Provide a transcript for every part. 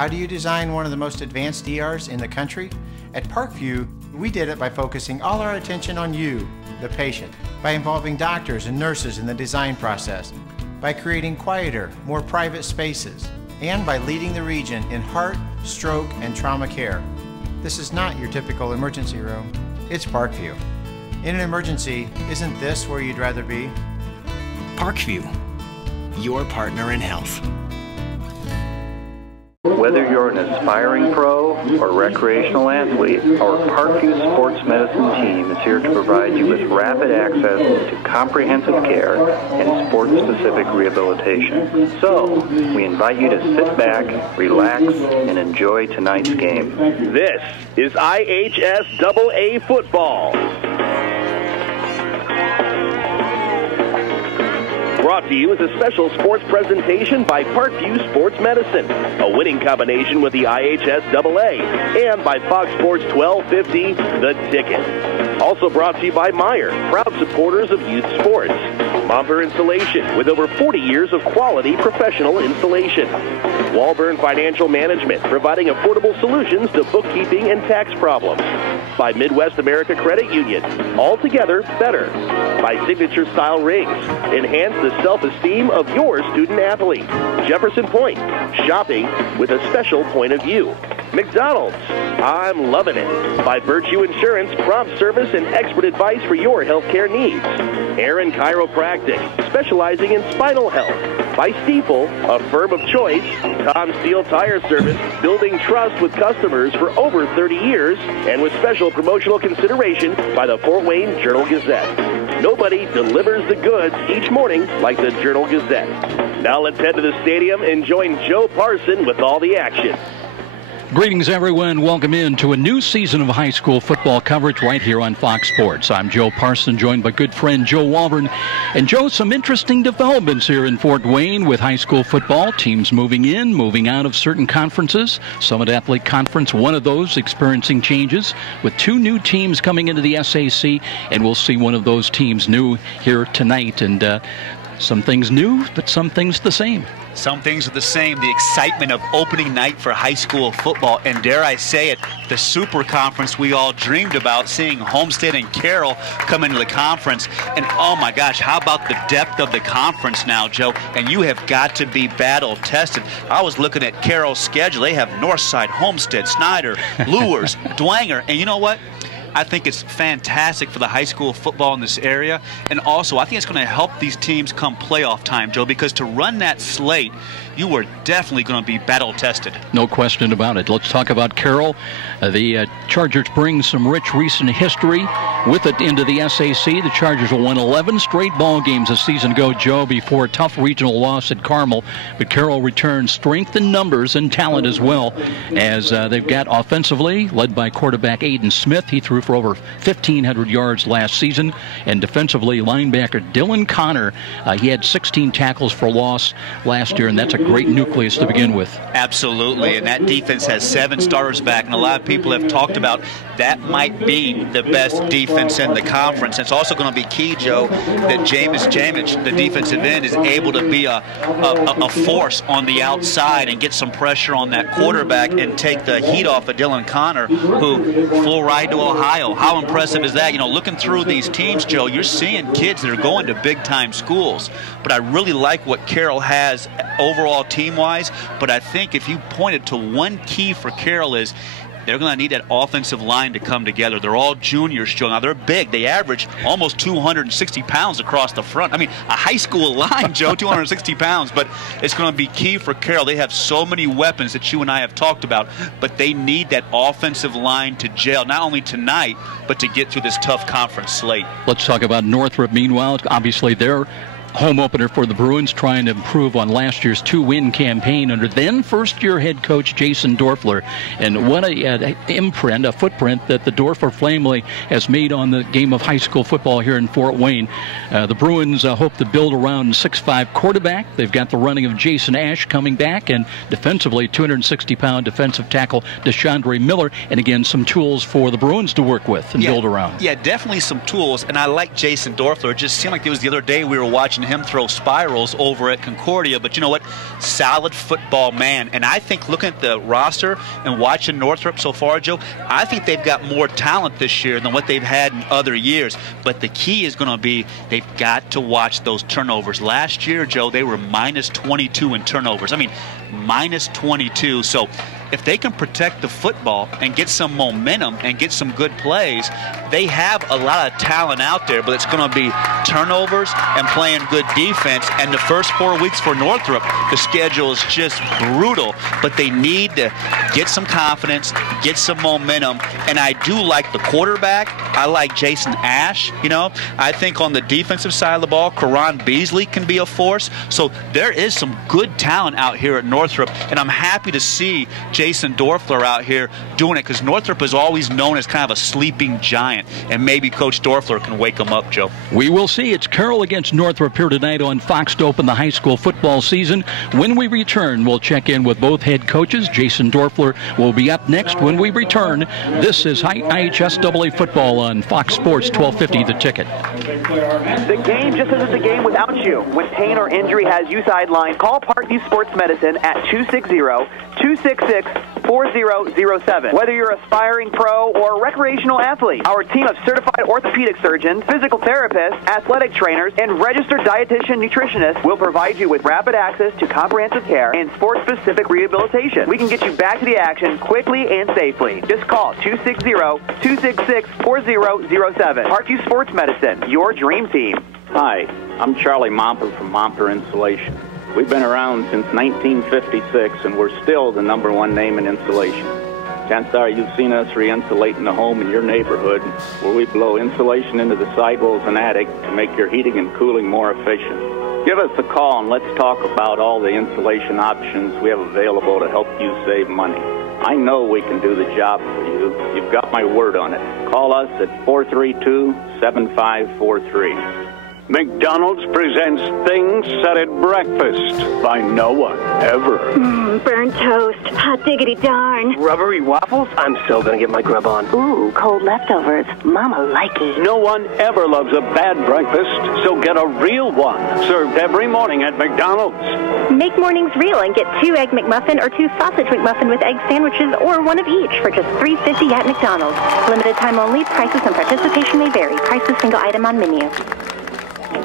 How do you design one of the most advanced ERs in the country? At Parkview, we did it by focusing all our attention on you, the patient, by involving doctors and nurses in the design process, by creating quieter, more private spaces, and by leading the region in heart, stroke, and trauma care. This is not your typical emergency room. It's Parkview. In an emergency, isn't this where you'd rather be? Parkview, your partner in health. Whether you're an aspiring pro or recreational athlete, our Parkview Sports Medicine team is here to provide you with rapid access to comprehensive care and sport-specific rehabilitation. So, we invite you to sit back, relax, and enjoy tonight's game. This is IHSAA football. Brought to you as a special sports presentation by Parkview Sports Medicine, a winning combination with the IHSAA, and by Fox Sports 1250, The Ticket. Also brought to you by Meyer, proud supporters of youth sports. Momper Installation, with over 40 years of quality professional installation. Walburn Financial Management, providing affordable solutions to bookkeeping and tax problems. By Midwest America Credit Union, altogether better. By Signature Style Rings, enhance the self-esteem of your student athlete. Jefferson Point, shopping with a special point of view. McDonald's, I'm loving it. By Virtue Insurance, prompt service and expert advice for your healthcare needs. Aaron Chiropractic, specializing in spinal health. By Stiefel, a firm of choice. Tom Steele Tire Service, building trust with customers for over 30 years, and with special promotional consideration by the Fort Wayne Journal-Gazette. Nobody delivers the goods each morning like the Journal-Gazette. Now let's head to the stadium and join Joe Parson with all the action. Greetings, everyone. Welcome in to a new season of high school football coverage right here on Fox Sports. I'm Joe Parson, joined by good friend Joe Walburn. And Joe, some interesting developments here in Fort Wayne with high school football. Teams moving in, moving out of certain conferences. Summit Athletic Conference, one of those, experiencing changes with two new teams coming into the SAC. And we'll see one of those teams new here tonight. And some things new, but some things the same. Some things are the same. The excitement of opening night for high school football, and dare I say it, the super conference we all dreamed about, seeing Homestead and Carroll come into the conference. And oh my gosh, how about the depth of the conference now, Joe? And you have got to be battle tested. I was looking at Carroll's schedule. They have Northside, Homestead, Snyder, Lures, Dwanger, and you know what? I think it's fantastic for the high school football in this area. And also, I think it's going to help these teams come playoff time, Joe, because to run that slate, you are definitely going to be battle-tested. No question about it. Let's talk about Carroll. The Chargers bring some rich recent history with it into the SAC. The Chargers will win 11 straight ball games a season ago, Joe, before a tough regional loss at Carmel. But Carroll returns strength in numbers and talent as well, as they've got offensively, led by quarterback Aiden Smith. He threw for over 1,500 yards last season. And defensively, linebacker Dylan Connor, he had 16 tackles for loss last year, and that's a great nucleus to begin with. Absolutely, and that defense has 7 starters back, and a lot of people have talked about that might be the best defense in the conference. It's also going to be key, Joe, that James Jamich, the defensive end, is able to be a force on the outside and get some pressure on that quarterback and take the heat off of Dylan Connor, who flew right to Ohio. How impressive is that? You know, looking through these teams, Joe, you're seeing kids that are going to big-time schools. But I really like what Carroll has overall team-wise. But I think if you pointed to one key for Carroll is they're going to need that offensive line to come together. They're all juniors, Joe. Now, they're big. They average almost 260 pounds across the front. I mean, a high school line, Joe, 260 pounds. But it's going to be key for Carroll. They have so many weapons that you and I have talked about, but they need that offensive line to gel, not only tonight, but to get through this tough conference slate. Let's talk about Northrop. Meanwhile, obviously, they're home opener for the Bruins, trying to improve on last year's 2-win campaign under then first-year head coach Jason Dorfler. And what a imprint, a footprint that the Dorfler family has made on the game of high school football here in Fort Wayne. The Bruins hope to build around 6'5" quarterback. They've got the running of Jason Ash coming back, and defensively 260-pound defensive tackle DeChandre Miller, and again some tools for the Bruins to work with and build around. Yeah, definitely some tools, and I like Jason Dorfler. It just seemed like it was the other day we were watching watching him throw spirals over at Concordia. But you know what? Solid football man. And I think looking at the roster and watching Northrop so far, Joe, I think they've got more talent this year than what they've had in other years. But the key is going to be they've got to watch those turnovers. Last year, Joe, they were minus 22 in turnovers. I mean, minus 22. So if they can protect the football and get some momentum and get some good plays, they have a lot of talent out there, but it's going to be turnovers and playing good defense. And the first 4 weeks for Northrop, the schedule is just brutal, but they need to get some confidence, get some momentum. And I do like the quarterback. I like Jason Ash. You know, I think on the defensive side of the ball, Karan Beasley can be a force. So there is some good talent out here at Northrop, and I'm happy to see Jason Dorfler out here doing it, because Northrop is always known as kind of a sleeping giant, and maybe Coach Dorfler can wake them up, Joe. We will see. It's Carroll against Northrop here tonight on Fox to open the high school football season. When we return, we'll check in with both head coaches. Jason Dorfler will be up next when we return. This is IHSAA football on Fox Sports 1250 The Ticket. The game just isn't a game without you. When pain or injury has you sidelined, call Parkview Sports Medicine at 260-266-4007. Whether you're aspiring pro or recreational athlete, our team of certified orthopedic surgeons, physical therapists, athletic trainers, and registered dietitian nutritionists will provide you with rapid access to comprehensive care and sports-specific rehabilitation. We can get you back to the action quickly and safely. Just call 260-266-4007. Parkview Sports Medicine, your dream team. Hi, I'm Charlie Momper from Momper Insulation. We've been around since 1956, and we're still the #1 name in insulation. Chances are you've seen us re-insulating the home in your neighborhood, where we blow insulation into the sidewalls and attic to make your heating and cooling more efficient. Give us a call and let's talk about all the insulation options we have available to help you save money. I know we can do the job for you. You've got my word on it. Call us at 432-7543. McDonald's presents Things Said at Breakfast by no one ever. Burnt toast. Hot diggity darn. Rubbery waffles? I'm still gonna get my grub on. Ooh, cold leftovers. Mama likey. No one ever loves a bad breakfast, so get a real one. Served every morning at McDonald's. Make mornings real and get 2 Egg McMuffin or 2 Sausage McMuffin with egg sandwiches or 1 of each for just $3.50 at McDonald's. Limited time only. Prices and participation may vary. Prices single item on menu.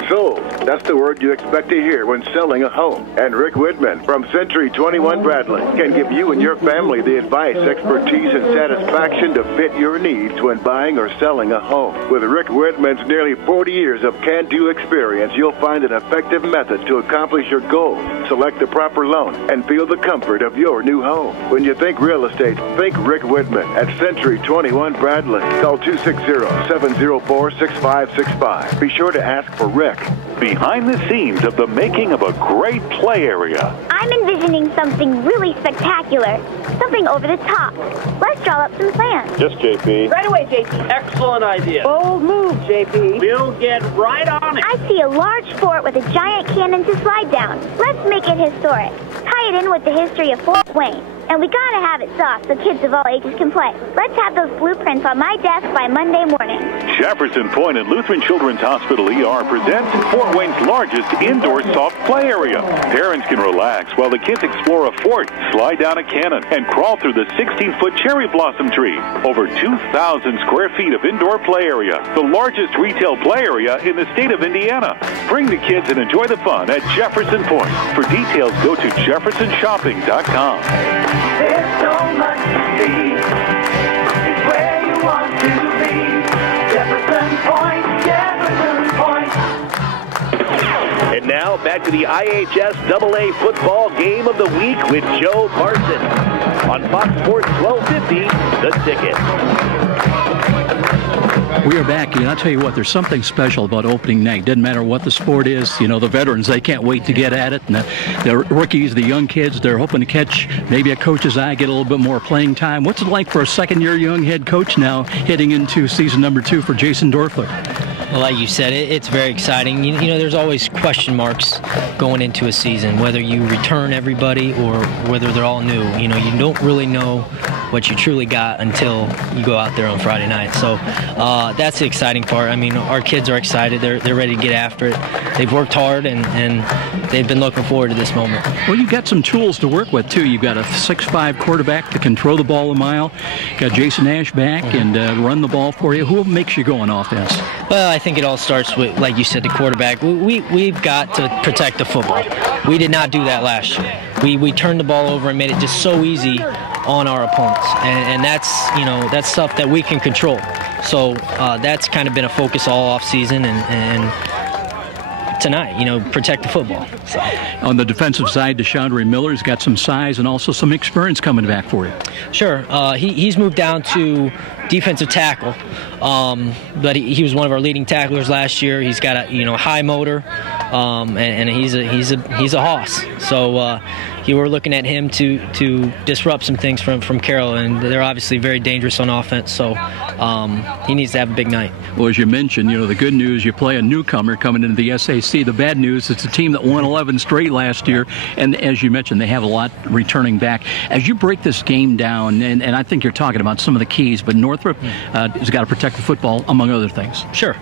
Sold. That's the word you expect to hear when selling a home. And Rick Whitman from Century 21 Bradley can give you and your family the advice, expertise, and satisfaction to fit your needs when buying or selling a home. With Rick Whitman's nearly 40 years of can-do experience, you'll find an effective method to accomplish your goals, select the proper loan, and feel the comfort of your new home. When you think real estate, think Rick Whitman at Century 21 Bradley. Call 260-704-6565. Be sure to ask for Rick. Behind the scenes of the making of a great play area. I'm envisioning something really spectacular. Something over the top. Let's draw up some plans. Yes, JP. Right away, JP. Excellent idea. Bold move, JP. We'll get right on it. I see a large fort with a giant cannon to slide down. Let's make it historic. Tie it in with the history of Fort Wayne. And we gotta have it soft so kids of all ages can play. Let's have those blueprints on my desk by Monday morning. Jefferson Point and Lutheran Children's Hospital ER presents Fort Wayne's largest indoor soft play area. Parents can relax while the kids explore a fort, slide down a cannon, and crawl through the 16-foot cherry blossom tree. Over 2,000 square feet of indoor play area, the largest retail play area in the state of Indiana. Bring the kids and enjoy the fun at Jefferson Point. For details, go to jeffersonshopping.com. There's so much to see. It's where you want to be. Jefferson Point, Jefferson Point. And now back to the IHSAA football game of the week with Joe Carson on Fox Sports 1250, The Ticket. We are back, and I'll tell you what, there's something special about opening night. Doesn't matter what the sport is. You know, the veterans, they can't wait to get at it. And the rookies, the young kids, they're hoping to catch maybe a coach's eye, get a little bit more playing time. What's it like for a second-year young head coach now heading into season number 2 for Jason Dorfler? Well, like you said, it's very exciting. You know, there's always question marks going into a season, whether you return everybody or whether they're all new. You know, you don't really know what you truly got until you go out there on Friday night. So that's the exciting part. I mean, our kids are excited. They're ready to get after it. They've worked hard, and they've been looking forward to this moment. Well, you've got some tools to work with, too. You've got a 6'5" quarterback that can throw the ball a mile. Got Jason Nash back and run the ball for you. Who makes you go on offense? Well, I think it all starts with, like you said, the quarterback. We've got to protect the football. We did not do that last year. We turned the ball over and made it just so easy on our opponents, and that's stuff that we can control. So that's kind of been a focus all off season, and tonight, protect the football. So. On the defensive side, DeShandre Miller's got some size and also some experience coming back for you. Sure. He's moved down to defensive tackle, but he was one of our leading tacklers last year. He's got a high motor, and he's a hoss. So you were looking at him to disrupt some things from Carroll, and they're obviously very dangerous on offense. So he needs to have a big night. Well, as you mentioned, the good news, you play a newcomer coming into the SAC. The bad news, it's a team that won 11 straight last year, and as you mentioned, they have a lot returning back. As you break this game down, and I think you're talking about some of the keys, but Northrop has got to protect the football, among other things. Sure.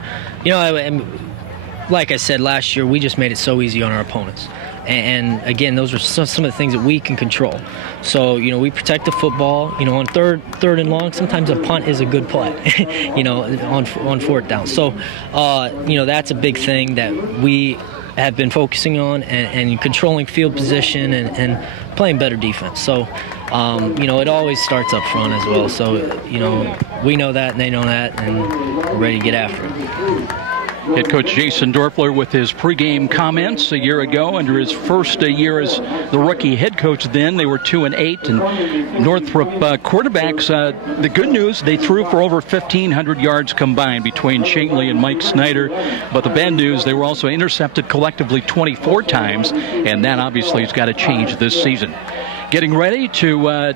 Like I said, last year, we just made it so easy on our opponents. And again, those are some of the things that we can control. So, we protect the football. On third and long, sometimes a punt is a good play, on fourth down. So, that's a big thing that we have been focusing on, and controlling field position and playing better defense. So, it always starts up front as well. So, we know that and they know that, and we're ready to get after it. Head coach Jason Dorfler with his pregame comments a year ago under his first year as the rookie head coach. Then they were 2-8, and Northrop quarterbacks. The good news, they threw for over 1,500 yards combined between Shankly and Mike Snyder. But the bad news, they were also intercepted collectively 24 times, and that obviously has got to change this season. Getting ready to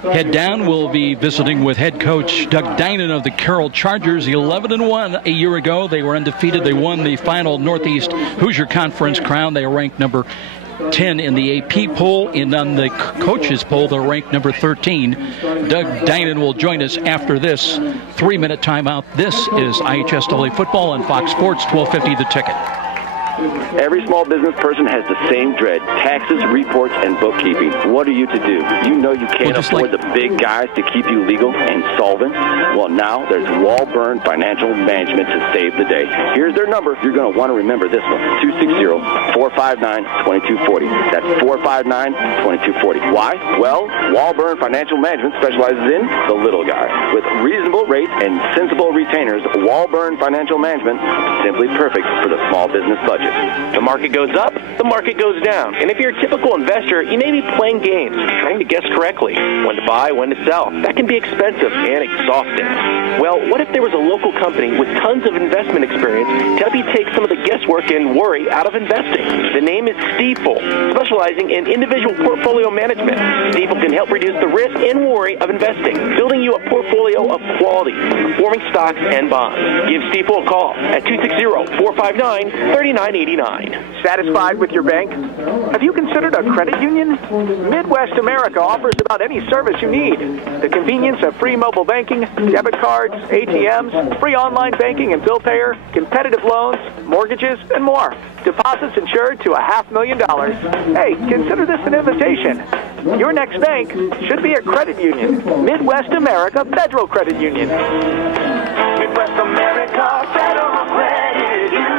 head down, we'll be visiting with head coach Doug Dinan of the Carroll Chargers. 11-1 a year ago. They were undefeated. They won the final Northeast Hoosier Conference crown. They are ranked number 10 in the AP poll, and on the coaches poll, they're ranked number 13. Doug Dinan will join us after this 3-minute timeout. This is IHSAA football on Fox Sports 1250 The Ticket. Every small business person has the same dread: taxes, reports, and bookkeeping. What are you to do? You know you can't afford the big guys to keep you legal and solvent. Well, now there's Walburn Financial Management to save the day. Here's their number. You're going to want to remember this one: 260-459-2240. That's 459-2240. Why? Well, Walburn Financial Management specializes in the little guy. With reasonable rates and sensible retainers, Walburn Financial Management is simply perfect for the small business budget. The market goes up, the market goes down. And if you're a typical investor, you may be playing games, trying to guess correctly when to buy, when to sell. That can be expensive and exhausting. Well, what if there was a local company with tons of investment experience to help you take some of the guesswork and worry out of investing? The name is Stifel, specializing in individual portfolio management. Stifel can help reduce the risk and worry of investing, building you a portfolio of quality, performing stocks and bonds. Give Stifel a call at 260-459-3989. Satisfied with your bank? Have you considered a credit union? Midwest America offers about any service you need. The convenience of free mobile banking, debit cards, ATMs, free online banking and bill payer, competitive loans, mortgages, and more. Deposits insured to $500,000. Hey, consider this an invitation. Your next bank should be a credit union. Midwest America Federal Credit Union. Midwest America Federal Credit Union.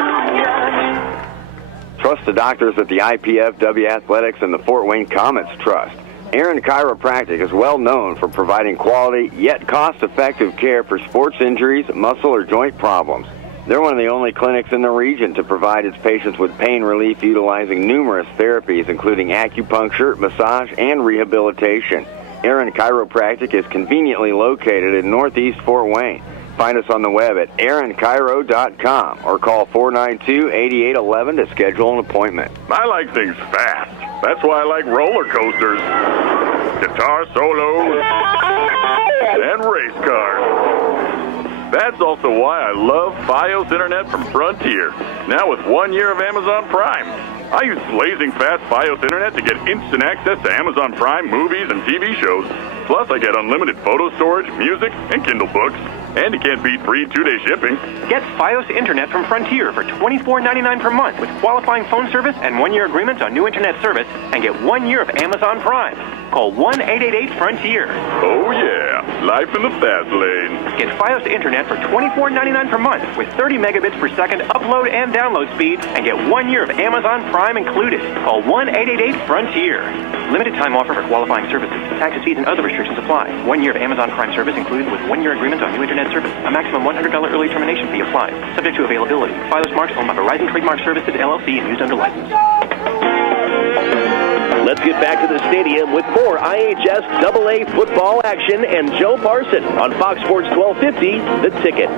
Trust the doctors at the IPFW Athletics and the Fort Wayne Comets Trust. Aaron Chiropractic is well known for providing quality yet cost-effective care for sports injuries, muscle, or joint problems. They're one of the only clinics in the region to provide its patients with pain relief utilizing numerous therapies, including acupuncture, massage, and rehabilitation. Aaron Chiropractic is conveniently located in Northeast Fort Wayne. Find us on the web at aaronchiro.com or call 492-8811 to schedule an appointment. I like things fast. That's why I like roller coasters, guitar solos, and race cars. That's also why I love Fios Internet from Frontier. Now with 1 year of Amazon Prime. I use blazing fast Fios Internet to get instant access to Amazon Prime movies and TV shows. Plus, I get unlimited photo storage, music, and Kindle books. And you can't beat free 2-day shipping. Get Fios Internet from Frontier for $24.99 per month with qualifying phone service and 1 year agreements on new Internet service, and get 1 year of Amazon Prime. Call 1-888-FRONTIER. Oh, yeah. Life in the fast lane. Get Fios Internet for $24.99 per month with 30 megabits per second upload and download speed, and get 1 year of Amazon Prime included. Call 1-888-FRONTIER. Limited time offer for qualifying services. Taxes, fees, and other restrictions apply. 1 year of Amazon Prime service included with 1 year agreements on new Internet service. A maximum $100 early termination fee applies. Subject to availability. Fios Marks owned by Verizon Trademark Services, LLC, and used under license. Let's get back to the stadium with more IHSAA football action and Joe Parson on Fox Sports 1250, The Ticket.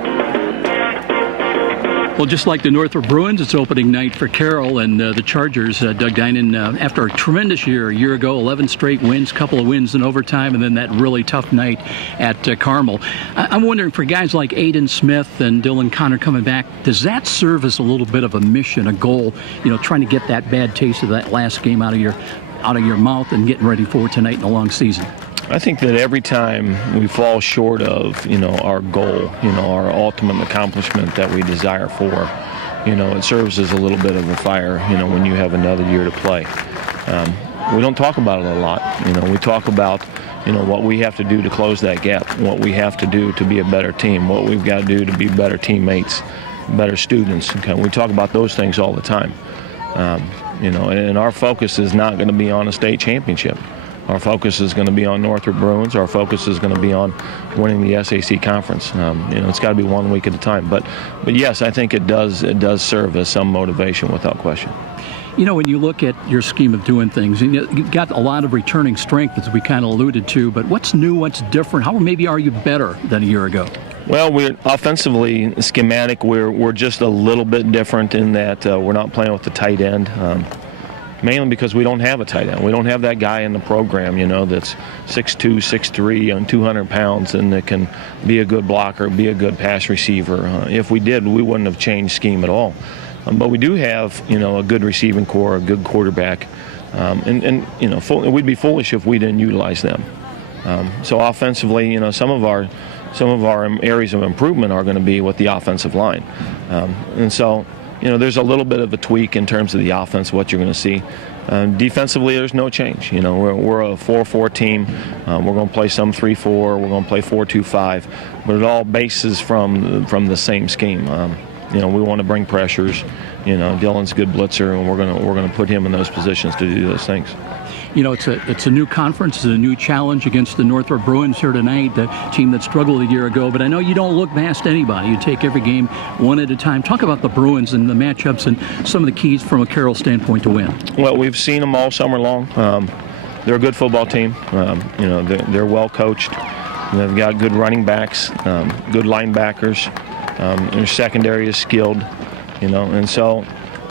Well, just like the Northrop Bruins, it's opening night for Carroll and the Chargers. Doug Dinan, after a tremendous year a year ago, 11 straight wins, couple of wins in overtime, and then that really tough night at Carmel. I'm wondering, for guys like Aiden Smith and Dylan Connor coming back, does that serve as a little bit of a mission, a goal, trying to get that bad taste of that last game out of your mouth and getting ready for tonight in the long season? I think that every time we fall short of, our goal, our ultimate accomplishment that we desire for, it serves as a little bit of a fire, when you have another year to play. We don't talk about it a lot. We talk about, what we have to do to close that gap, what we have to do to be a better team, what we've got to do to be better teammates, better students. Okay? We talk about those things all the time. And our focus is not going to be on a state championship. Our focus is going to be on Northrop Bruins. Our focus is going to be on winning the SAC conference. It's got to be 1 week at a time. But yes, I think it does serve as some motivation without question. When you look at your scheme of doing things, you've got a lot of returning strength, as we kind of alluded to, but what's new, what's different? How maybe are you better than a year ago? Well, we're offensively schematic. We're just a little bit different in that we're not playing with the tight end. Mainly because we don't have a tight end. We don't have that guy in the program, that's 6'2", 6'3", and 200 pounds, and that can be a good blocker, be a good pass receiver. If we did, we wouldn't have changed scheme at all. But we do have, a good receiving core, a good quarterback, and we'd be foolish if we didn't utilize them. So offensively, some of our areas of improvement are going to be with the offensive line, and so. There's a little bit of a tweak in terms of the offense, what you're going to see. Defensively, there's no change. We're a 4-4 team. We're going to play some 3-4. We're going to play 4-2-5. But it all bases from the same scheme. We want to bring pressures. Dylan's a good blitzer, and we're going to put him in those positions to do those things. It's a new conference, it's a new challenge against the Northrop Bruins here tonight, the team that struggled a year ago. But I know you don't look past anybody. You take every game one at a time. Talk about the Bruins and the matchups and some of the keys from a Carroll standpoint to win. Well, we've seen them all summer long. They're a good football team. They're well coached. They've got good running backs, good linebackers. Their secondary is skilled. And so.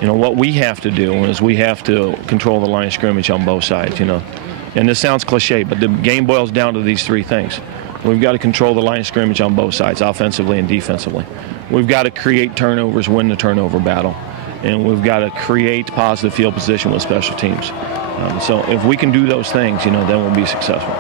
What we have to do is we have to control the line of scrimmage on both sides, And this sounds cliche, but the game boils down to these three things. We've got to control the line of scrimmage on both sides, offensively and defensively. We've got to create turnovers, win the turnover battle. And we've got to create positive field position with special teams. So if we can do those things, then we'll be successful.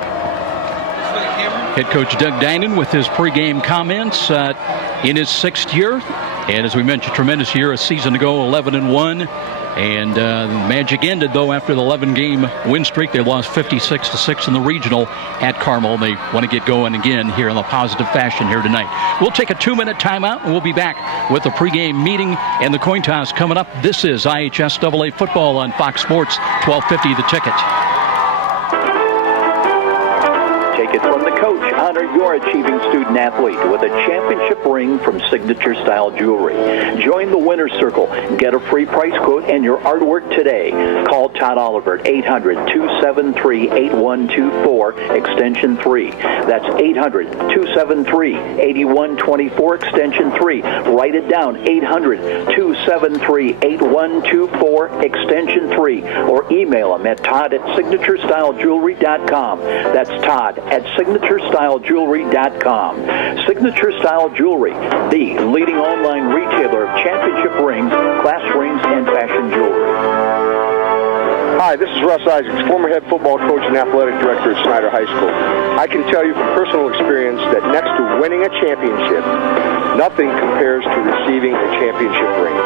Head coach Doug Dinan with his pregame comments in his 6th year. And as we mentioned, tremendous year, a season ago, 11-1. And the Magic ended, though, after the 11-game win streak. They lost 56-6 in the regional at Carmel. They want to get going again here in a positive fashion here tonight. We'll take a 2-minute timeout, and we'll be back with the pregame meeting and the coin toss coming up. This is IHSAA football on Fox Sports 1250, The Ticket. Take it from the coach. Honor your achieving student athlete with a championship ring from Signature Style Jewelry. Join the winner's circle. Get a free price quote and your artwork today. Call Todd Oliver at 800-273-8124, extension 3. That's 800-273-8124, extension 3. Write it down, 800-273-8124, extension 3. Or email him at Todd@signaturestylegewelry.com. That's Todd at signaturestylegewelry.com. SignatureStyleJewelry.com. Signature Style Jewelry, the leading online retailer of championship rings, class rings, and fashion jewelry. Hi, this is Russ Isaacs, former head football coach and athletic director at Snyder High School. I can tell you from personal experience that next to winning a championship, nothing compares to receiving a championship ring.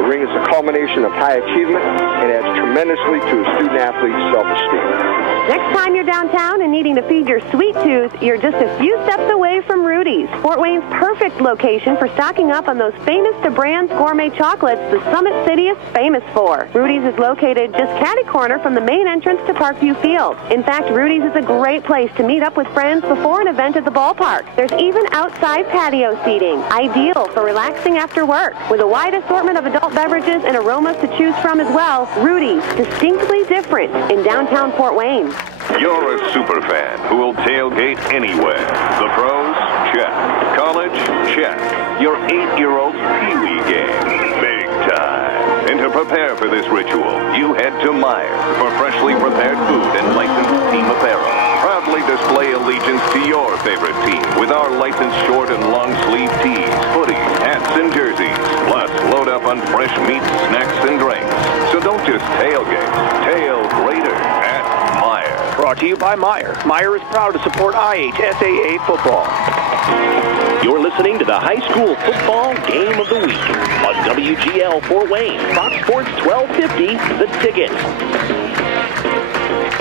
The ring is a culmination of high achievement and adds tremendously to a student-athlete's self-esteem. Next time you're downtown and needing to feed your sweet tooth, you're just a few steps away from Rudy's, Fort Wayne's perfect location for stocking up on those famous to brands gourmet chocolates the Summit City is famous for. Rudy's is located just catty corner from the main entrance to Parkview Field. In fact, Rudy's is a great place to meet up with friends before an event at the ballpark. There's even outside patio seating, ideal for relaxing after work. With a wide assortment of adult beverages and aromas to choose from as well, Rudy's, distinctly different in downtown Fort Wayne. You're a super fan who will tailgate anywhere. The pros? Check. College? Check. Your 8-year-old's Pee-wee game? Big time. And to prepare for this ritual, you head to Meijer for freshly prepared food and licensed team apparel. Proudly display allegiance to your favorite team with our licensed short and long sleeve tees, hoodies, hats, and jerseys. Plus, load up on fresh meats, snacks, and drinks. So don't just tailgate. Tail greater at Meijer. Brought to you by Meijer. Meijer is proud to support IHSAA football. You're listening to the high school football game of the week on WGL Fort Wayne, Fox Sports 1250, The Ticket.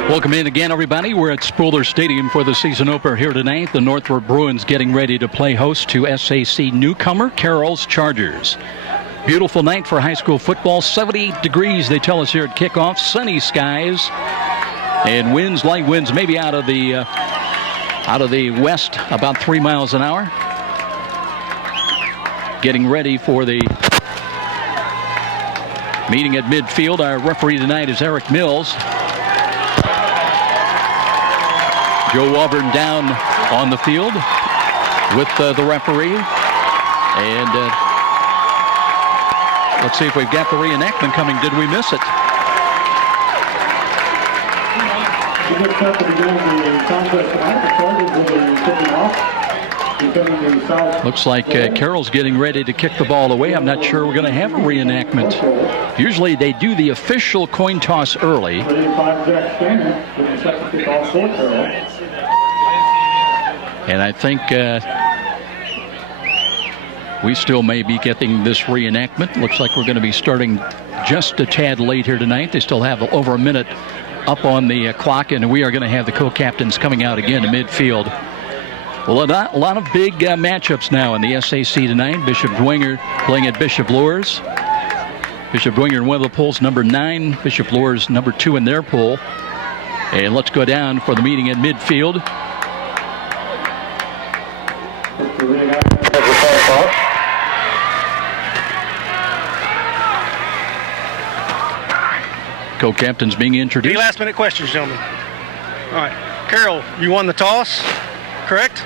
Welcome in again, everybody. We're at Spooler Stadium for the season opener here tonight. The Northrop Bruins getting ready to play host to SAC newcomer Carroll's Chargers. Beautiful night for high school football. 78 degrees, they tell us here at kickoff. Sunny skies. And winds, light winds, maybe out of the west, about 3 miles an hour. Getting ready for the meeting at midfield. Our referee tonight is Eric Mills. Joe Auburn down on the field with the referee. And let's see if we've got the reenactment coming. Did we miss it? Looks like Carroll's getting ready to kick the ball away. I'm not sure we're going to have a reenactment. Usually they do the official coin toss early. And I think we still may be getting this reenactment. Looks like we're going to be starting just a tad late here tonight. They still have over a minute up on the clock, and we are going to have the co-captains coming out again to midfield. Well, a lot of big matchups now in the SAC tonight. Bishop Dwenger playing at Bishop Luers. Bishop Dwenger in one of the polls, number 9. Bishop Luers, number 2 in their poll. And let's go down for the meeting at midfield. Co-captains being introduced. Any last-minute questions, gentlemen? All right. Carroll, you won the toss, correct?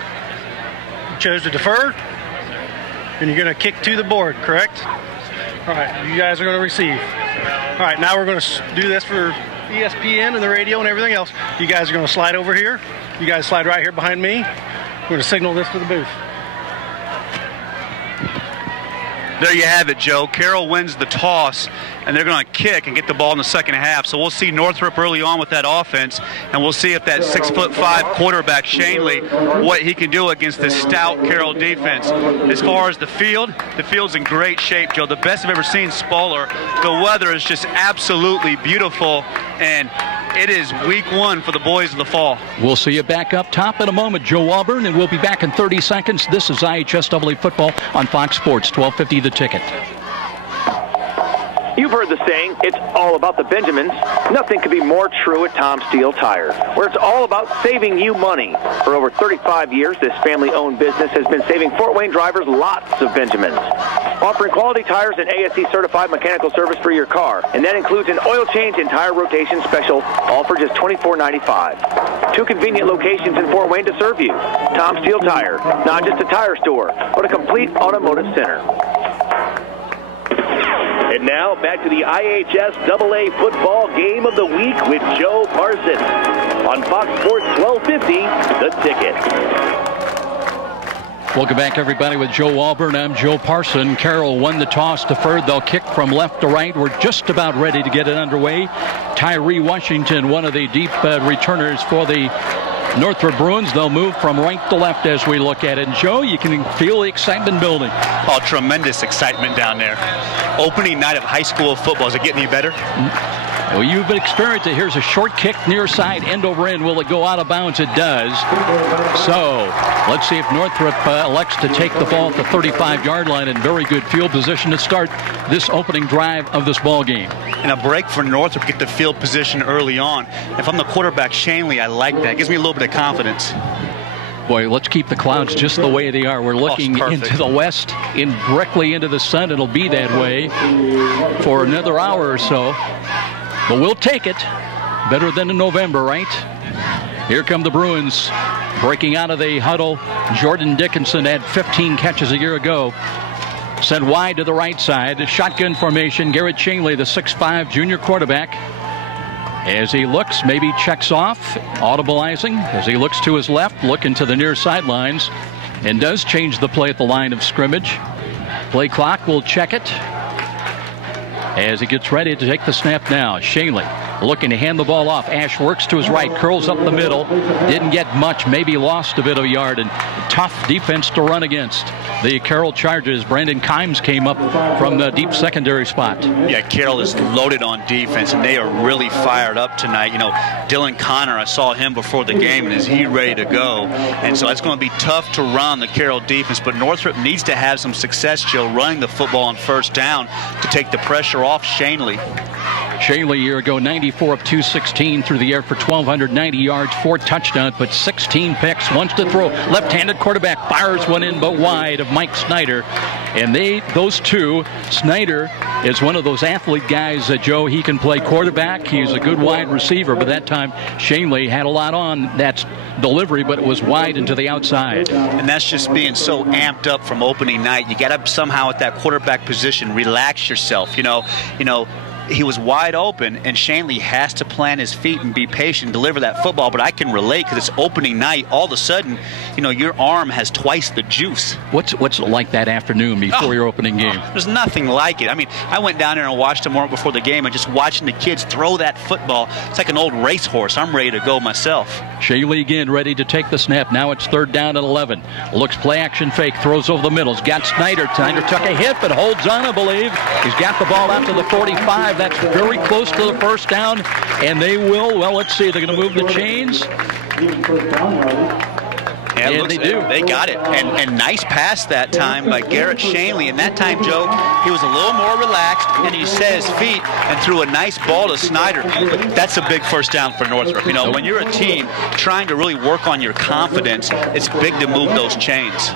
You chose to defer, and you're going to kick to the board, correct? All right. You guys are going to receive. All right. Now we're going to do this for ESPN and the radio and everything else. You guys are going to slide over here. You guys slide right here behind me. We're going to signal this to the booth. There you have it, Joe. Carroll wins the toss, and they're going to kick and get the ball in the second half. So we'll see Northrop early on with that offense, and we'll see if that 6'5" quarterback, Shanley, what he can do against this stout Carroll defense. As far as the field's in great shape, Joe. The best I've ever seen Spoiler. The weather is just absolutely beautiful, and it is week 1 for the boys of the fall. We'll see you back up top in a moment, Joe Auburn, and we'll be back in 30 seconds. This is IHSAA football on Fox Sports 1250 The Ticket. You've heard the saying, it's all about the Benjamins. Nothing could be more true at Tom Steele Tire, where it's all about saving you money. For over 35 years, this family-owned business has been saving Fort Wayne drivers lots of Benjamins. Offering quality tires and ASE-certified mechanical service for your car, and that includes an oil change and tire rotation special, all for just $24.95. 2 convenient locations in Fort Wayne to serve you. Tom Steele Tire, not just a tire store, but a complete automotive center. And now back to the IHSAA football game of the week with Joe Parsons on Fox Sports 1250, The Ticket. Welcome back, everybody, with Joe Walburn. I'm Joe Parson. Carroll won the toss, deferred. They'll kick from left to right. We're just about ready to get it underway. Tyree Washington, one of the deep returners for the Northrop Bruins. They'll move from right to left as we look at it. And Joe, you can feel the excitement building. Oh, tremendous excitement down there. Opening night of high school football. Is it getting any better? Well, you've experienced it. Here's a short kick near side, end over end. Will it go out of bounds? It does. So let's see if Northrop elects to take the ball at the 35-yard line in very good field position to start this opening drive of this ball game. And a break for Northrop, get the field position early on. If I'm the quarterback, Shanley, I like that. It gives me a little bit of confidence. Boy, let's keep the clouds just the way they are. We're looking into the west, directly into the sun. It'll be that way for another hour or so. But we'll take it. Better than in November, right? Here come the Bruins breaking out of the huddle. Jordan Dickinson had 15 catches a year ago. Sent wide to the right side. Shotgun formation. Garrett Shanley, the 6'5" junior quarterback. As he looks, maybe checks off, audibilizing. As he looks to his left, looking to the near sidelines. And does change the play at the line of scrimmage. Play clock will check it. As he gets ready to take the snap now. Shanley looking to hand the ball off. Ash works to his right, curls up the middle. Didn't get much, maybe lost a bit of a yard. And tough defense to run against. The Carroll Chargers. Brandon Kimes came up from the deep secondary spot. Yeah, Carroll is loaded on defense, and they are really fired up tonight. You know, Dylan Connor, I saw him before the game, and is he ready to go? And so it's going to be tough to run the Carroll defense, but Northrop needs to have some success, Joe, running the football on first down to take the pressure off Shanley. Shanley a year ago, 94 of 216 through the air for 1,290 yards, 4 touchdowns, but 16 picks. Wants to throw. Left-handed quarterback fires one in, but wide of Mike Snyder. And those two, Snyder is one of those athlete guys, Joe. He can play quarterback. He's a good wide receiver, but that time Shanley had a lot on that delivery, but it was wide into the outside. And that's just being so amped up from opening night. You got to somehow at that quarterback position relax yourself. You know. He was wide open, and Shanley has to plant his feet and be patient, deliver that football. But I can relate because it's opening night. All of a sudden, your arm has twice the juice. What's it like that afternoon before your opening game? There's nothing like it. I mean, I went down there and watched them before the game, and just watching the kids throw that football, it's like an old racehorse. I'm ready to go myself. Shanley again ready to take the snap. Now it's 3rd down and 11. Looks play action fake, throws over the middle. He's got Snyder. Snyder took a hit, but holds on, I believe. He's got the ball out to the 45. That's very close to the first down, and they will. Well, let's see. They're going to move the chains. Yeah, they do. They got it. And nice pass that time by Garrett Shanley. And that time, Joe, he was a little more relaxed, and he set his feet and threw a nice ball to Snyder. That's a big first down for Northrop. When you're a team trying to really work on your confidence, it's big to move those chains.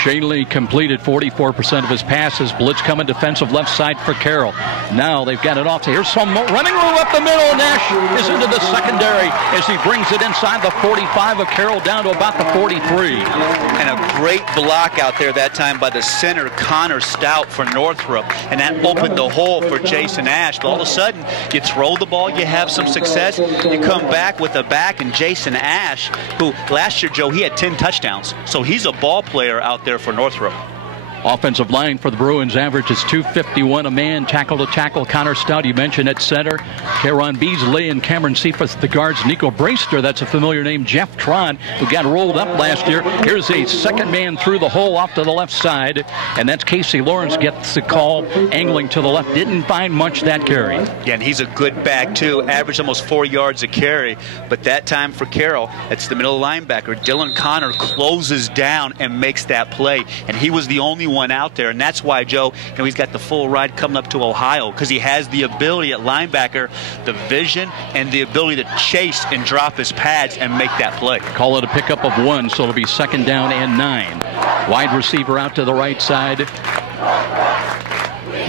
Shanley completed 44% of his passes. Blitz coming defensive left side for Carroll. Now they've got it off. Here's some running room up the middle. Nash is into the secondary as he brings it inside the 45 of Carroll down to about the 43. And a great block out there that time by the center, Connor Stout for Northrop. And that opened the hole for Jason Ash. But all of a sudden, you throw the ball, you have some success. You come back with a back, and Jason Ash, who last year, Joe, he had 10 touchdowns. So he's a ball player out there for Northrop. Offensive line for the Bruins average is 251 a man, tackle to tackle. Connor Stout, you mentioned at center. Caron Beasley and Cameron Cephas, the guards. Nico Braister, that's a familiar name. Jeff Tron, who got rolled up last year. Here's a second man through the hole off to the left side, and that's Casey Lawrence gets the call, angling to the left. Didn't find much that carry. Yeah, and he's a good back, too. Averaged almost 4 yards a carry. But that time for Carroll, it's the middle linebacker. Dylan Connor closes down and makes that play. And he was the only one out there, and that's why, Joe, he's got the full ride coming up to Ohio, because he has the ability at linebacker, the vision, and the ability to chase and drop his pads and make that play. Call it a pickup of 1, so it'll be 2nd down and 9. Wide receiver out to the right side.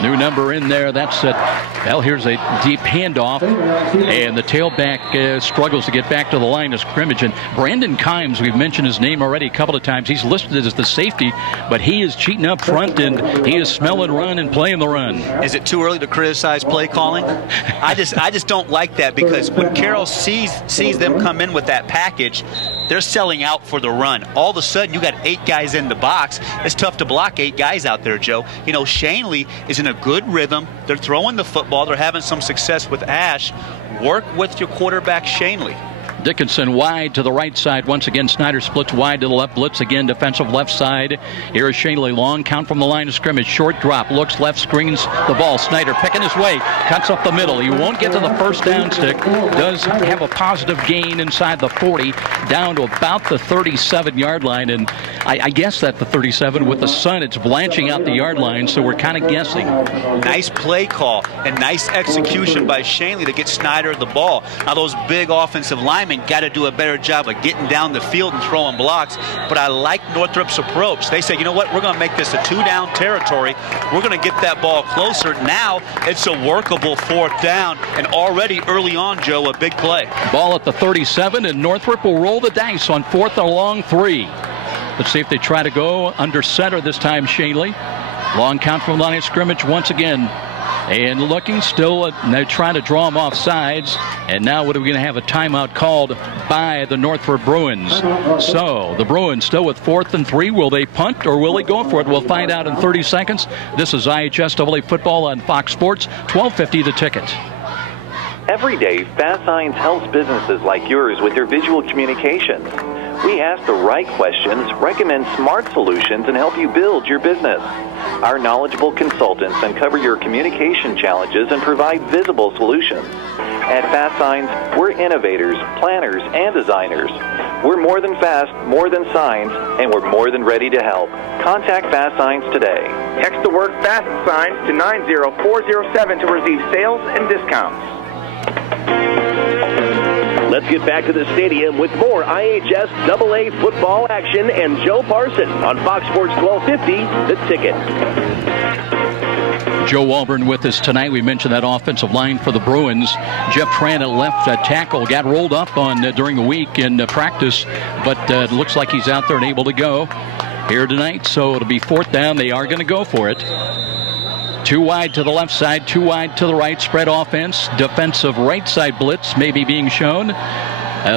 New number in there. That's here's a deep handoff, and the tailback struggles to get back to the line of scrimmage. And Brandon Kimes, we've mentioned his name already a couple of times. He's listed as the safety, but he is cheating up front, and he is smelling run and playing the run. Is it too early to criticize play calling? I just don't like that, because when Carroll sees them come in with that package, they're selling out for the run. All of a sudden, you got 8 guys in the box. It's tough to block 8 guys out there, Joe. You know, Shanley is in a good rhythm. They're throwing the football. They're having some success with Ash. Work with your quarterback, Shanley. Dickinson wide to the right side. Once again, Snyder splits wide to the left. Blitz again, defensive left side. Here is Shanley long. Count from the line of scrimmage. Short drop. Looks left, screens the ball. Snyder picking his way. Cuts up the middle. He won't get to the first down stick. Does have a positive gain inside the 40. Down to about the 37-yard line. And I guess that the 37 with the sun, it's blanching out the yard line. So we're kind of guessing. Nice play call and nice execution by Shanley to get Snyder the ball. Now those big offensive linemen got to do a better job of getting down the field and throwing blocks, but I like Northrop's approach. They say, you know what, we're going to make this a 2-down territory. We're going to get that ball closer. Now it's a workable 4th down, and already early on, Joe, a big play. Ball at the 37, and Northrop will roll the dice on 4th and long 3. Let's see if they try to go under center this time, Shanley. Long count from the line of scrimmage once again. And looking still, they're trying to draw him off sides. And now what are we going to have a timeout called by the Northrop Bruins? So the Bruins still with 4th and 3. Will they punt or will they go for it? We'll find out in 30 seconds. This is IHSAA football on Fox Sports, 12:50 The Ticket. Every day, Fast Signs helps businesses like yours with their visual communications. We ask the right questions, recommend smart solutions, and help you build your business. Our knowledgeable consultants uncover your communication challenges and provide visible solutions. At Fast Signs, we're innovators, planners, and designers. We're more than fast, more than signs, and we're more than ready to help. Contact Fast Signs today. Text the word Fast Signs to 90407 to receive sales and discounts. Let's get back to the stadium with more IHSAA football action and Joe Parson on Fox Sports 1250, The Ticket. Joe Walburn with us tonight. We mentioned that offensive line for the Bruins. Jeff Tran at left tackle got rolled up on during the week in practice, but it looks like he's out there and able to go here tonight. So it'll be 4th down. They are going to go for it. 2 wide to the left side, 2 wide to the right. Spread offense. Defensive right side blitz maybe being shown.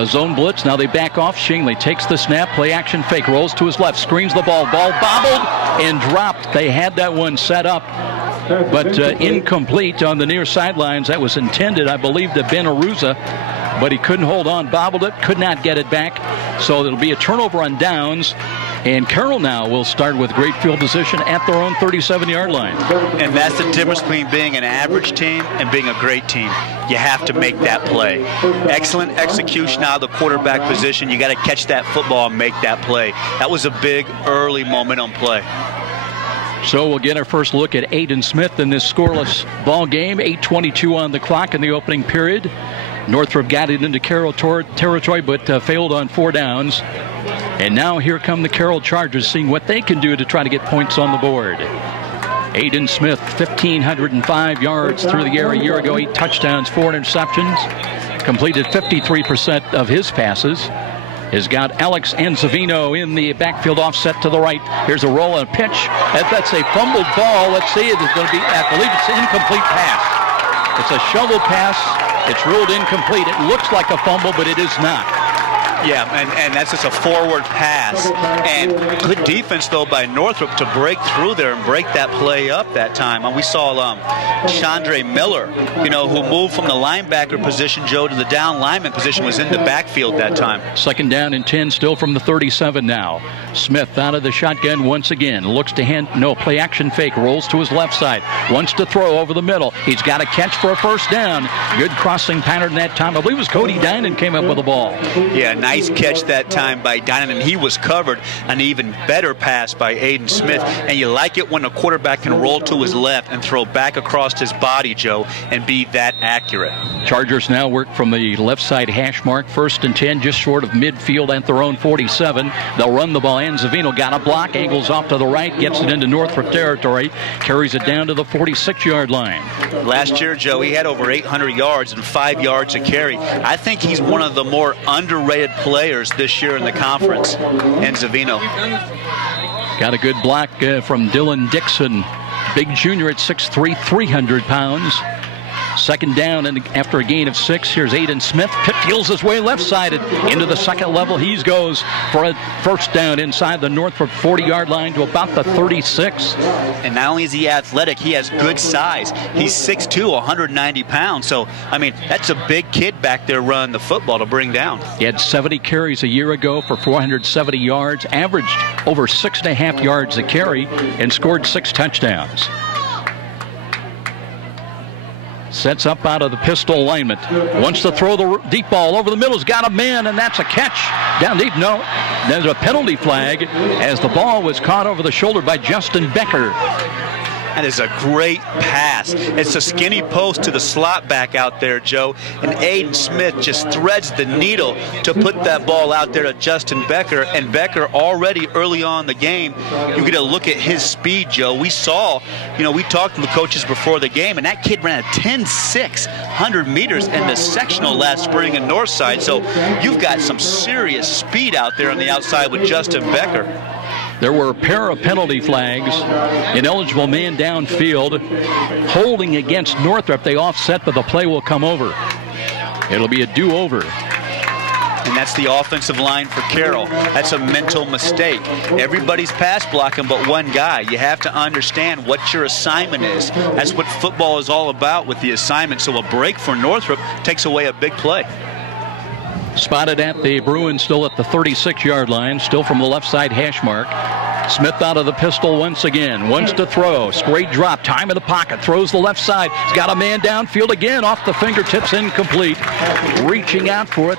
Zone blitz. Now they back off. Shanley takes the snap. Play action fake. Rolls to his left. Screens the ball. Ball bobbled and dropped. They had that one set up, but incomplete on the near sidelines. That was intended, I believe, to Ben Aruza, but he couldn't hold on. Bobbled it. Could not get it back. So it'll be a turnover on downs. And Carroll now will start with great field position at their own 37-yard line. And that's the difference between being an average team and being a great team. You have to make that play. Excellent execution out of the quarterback position. You got to catch that football and make that play. That was a big early momentum play. So we'll get our first look at Aiden Smith in this scoreless ball game. 8:22 on the clock in the opening period. Northrop got it into Carroll territory, but failed on 4 downs. And now here come the Carroll Chargers, seeing what they can do to try to get points on the board. Aiden Smith, 1,505 yards through the air a year ago, 8 touchdowns, 4 interceptions. Completed 53% of his passes. Has got Alex Anzavino in the backfield, offset to the right. Here's a roll and a pitch. That's a fumbled ball. Let's see, it is going to be, I believe it's an incomplete pass. It's a shovel pass. It's ruled incomplete. It looks like a fumble, but it is not. Yeah, and that's just a forward pass. And good defense, though, by Northrop to break through there and break that play up that time. And we saw Chandre Miller, who moved from the linebacker position, Joe, to the down lineman position, was in the backfield that time. 2nd down and 10, still from the 37 now. Smith out of the shotgun once again. Looks to hand, no, play action fake. Rolls to his left side. Wants to throw over the middle. He's got a catch for a 1st down. Good crossing pattern that time. I believe it was Cody Dinan came up with the ball. Yeah, nice catch that time by Dinan, and he was covered. An even better pass by Aiden Smith. And you like it when a quarterback can roll to his left and throw back across his body, Joe, and be that accurate. Chargers now work from the left side hash mark. 1st and 10, just short of midfield at their own 47. They'll run the ball. Anzavino got a block, angles off to the right, gets it into Northrop territory, carries it down to the 46-yard line. Last year, Joe, he had over 800 yards and 5 yards a carry. I think he's one of the more underrated players this year in the conference. Anzavino. Got a good block from Dylan Dixon. Big junior at 6'3", 300 pounds. Second down, and after a gain of 6, here's Aiden Smith. Pitt feels his way left-sided into the second level. He goes for a first down inside the Northrop 40-yard line to about the 36. And not only is he athletic, he has good size. He's 6'2", 190 pounds. So, I mean, that's a big kid back there running the football to bring down. He had 70 carries a year ago for 470 yards, averaged over 6.5 yards a carry, and scored 6 touchdowns. Sets up out of the pistol alignment. Wants to throw the deep ball over the middle. He's got a man, and that's a catch. Down deep, no. There's a penalty flag as the ball was caught over the shoulder by Justin Becker. That is a great pass. It's a skinny post to the slot back out there, Joe. And Aiden Smith just threads the needle to put that ball out there to Justin Becker. And Becker already early on in the game, you get a look at his speed, Joe. We saw, we talked to the coaches before the game, and that kid ran a 10.6 100 meters in the sectional last spring in Northside. So you've got some serious speed out there on the outside with Justin Becker. There were a pair of penalty flags. Ineligible man downfield. Holding against Northrop. They offset, but the play will come over. It'll be a do-over. And that's the offensive line for Carroll. That's a mental mistake. Everybody's pass blocking but one guy. You have to understand what your assignment is. That's what football is all about with the assignment. So a break for Northrop takes away a big play. Spotted at the Bruins, still at the 36-yard line, still from the left side hash mark. Smith out of the pistol once again, wants to throw, straight drop, time in the pocket, throws the left side, he's got a man downfield again, off the fingertips, incomplete. Reaching out for it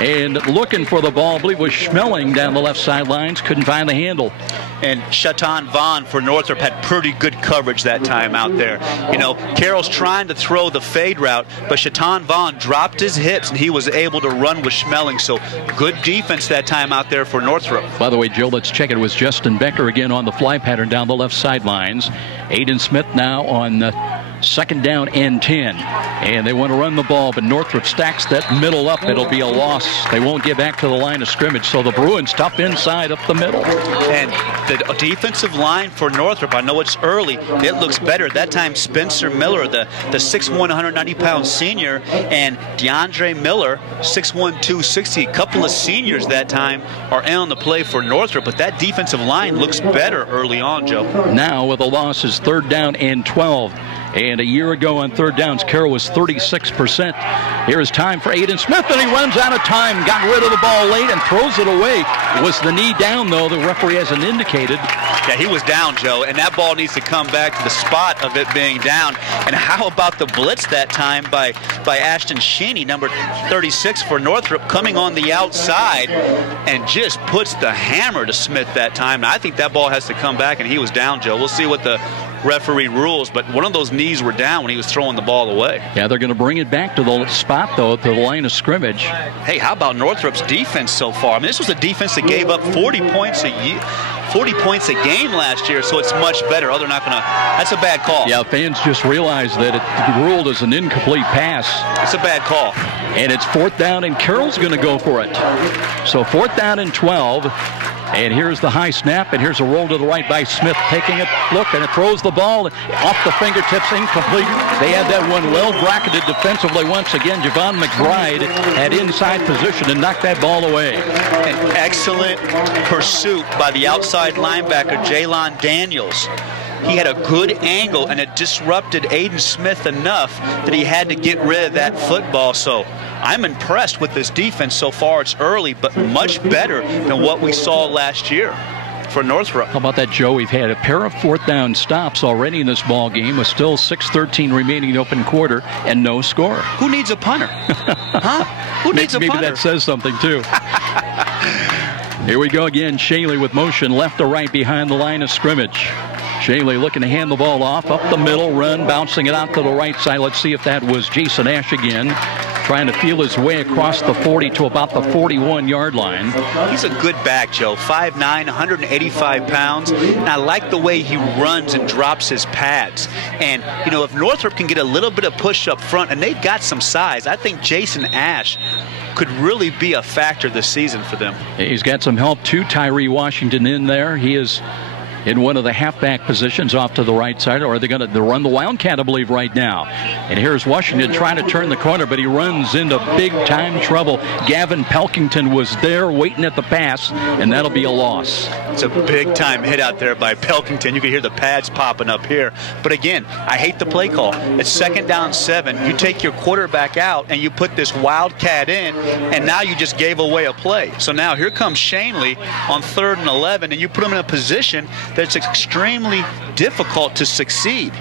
and looking for the ball, I believe it was Schmeling down the left sidelines, couldn't find the handle. And Shatan Vaughn for Northrop had pretty good coverage that time out there. Carroll's trying to throw the fade route, but Shatan Vaughn dropped his hips and he was able to run with Schmeling. So good defense that time out there for Northrop. By the way, Joe, let's check it. It was Justin Becker again on the fly pattern down the left sidelines. Aiden Smith now on the second down and 10. And they want to run the ball, but Northrop stacks that middle up. It'll be a loss. They won't get back to the line of scrimmage, so the Bruins tough inside up the middle. And the defensive line for Northrop, I know it's early, it looks better. That time Spencer Miller, the 6'1", 190-pound senior, and DeAndre Miller, 6'1", 260, a couple of seniors that time are in on the play for Northrop, but that defensive line looks better early on, Joe. Now with a loss is third down and 12. And a year ago on third downs, Carroll was 36%. Here is time for Aiden Smith, and he runs out of time. Got rid of the ball late and throws it away. Was the knee down, though? The referee hasn't indicated. Yeah, he was down, Joe, and that ball needs to come back to the spot of it being down. And how about the blitz that time by Ashton Sheeney, number 36 for Northrop, coming on the outside and just puts the hammer to Smith that time. And I think that ball has to come back, and he was down, Joe. We'll see what the referee rules, but one of those knees were down when he was throwing the ball away. Yeah, they're going to bring it back to the spot, though, to the line of scrimmage. Hey, how about Northrop's defense so far? I mean, this was a defense that gave up 40 points a game last year, so it's much better. Oh, they're not going to. That's a bad call. Yeah, fans just realized that it ruled as an incomplete pass. It's a bad call. And it's fourth down, and Carroll's going to go for it. So fourth down and 12. And here's the high snap, and here's a roll to the right by Smith, taking it, look, and it throws the ball off the fingertips, incomplete. They had that one well bracketed defensively once again. Javon McBride had inside position and knocked that ball away. An excellent pursuit by the outside linebacker, Jalon Daniels. He had a good angle, and it disrupted Aiden Smith enough that he had to get rid of that football. So I'm impressed with this defense so far. It's early, but much better than what we saw last year for Northrop. How about that, Joe? We've had a pair of fourth down stops already in this ball game with still 6:13 remaining open quarter and no score. Who needs a punter? Huh? Who needs a punter? Maybe that says something, too. Here we go again. Shaley with motion left to right behind the line of scrimmage. Shaley looking to hand the ball off, up the middle, run, bouncing it out to the right side. Let's see if that was Jason Ash again, trying to feel his way across the 40 to about the 41-yard line. He's a good back, Joe. 5'9", 185 pounds. And I like the way he runs and drops his pads. And, if Northrop can get a little bit of push up front, and they've got some size, I think Jason Ash could really be a factor this season for them. He's got some help, too. Tyree Washington in there. He is in one of the halfback positions off to the right side, or are they going to run the Wildcat, I believe, right now? And here's Washington trying to turn the corner, but he runs into big-time trouble. Gavin Pelkington was there waiting at the pass, and that'll be a loss. It's a big-time hit out there by Pelkington. You can hear the pads popping up here. But again, I hate the play call. It's 2nd down 7. You take your quarterback out, and you put this Wildcat in, and now you just gave away a play. So now here comes Shanley on 3rd and 11, and you put him in a position that's extremely difficult to succeed.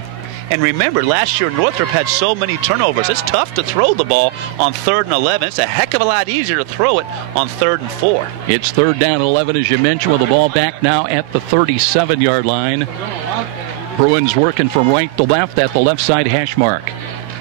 And remember, last year Northrop had so many turnovers. It's tough to throw the ball on 3rd and 11. It's a heck of a lot easier to throw it on 3rd and 4. It's 3rd down 11, as you mentioned, with the ball back now at the 37-yard line. Bruins working from right to left at the left side hash mark.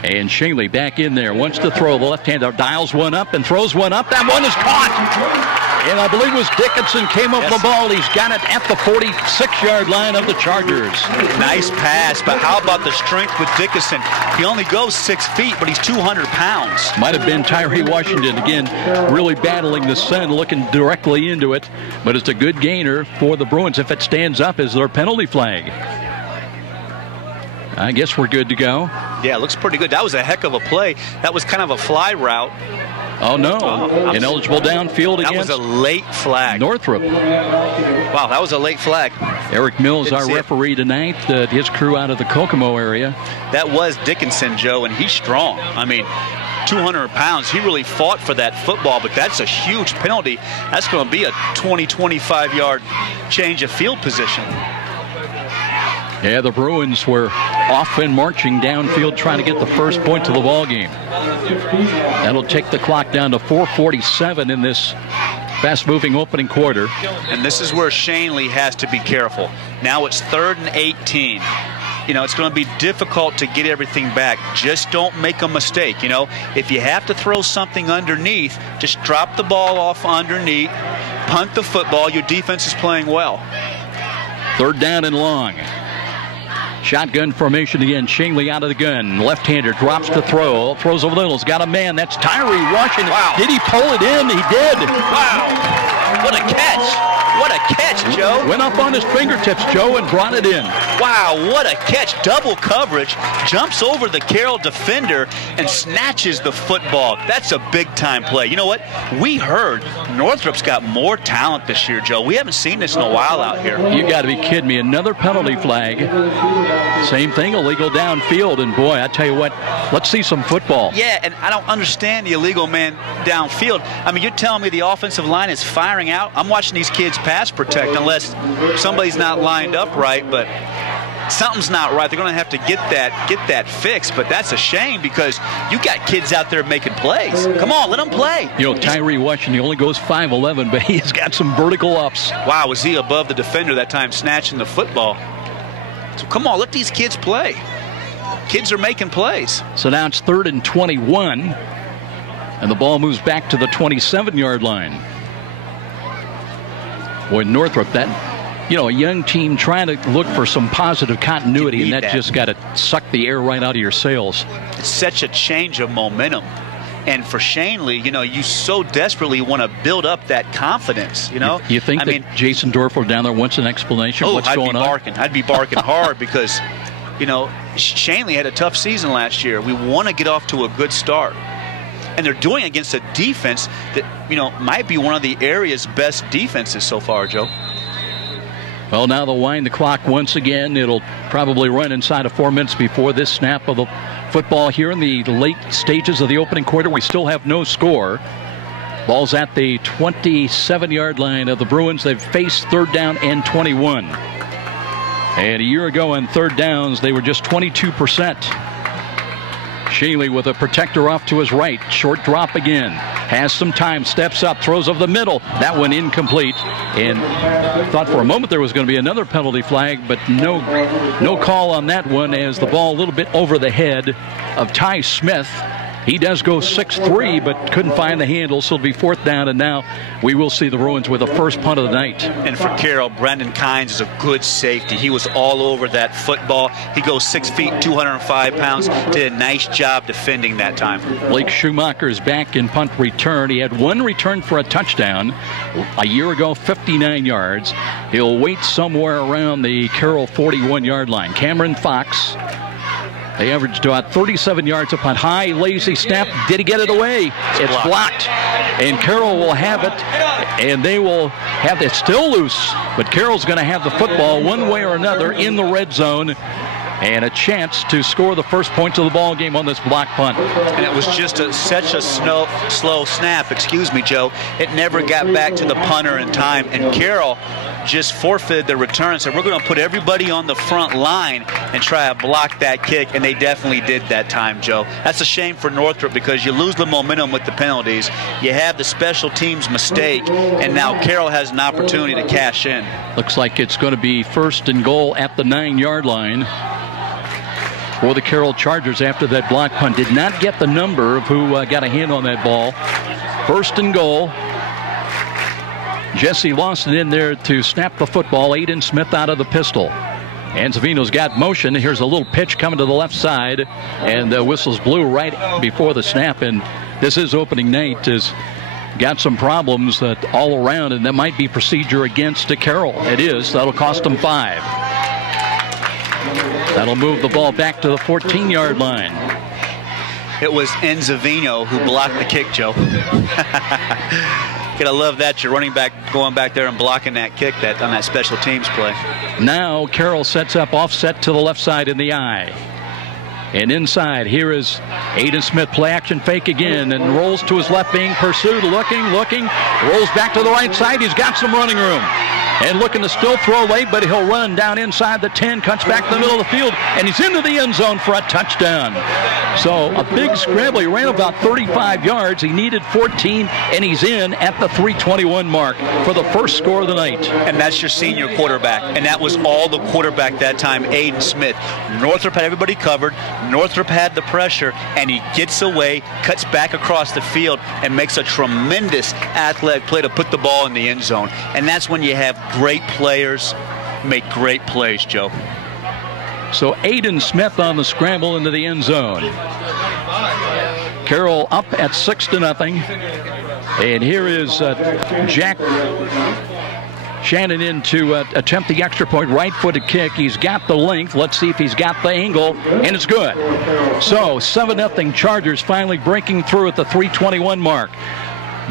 And Shanley back in there, wants to throw. The left-hander dials one up and throws one up. That one is caught. And I believe it was Dickinson came up the ball. He's got it at the 46-yard line of the Chargers. Nice pass, but how about the strength with Dickinson? He only goes 6 feet, but he's 200 pounds. Might have been Tyree Washington, again, really battling the sun, looking directly into it. But it's a good gainer for the Bruins. If it stands up, is their penalty flag. I guess we're good to go. Yeah, it looks pretty good. That was a heck of a play. That was kind of a fly route. Oh, no. Ineligible downfield against. That was a late flag. Northrop. Wow, that was a late flag. Eric Mills, our referee tonight, his crew out of the Kokomo area. That was Dickinson, Joe, and he's strong. I mean, 200 pounds. He really fought for that football, but that's a huge penalty. That's going to be a 20, 25-yard change of field position. Yeah, the Bruins were off and marching downfield trying to get the first point to the ball game. That'll take the clock down to 4:47 in this fast-moving opening quarter. And this is where Shanley has to be careful. Now it's 3rd and 18. You know, it's going to be difficult to get everything back. Just don't make a mistake. You know, if you have to throw something underneath, just drop the ball off underneath, punt the football. Your defense is playing well. 3rd down and long. Shotgun formation again. Shanley out of the gun. Left-hander drops to throw. Throws a little. He's got a man. That's Tyree Washington. Wow. Did he pull it in? He did. Wow. What a catch. What a catch, Joe. Went up on his fingertips, Joe, and brought it in. Wow, what a catch. Double coverage. Jumps over the Carroll defender and snatches the football. That's a big-time play. You know what? We heard Northrop's got more talent this year, Joe. We haven't seen this in a while out here. You got to be kidding me. Another penalty flag. Same thing, illegal downfield. And, boy, I tell you what, let's see some football. Yeah, and I don't understand the illegal man downfield. I mean, you're telling me the offensive line is firing out? I'm watching these kids pass protect unless somebody's not lined up right, but something's not right. They're going to have to get that fixed, but that's a shame because you got kids out there making plays. Come on, let them play. You know, Tyree Washington, he only goes 5'11", but he's got some vertical ups. Wow, was he above the defender that time snatching the football? So come on, let these kids play. Kids are making plays. So now it's 3rd and 21, and the ball moves back to the 27-yard line. Boy, Northrop, that, you know, a young team trying to look for some positive continuity, and that just got to suck the air right out of your sails. It's such a change of momentum. And for Shanley, you know, you so desperately want to build up that confidence, you know? You think Jason Dorfler down there wants an explanation? What's going on? I'd be barking hard because, you know, Shanley had a tough season last year. We want to get off to a good start. And they're doing it against a defense that, you know, might be one of the area's best defenses so far, Joe. Well, now they'll wind the clock once again. It'll probably run inside of 4 minutes before this snap of the football here in the late stages of the opening quarter. We still have no score. Ball's at the 27-yard line of the Bruins. They've faced 3rd down and 21. And a year ago on 3rd downs, they were just 22%. Shanley with a protector off to his right. Short drop again. Has some time. Steps up. Throws over the middle. That one incomplete. And thought for a moment there was going to be another penalty flag, but no call on that one as the ball a little bit over the head of Ty Smith. He does go 6'3", but couldn't find the handle, so it'll be 4th down, and now we will see the Bruins with the first punt of the night. And for Carroll, Brendan Kynes is a good safety. He was all over that football. He goes 6 feet, 205 pounds. Did a nice job defending that time. Blake Schumacher is back in punt return. He had one return for a touchdown a year ago, 59 yards. He'll wait somewhere around the Carroll 41-yard line. Cameron Fox, they averaged about 37 yards upon high, lazy snap. Did he get it away? It's blocked. And Carroll will have it, and they will have it still loose. But Carroll's going to have the football one way or another in the red zone, and a chance to score the first points of the ball game on this block punt. And it was just such a slow snap, excuse me, Joe. It never got back to the punter in time, and Carroll just forfeited the return. So we're going to put everybody on the front line and try to block that kick, and they definitely did that time, Joe. That's a shame for Northrop because you lose the momentum with the penalties. You have the special teams mistake, and now Carroll has an opportunity to cash in. Looks like it's going to be 1st and goal at the 9-yard line for the Carroll Chargers after that block punt. Did not get the number of who got a hand on that ball. 1st and goal. Jesse Lawson in there to snap the football. Aiden Smith out of the pistol. Anzavino's got motion. Here's a little pitch coming to the left side, and the whistle's blew right before the snap. And this is opening night. Has got some problems all around, and that might be procedure against Carroll. It is. That'll cost them 5. That'll move the ball back to the 14-yard line. It was Enzavino who blocked the kick, Joe. Gotta love that. You're running back, going back there and blocking that kick on that special teams play. Now Carroll sets up offset to the left side in the eye. And inside, here is Aiden Smith, play action fake again, and rolls to his left, being pursued, looking, rolls back to the right side. He's got some running room. And looking to still throw late, but he'll run down inside the 10, cuts back to the middle of the field, and he's into the end zone for a touchdown. So a big scramble. He ran about 35 yards. He needed 14, and he's in at the 3:21 mark for the first score of the night. And that's your senior quarterback, and that was all the quarterback that time, Aiden Smith. Northrop had everybody covered. Northrop had the pressure, and he gets away, cuts back across the field, and makes a tremendous athletic play to put the ball in the end zone. And that's when you have great players make great plays, Joe. So Aiden Smith on the scramble into the end zone. Carroll up at 6-0. And here is Jack Shannon in to attempt the extra point, right-footed kick. He's got the length. Let's see if he's got the angle, and it's good. So 7-0 Chargers finally breaking through at the 3:21 mark.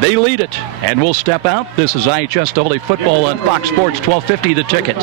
They lead it, and we'll step out. This is IHSAA football on Fox Sports 1250, The Ticket.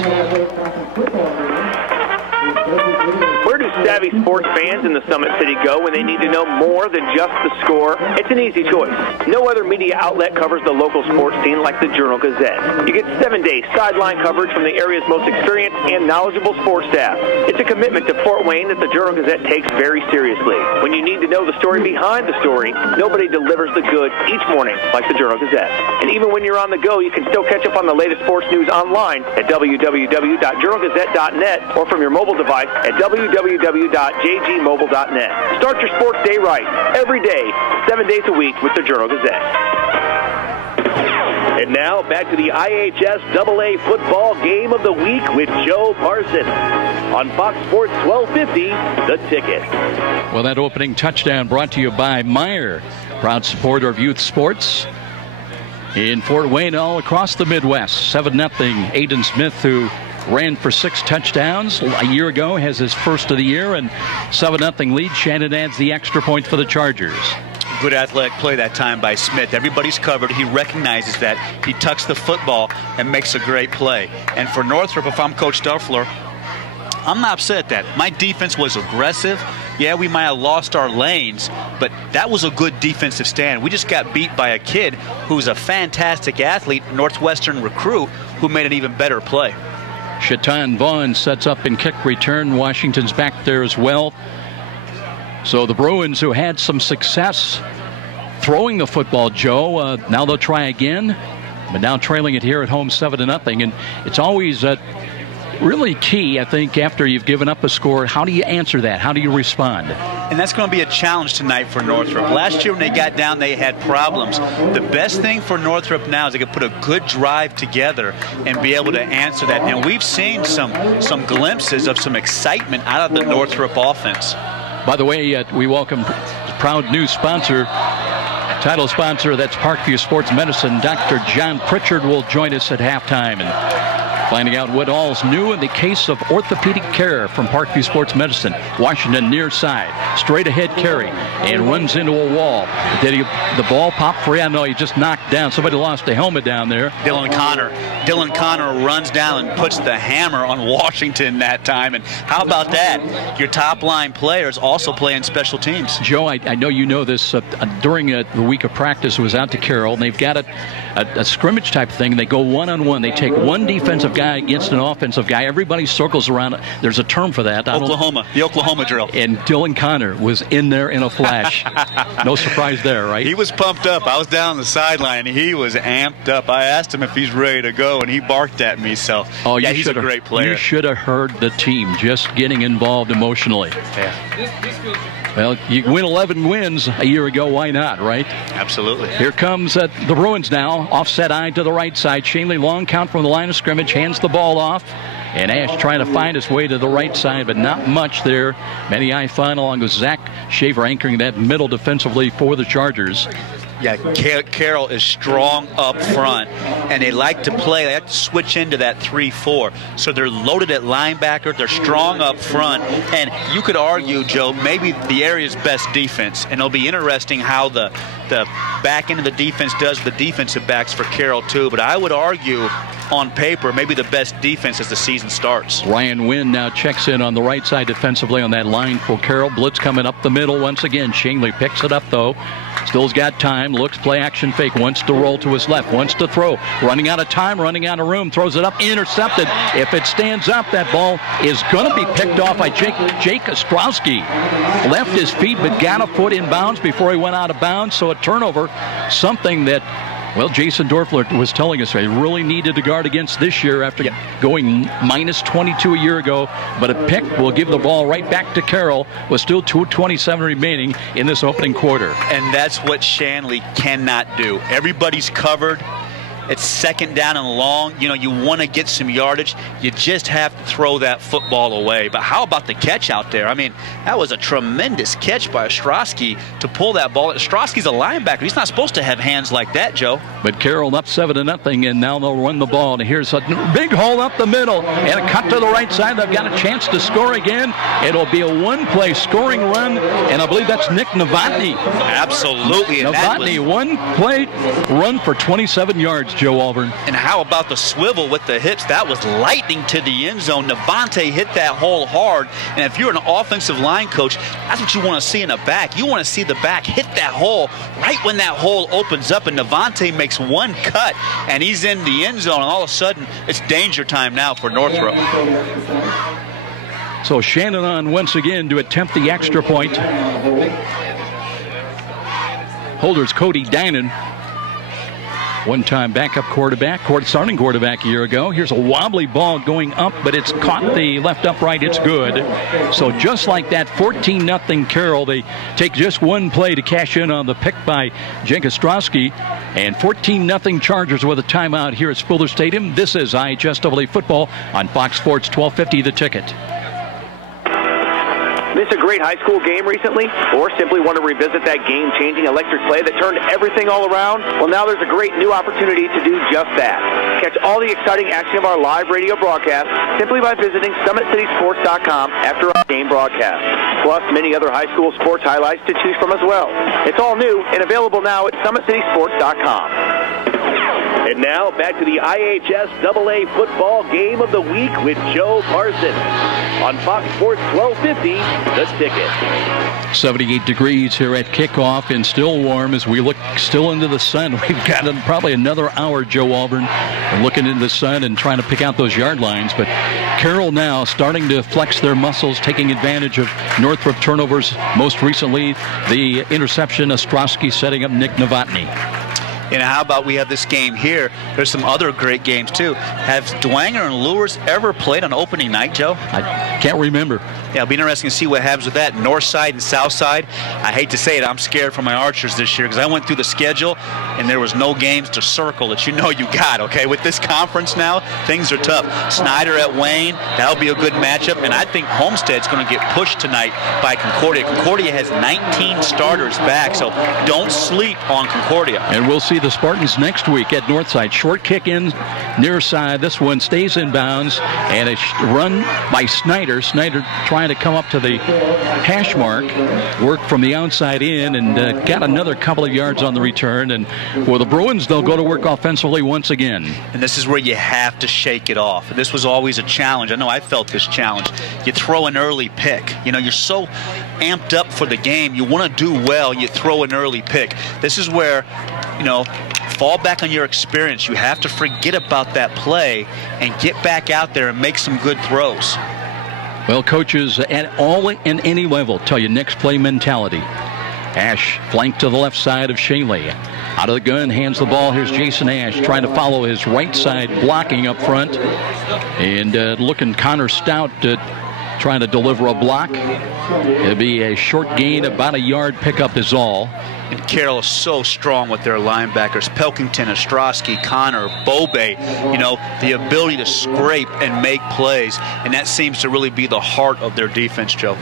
Where do savvy sports fans in the Summit City go when they need to know more than just the score? It's an easy choice. No other media outlet covers the local sports scene like the Journal-Gazette. You get 7-day sideline coverage from the area's most experienced and knowledgeable sports staff. It's a commitment to Fort Wayne that the Journal-Gazette takes very seriously. When you need to know the story behind the story, nobody delivers the good each morning like the Journal-Gazette. And even when you're on the go, you can still catch up on the latest sports news online at www.journalgazette.net or from your mobile device at www.jgmobile.net. Start your sports day right, every day, 7 days a week with the Journal-Gazette. And now back to the IHSAA football game of the week with Joe Parson on Fox Sports 1250, The Ticket. Well, that opening touchdown brought to you by Meyer, proud supporter of youth sports in Fort Wayne, all across the Midwest. 7-0. Aiden Smith, who ran for 6 touchdowns a year ago, has his first of the year, and 7-0 lead. Shannon adds the extra point for the Chargers. Good athletic play that time by Smith. Everybody's covered. He recognizes that. He tucks the football and makes a great play. And for Northrop, if I'm Coach Duffler, I'm not upset at that. My defense was aggressive. Yeah, we might have lost our lanes, but that was a good defensive stand. We just got beat by a kid who's a fantastic athlete, Northwestern recruit, who made an even better play. Shatan Vaughn sets up in kick return. Washington's back there as well. So the Bruins, who had some success throwing the football, Joe, now they'll try again, but now trailing it here at home 7-0. And it's always really key, I think, after you've given up a score. How do you answer that? How do you respond? And that's going to be a challenge tonight for Northrop. Last year when they got down, they had problems. The best thing for Northrop now is they can put a good drive together and be able to answer that. And we've seen some glimpses of some excitement out of the Northrop offense. By the way, we welcome proud new sponsor, title sponsor, that's Parkview Sports Medicine. Dr. John Pritchard will join us at halftime and finding out what all's new in the case of orthopedic care from Parkview Sports Medicine. Washington near side, straight ahead carry, and runs into a wall. Did the ball pop free? I know he just knocked down. Somebody lost a helmet down there. Dylan Connor runs down and puts the hammer on Washington that time. And how about that? Your top line players also playing special teams. Joe, I know you know this. During the week of practice, was out to Carroll, and they've got a scrimmage type thing. They go one-on-one. They take one defensive guy against an offensive guy. Everybody circles around. There's a term for that. The Oklahoma drill. And Dylan Connor was in there in a flash. No surprise there, right? He was pumped up. I was down on the sideline. He was amped up. I asked him if he's ready to go, and he barked at me. So, yeah, he's a great player. You should have heard the team just getting involved emotionally. Yeah. Well, you win 11 wins a year ago. Why not, right? Absolutely. Here comes the Bruins now. Offset eye to the right side. Shanley long count from the line of scrimmage. Hands the ball off. And Ash trying to find his way to the right side, but not much there. Many eye fun along with Zach Shaver anchoring that middle defensively for the Chargers. Yeah, Carroll is strong up front, and they like to play. They have to switch into that 3-4. So they're loaded at linebacker. They're strong up front. And you could argue, Joe, maybe the area's best defense. And it'll be interesting how the back end of the defense does the defensive backs for Carroll, too. But I would argue, on paper, maybe the best defense as the season starts. Ryan Wynn now checks in on the right side defensively on that line for Carroll. Blitz coming up the middle once again. Shanley picks it up, though. Still's got time. Looks, play action fake. Wants to roll to his left. Wants to throw. Running out of time. Running out of room. Throws it up. Intercepted. If it stands up, that ball is going to be picked off by Jake Ostrowski. Left his feet, but got a foot in bounds before he went out of bounds. So a turnover. Something that, well, Jason Dorfler was telling us they really needed to guard against this year after going minus 22 a year ago. But a pick will give the ball right back to Carroll with still 2:27 remaining in this opening quarter. And that's what Shanley cannot do. Everybody's covered. It's second down and long. You know, you want to get some yardage. You just have to throw that football away. But how about the catch out there? I mean, that was a tremendous catch by Ostrowski to pull that ball. Ostrowski's a linebacker. He's not supposed to have hands like that, Joe. But Carroll up 7-0, and now they'll run the ball. And here's a big hole up the middle, and a cut to the right side. They've got a chance to score again. It'll be a one-play scoring run, and I believe that's Nick Novotny. Absolutely. Novotny, one-play run for 27 yards. Joe Auburn. And how about the swivel with the hips? That was lightning to the end zone. Navante hit that hole hard. And if you're an offensive line coach, that's what you want to see in the back. You want to see the back hit that hole right when that hole opens up. And Navante makes one cut, and he's in the end zone. And all of a sudden, it's danger time now for Northrop. So Shannon on once again to attempt the extra point. Holder's Cody Dinan. One-time backup quarterback, starting quarterback a year ago. Here's a wobbly ball going up, but it's caught the left upright. It's good. So just like that, 14-0 Carroll. They take just one play to cash in on the pick by Jake Ostrowski. And 14-0 Chargers with a timeout here at Spiller Stadium. This is IHSAA football on Fox Sports 1250 The Ticket. Miss a great high school game recently, or simply want to revisit that game-changing electric play that turned everything all around? Well, now there's a great new opportunity to do just that. Catch all the exciting action of our live radio broadcast simply by visiting SummitCitySports.com after our game broadcast. Plus, many other high school sports highlights to choose from as well. It's all new and available now at SummitCitySports.com. And now back to the IHSAA football game of the week with Joe Parsons on Fox Sports 1250, The Ticket. 78 degrees here at kickoff and still warm as we look still into the sun. We've got probably another hour, Joe Auburn, looking into the sun and trying to pick out those yard lines. But Carroll now starting to flex their muscles, taking advantage of Northrop turnovers. Most recently, the interception, Ostrowski setting up Nick Novotny. And how about we have this game here? There's some other great games too. Have Dwanger and Lures ever played on opening night, Joe? I can't remember. Yeah, it'll be interesting to see what happens with that. North side and south side. I hate to say it, I'm scared for my Archers this year because I went through the schedule and there was no games to circle that you know you got, okay? With this conference now, things are tough. Snyder at Wayne, that'll be a good matchup. And I think Homestead's going to get pushed tonight by Concordia. Concordia has 19 starters back, so don't sleep on Concordia. And we'll see the Spartans next week at Northside. Short kick in near side. This one stays in bounds, and it's run by Snyder. Snyder trying to come up to the hash mark, work from the outside in, and got another couple of yards on the return. And for the Bruins, they'll go to work offensively once again. And this is where you have to shake it off. This was always a challenge. I know I felt this challenge. You throw an early pick. You know, you're so amped up for the game. You want to do well. You throw an early pick. This is where, you know, fall back on your experience. You have to forget about that play and get back out there and make some good throws. Well, coaches at all and any level tell you next play mentality. Ash flanked to the left side of Shaley. Out of the gun, hands the ball. Here's Jason Ash trying to follow his right side, blocking up front. And looking Connor Stout trying to deliver a block. It'll be a short gain, about a yard pickup is all. And Carroll is so strong with their linebackers. Pelkington, Ostrowski, Connor, Bobe, you know, the ability to scrape and make plays. And that seems to really be the heart of their defense, Joe.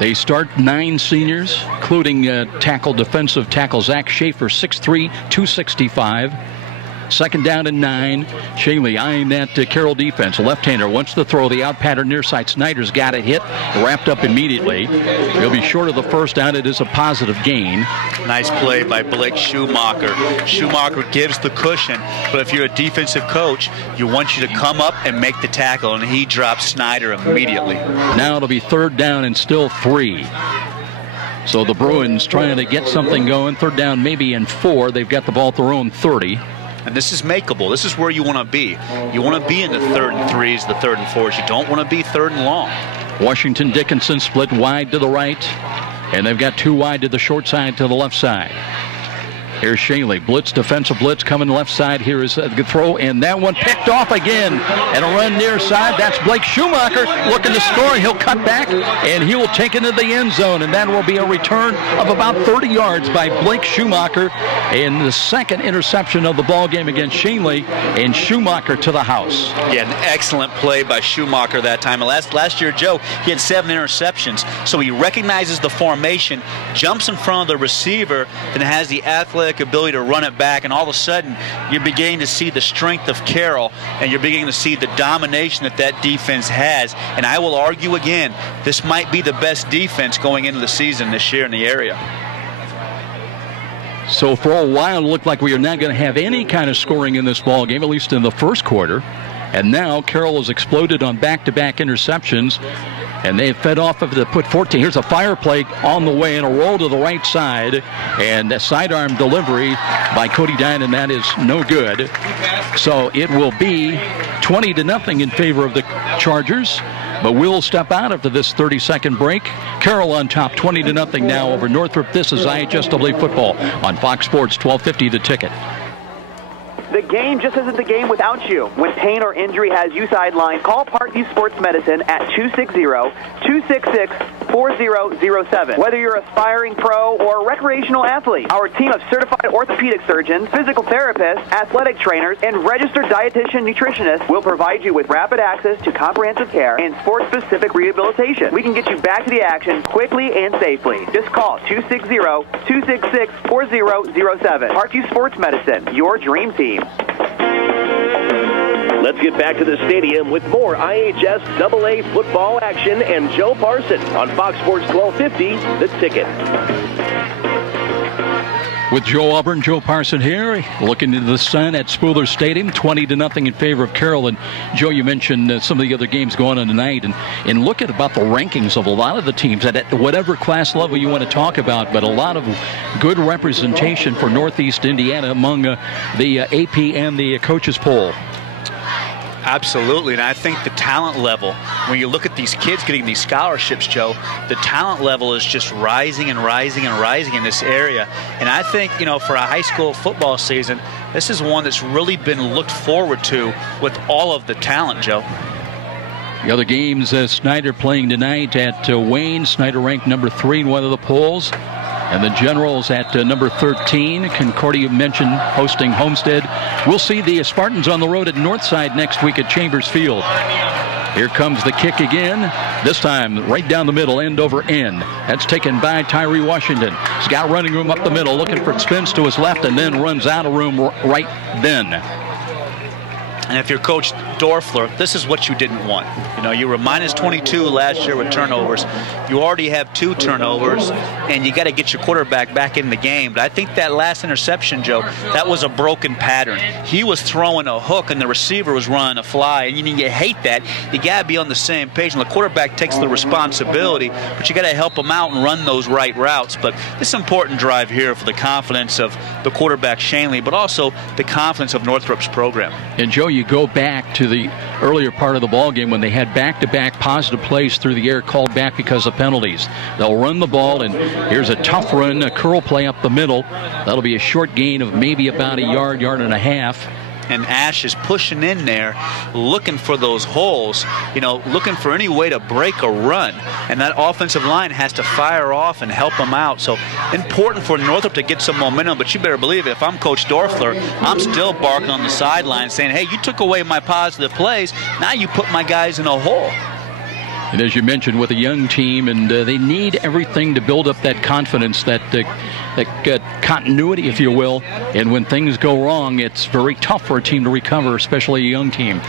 They start 9 seniors, including defensive tackle Zach Schaefer, 6'3", 265. Second down and 9. Shaley eyeing that Carroll defense. Left-hander wants to throw the out pattern near side. Snyder's got it hit, wrapped up immediately. He'll be short of the first down. It is a positive gain. Nice play by Blake Schumacher. Schumacher gives the cushion, but if you're a defensive coach, you want you to come up and make the tackle, and he drops Snyder immediately. Now it'll be third down and still 3. So the Bruins trying to get something going. Third down maybe in 4. They've got the ball at their own 30. And this is makeable. This is where you want to be. You want to be in the 3rd and 3s, the 3rd and 4s. You don't want to be 3rd and long. Washington Dickinson split wide to the right, and they've got 2 wide to the short side to the left side. Here's Shaley. Blitz, defensive blitz coming left side. Here is a good throw, and that one picked off again. And a run near side. That's Blake Schumacher looking to score. He'll cut back, and he will take it into the end zone. And that will be a return of about 30 yards by Blake Schumacher. And the second interception of the ball game against Shaley, and Schumacher to the house. Yeah, an excellent play by Schumacher that time. Last year, Joe, he had 7 interceptions. So he recognizes the formation, jumps in front of the receiver, and has the athletic ability to run it back, and all of a sudden you're beginning to see the strength of Carroll, and you're beginning to see the domination that defense has. And I will argue again, this might be the best defense going into the season this year in the area. So for a while it looked like we are not going to have any kind of scoring in this ball game, at least in the first quarter. And now Carroll has exploded on back-to-back interceptions, and they've fed off of the put 14. Here's a fire play on the way and a roll to the right side, and a sidearm delivery by Cody Dine, and that is no good. So it will be 20-0 in favor of the Chargers, but we'll step out after this 30-second break. Carroll on top, 20-0 now over Northrop. This is IHSAA football on Fox Sports 1250 The Ticket. The game just isn't the game without you. When pain or injury has you sidelined, call Parkview Sports Medicine at 260-266-4007. Whether you're an aspiring pro or a recreational athlete, our team of certified orthopedic surgeons, physical therapists, athletic trainers, and registered dietitian nutritionists will provide you with rapid access to comprehensive care and sport-specific rehabilitation. We can get you back to the action quickly and safely. Just call 260-266-4007. Parkview Sports Medicine, your dream team. Let's get back to the stadium with more IHSAA football action and Joe Parson on Fox Sports 1250, The Ticket. With Joe Auburn, Joe Parson here, looking into the sun at Spooler Stadium, 20-0 in favor of Carroll. And Joe, you mentioned some of the other games going on tonight, and look at about the rankings of a lot of the teams at whatever class level you want to talk about, but a lot of good representation for Northeast Indiana among the AP and the coaches poll. Absolutely, and I think the talent level, when you look at these kids getting these scholarships, Joe, the talent level is just rising and rising and rising in this area. And I think, for a high school football season, this is one that's really been looked forward to with all of the talent, Joe. The other games, Snyder playing tonight at Wayne. Snyder ranked number 3 in one of the polls. And the Generals at number 13. Concordia mentioned hosting Homestead. We'll see the Spartans on the road at Northside next week at Chambers Field. Here comes the kick again. This time right down the middle, end over end. That's taken by Tyree Washington. He's got running room up the middle, looking for spins to his left, and then runs out of room right then. And if you're Coach Dorfler, this is what you didn't want. You were minus 22 last year with turnovers. You already have 2 turnovers, and you got to get your quarterback back in the game. But I think that last interception, Joe, that was a broken pattern. He was throwing a hook, and the receiver was running a fly. And you hate that. You got to be on the same page. And the quarterback takes the responsibility, but you got to help him out and run those right routes. But this important drive here for the confidence of the quarterback, Shanley, but also the confidence of Northrop's program. And Joe, you go back to the earlier part of the ball game when they had back-to-back positive plays through the air called back because of penalties. They'll run the ball, and here's a tough run, a curl play up the middle. That'll be a short gain of maybe about a yard and a half. And Ash is pushing in there, looking for those holes, looking for any way to break a run. And that offensive line has to fire off and help them out. So important for Northrop to get some momentum, but you better believe it. If I'm Coach Dorfler, I'm still barking on the sideline saying, hey, you took away my positive plays. Now you put my guys in a hole. And as you mentioned, with a young team, and they need everything to build up that confidence, that continuity, if you will. And when things go wrong, it's very tough for a team to recover, especially a young team.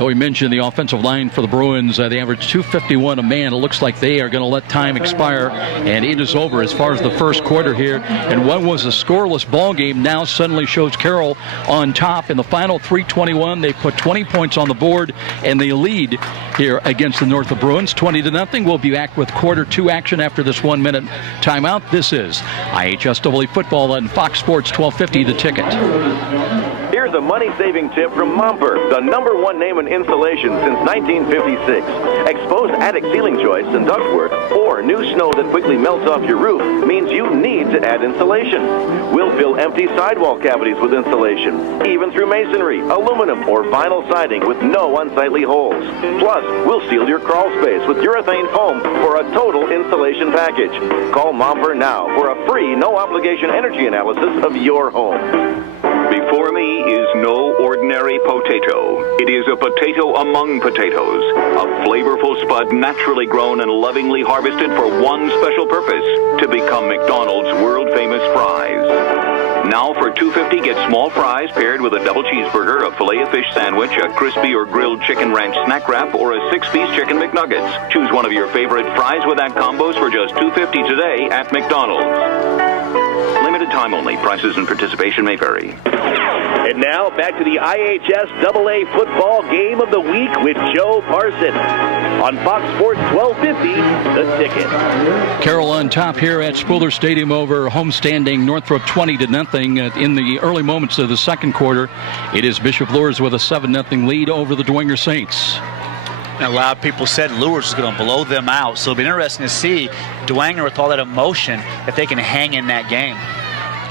We mentioned the offensive line for the Bruins. They average 251 a man. It looks like they are going to let time expire, and it is over as far as the first quarter here. And what was a scoreless ball game now suddenly shows Carroll on top. In the final 3:21, they put 20 points on the board, and they lead here against the Northrop Bruins 20-0. We'll be back with quarter 2 action after this 1-minute timeout. This is IHSAA football on Fox Sports 1250, The Ticket. Here's a money-saving tip from Momper, the #1 name in insulation since 1956. Exposed attic ceiling joists and ductwork, or new snow that quickly melts off your roof, means you need to add insulation. We'll fill empty sidewall cavities with insulation, even through masonry, aluminum, or vinyl siding with no unsightly holes. Plus, we'll seal your crawl space with urethane foam for a total insulation package. Call Momper now for a free, no-obligation energy analysis of your home. Before me is no ordinary potato. It is a potato among potatoes, a flavorful spud naturally grown and lovingly harvested for one special purpose, to become McDonald's world-famous fries. Now for $2.50, get small fries paired with a double cheeseburger, a filet-of-fish sandwich, a crispy or grilled chicken ranch snack wrap, or a 6-piece chicken McNuggets. Choose one of your favorite fries with that combos for just $2.50 today at McDonald's. Limited time only. Prices and participation may vary. And now back to the IHSAA football game of the week with Joe Parson on Fox Sports 1250, The Ticket. Carroll on top here at Spooler Stadium over homestanding Northrop 20-0 in the early moments of the second quarter. It is Bishop Luers with a 7-0 lead over the Dwenger Saints. And a lot of people said Luers is going to blow them out, so it'll be interesting to see Dwenger with all that emotion if they can hang in that game.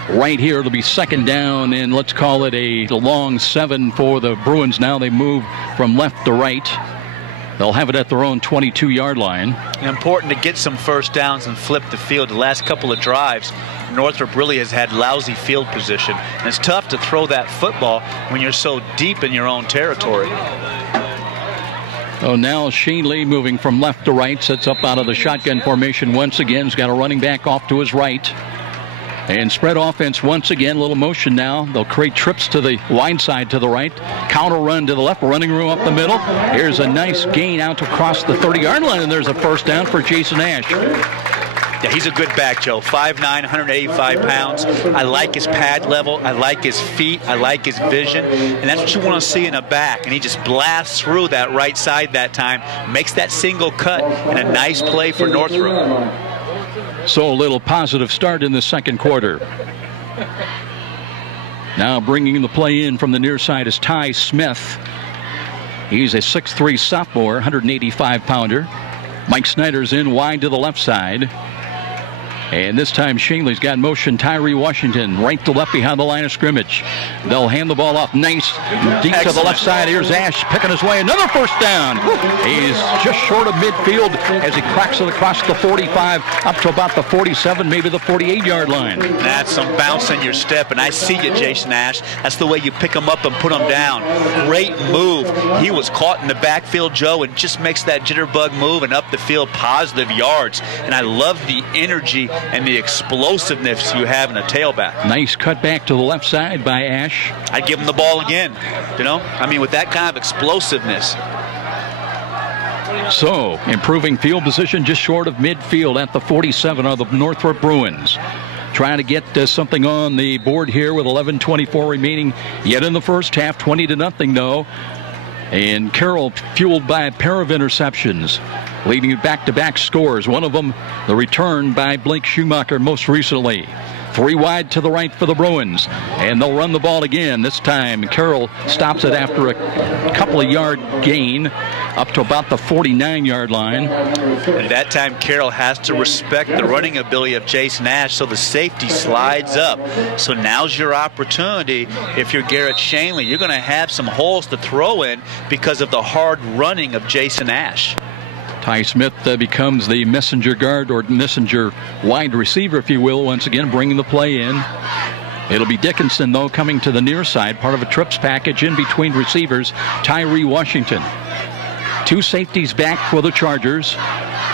Right here, it'll be second down, and let's call it a long 7 for the Bruins. Now they move from left to right. They'll have it at their own 22-yard line. And important to get some first downs and flip the field. The last couple of drives, Northrop really has had lousy field position. And it's tough to throw that football when you're so deep in your own territory. Oh, now Shane Lee moving from left to right, sets up out of the shotgun formation once again. He's got a running back off to his right. And spread offense once again, a little motion now. They'll create trips to the wide side to the right. Counter run to the left, running room up the middle. Here's a nice gain out across the 30-yard line, and there's a first down for Jason Ash. Yeah, he's a good back, Joe. 5'9", 185 pounds. I like his pad level. I like his feet. I like his vision. And that's what you want to see in a back. And he just blasts through that right side that time. Makes that single cut, and a nice play for Northrop. So a little positive start in the second quarter. Now bringing the play in from the near side is Ty Smith. He's a 6'3 sophomore, 185-pounder. Mike Snyder's in wide to the left side. And this time Shanley's got motion. Tyree Washington right to left behind the line of scrimmage. They'll hand the ball off. Nice. Deep to the left side. Here's Ash picking his way. Another first down. He's just short of midfield as he cracks it across the 45 up to about the 47, maybe the 48-yard line. That's some bounce in your step, and I see you, Jason Ash. That's the way you pick him up and put him down. Great move. He was caught in the backfield, Joe, and just makes that jitterbug move and up the field, positive yards. And I love the energy and the explosiveness you have in a tailback. Nice cut back to the left side by Ash. I'd give him the ball again, you know? I mean, with that kind of explosiveness. So, improving field position just short of midfield at the 47 are the Northrop Bruins. Trying to get something on the board here with 11:24 remaining yet in the first half. 20-0 though. And Carroll fueled by a pair of interceptions, leading back-to-back scores. One of them, the return by Blake Schumacher most recently. 3 wide to the right for the Bruins. And they'll run the ball again. This time, Carroll stops it after a couple of yard gain up to about the 49-yard line. And that time, Carroll has to respect the running ability of Jason Ash, so the safety slides up. So now's your opportunity. If you're Garrett Shanley, you're going to have some holes to throw in because of the hard running of Jason Ash. Ty Smith becomes the messenger guard or messenger wide receiver, if you will, once again bringing the play in. It'll be Dickinson, though, coming to the near side, part of a trips package in between receivers. Tyree Washington. 2 safeties back for the Chargers.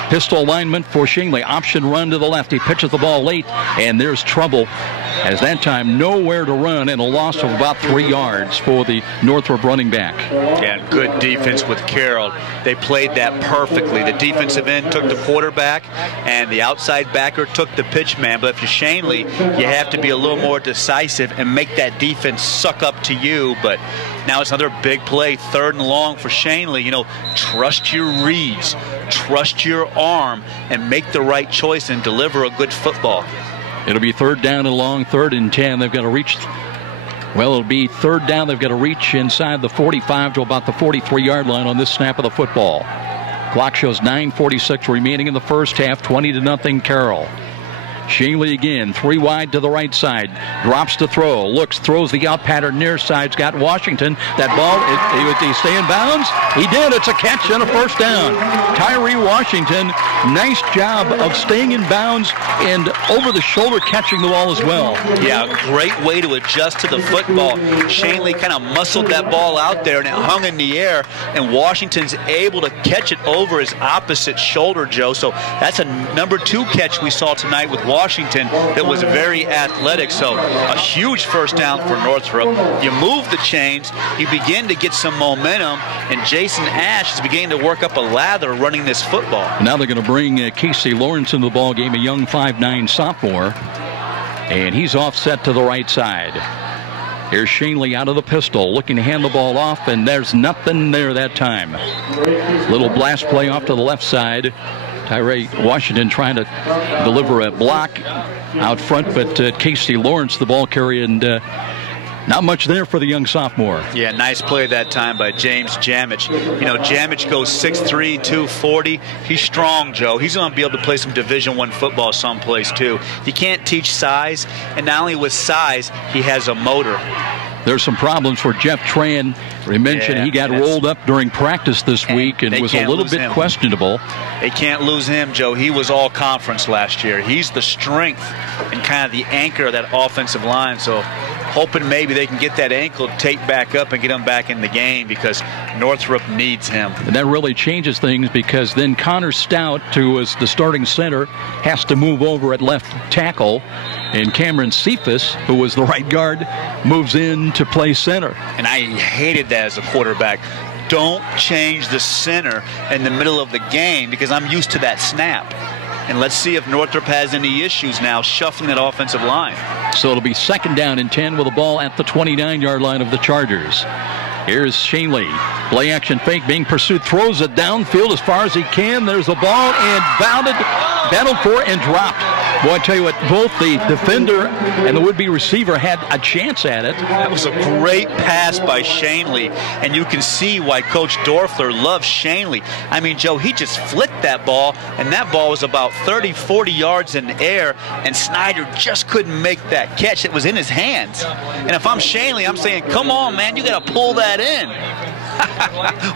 Pistol alignment for Shingley. Option run to the left. He pitches the ball late, and there's trouble, as that time nowhere to run and a loss of about 3 yards for the Northrop running back. Yeah, good defense with Carroll. They played that perfectly. The defensive end took the quarterback, and the outside backer took the pitch man. But if you're Shanley, you have to be a little more decisive and make that defense suck up to you. But now it's another big play, 3rd and long for Shanley. You know, trust your reads, trust your arm, and make the right choice and deliver a good football. It'll be 3rd down and long, 3rd and 10. They've got to reach, well, it'll be 3rd down. They've got to reach inside the 45 to about the 43-yard line on this snap of the football. Clock shows 9:46 remaining in the first half, 20-0 Carroll. Shanley again, 3 wide to the right side. Drops to throw. Looks, throws the out pattern near side's got Washington. That ball, he stay in bounds? He did. It's a catch and a first down. Tyree Washington, nice job of staying in bounds and over the shoulder catching the ball as well. Yeah, great way to adjust to the football. Shanley kind of muscled that ball out there and it hung in the air, and Washington's able to catch it over his opposite shoulder, Joe. So that's a number 2 catch we saw tonight with Washington that was very athletic. So a huge first down for Northrop. You move the chains, you begin to get some momentum, and Jason Ash is beginning to work up a lather running this football. Now they're going to bring Casey Lawrence into the ball game, a young 5'9" sophomore, and he's offset to the right side. Here's Shanley out of the pistol, looking to hand the ball off, and there's nothing there that time. Little blast play off to the left side. Tyree Washington trying to deliver a block out front, but Casey Lawrence, the ball carrier, and not much there for the young sophomore. Yeah, nice play that time by James Jamich. You know, Jamich goes 6'3", 240. He's strong, Joe. He's going to be able to play some Division I football someplace, too. You can't teach size, and not only with size, he has a motor. There's some problems for Jeff Tran. We mentioned he got rolled up during practice this week and was a little bit questionable. They can't lose him, Joe. He was all conference last year. He's the strength and kind of the anchor of that offensive line. So hoping maybe they can get that ankle taped back up and get him back in the game, because Northrop needs him. And that really changes things, because then Connor Stout, who was the starting center, has to move over at left tackle. And Cameron Cephas, who was the right guard, moves in to play center. And I hated that as a quarterback. Don't change the center in the middle of the game, because I'm used to that snap. And let's see if Northrop has any issues now shuffling that offensive line. So it'll be 2nd down and 10 with the ball at the 29-yard line of the Chargers. Here's Shanley. Play action fake being pursued. Throws it downfield as far as he can. There's the ball, and battled for and dropped. Boy, I tell you what, both the defender and the would-be receiver had a chance at it. That was a great pass by Shanley, and you can see why Coach Dorfler loves Shanley. I mean, Joe, he just flicked that ball, and that ball was about 30, 40 yards in the air, and Snyder just couldn't make that catch. It was in his hands. And if I'm Shanley, I'm saying, come on, man, you got to pull that in.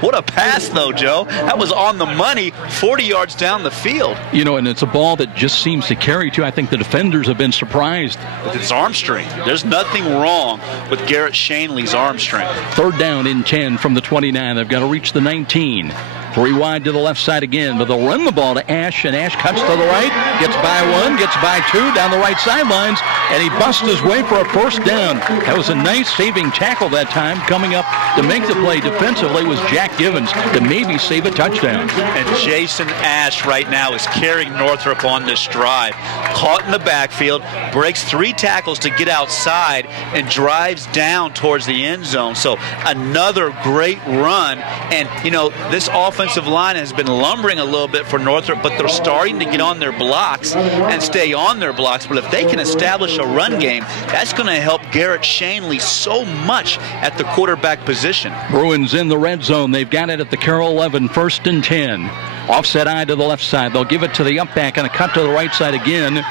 What a pass, though, Joe. That was on the money, 40 yards down the field. You know, and it's a ball that just seems to carry, too. I think the defenders have been surprised. With his arm strength. There's nothing wrong with Garrett Shanley's arm strength. 3rd down and 10 from the 29. They've got to reach the 19. 3 wide to the left side again, but they'll run the ball to Ash, and Ash cuts to the right, gets by 1, gets by 2, down the right sidelines, and he busts his way for a 1st down. That was a nice saving tackle that time. Coming up to make the play defensively was Jack Givens to maybe save a touchdown. And Jason Ash right now is carrying Northrop on this drive. Caught in the backfield, breaks 3 tackles to get outside, and drives down towards the end zone. So another great run. And, you know, this offensive line has been lumbering a little bit for Northrop, but they're starting to get on their blocks and stay on their blocks. But if they can establish a run game, that's going to help Garrett Shanley so much at the quarterback position. Bruins in the red zone. They've got it at the Carroll 11, 1st and 10. Offset eye to the left side. They'll give it to the up back and a cut to the right side again.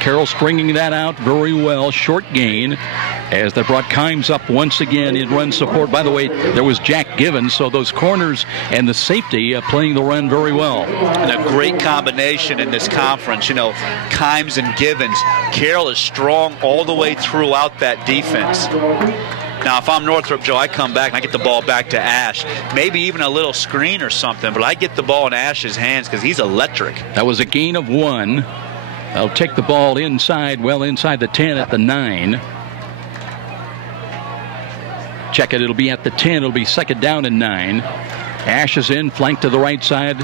Carroll stringing that out very well. Short gain as they brought Kimes up once again in run support. By the way, there was Jack Givens, so those corners and the safety playing the run very well. And a great combination in this conference. You know, Kimes and Givens. Carroll is strong all the way throughout that defense. Now, if I'm Northrop, Joe, I come back and I get the ball back to Ash. Maybe even a little screen or something, but I get the ball in Ash's hands because he's electric. That was a gain of 1. They'll take the ball inside, well inside the 10 at the 9. Check it, it'll be at the 10. It'll be 2nd down and 9. Ash is in, flanked to the right side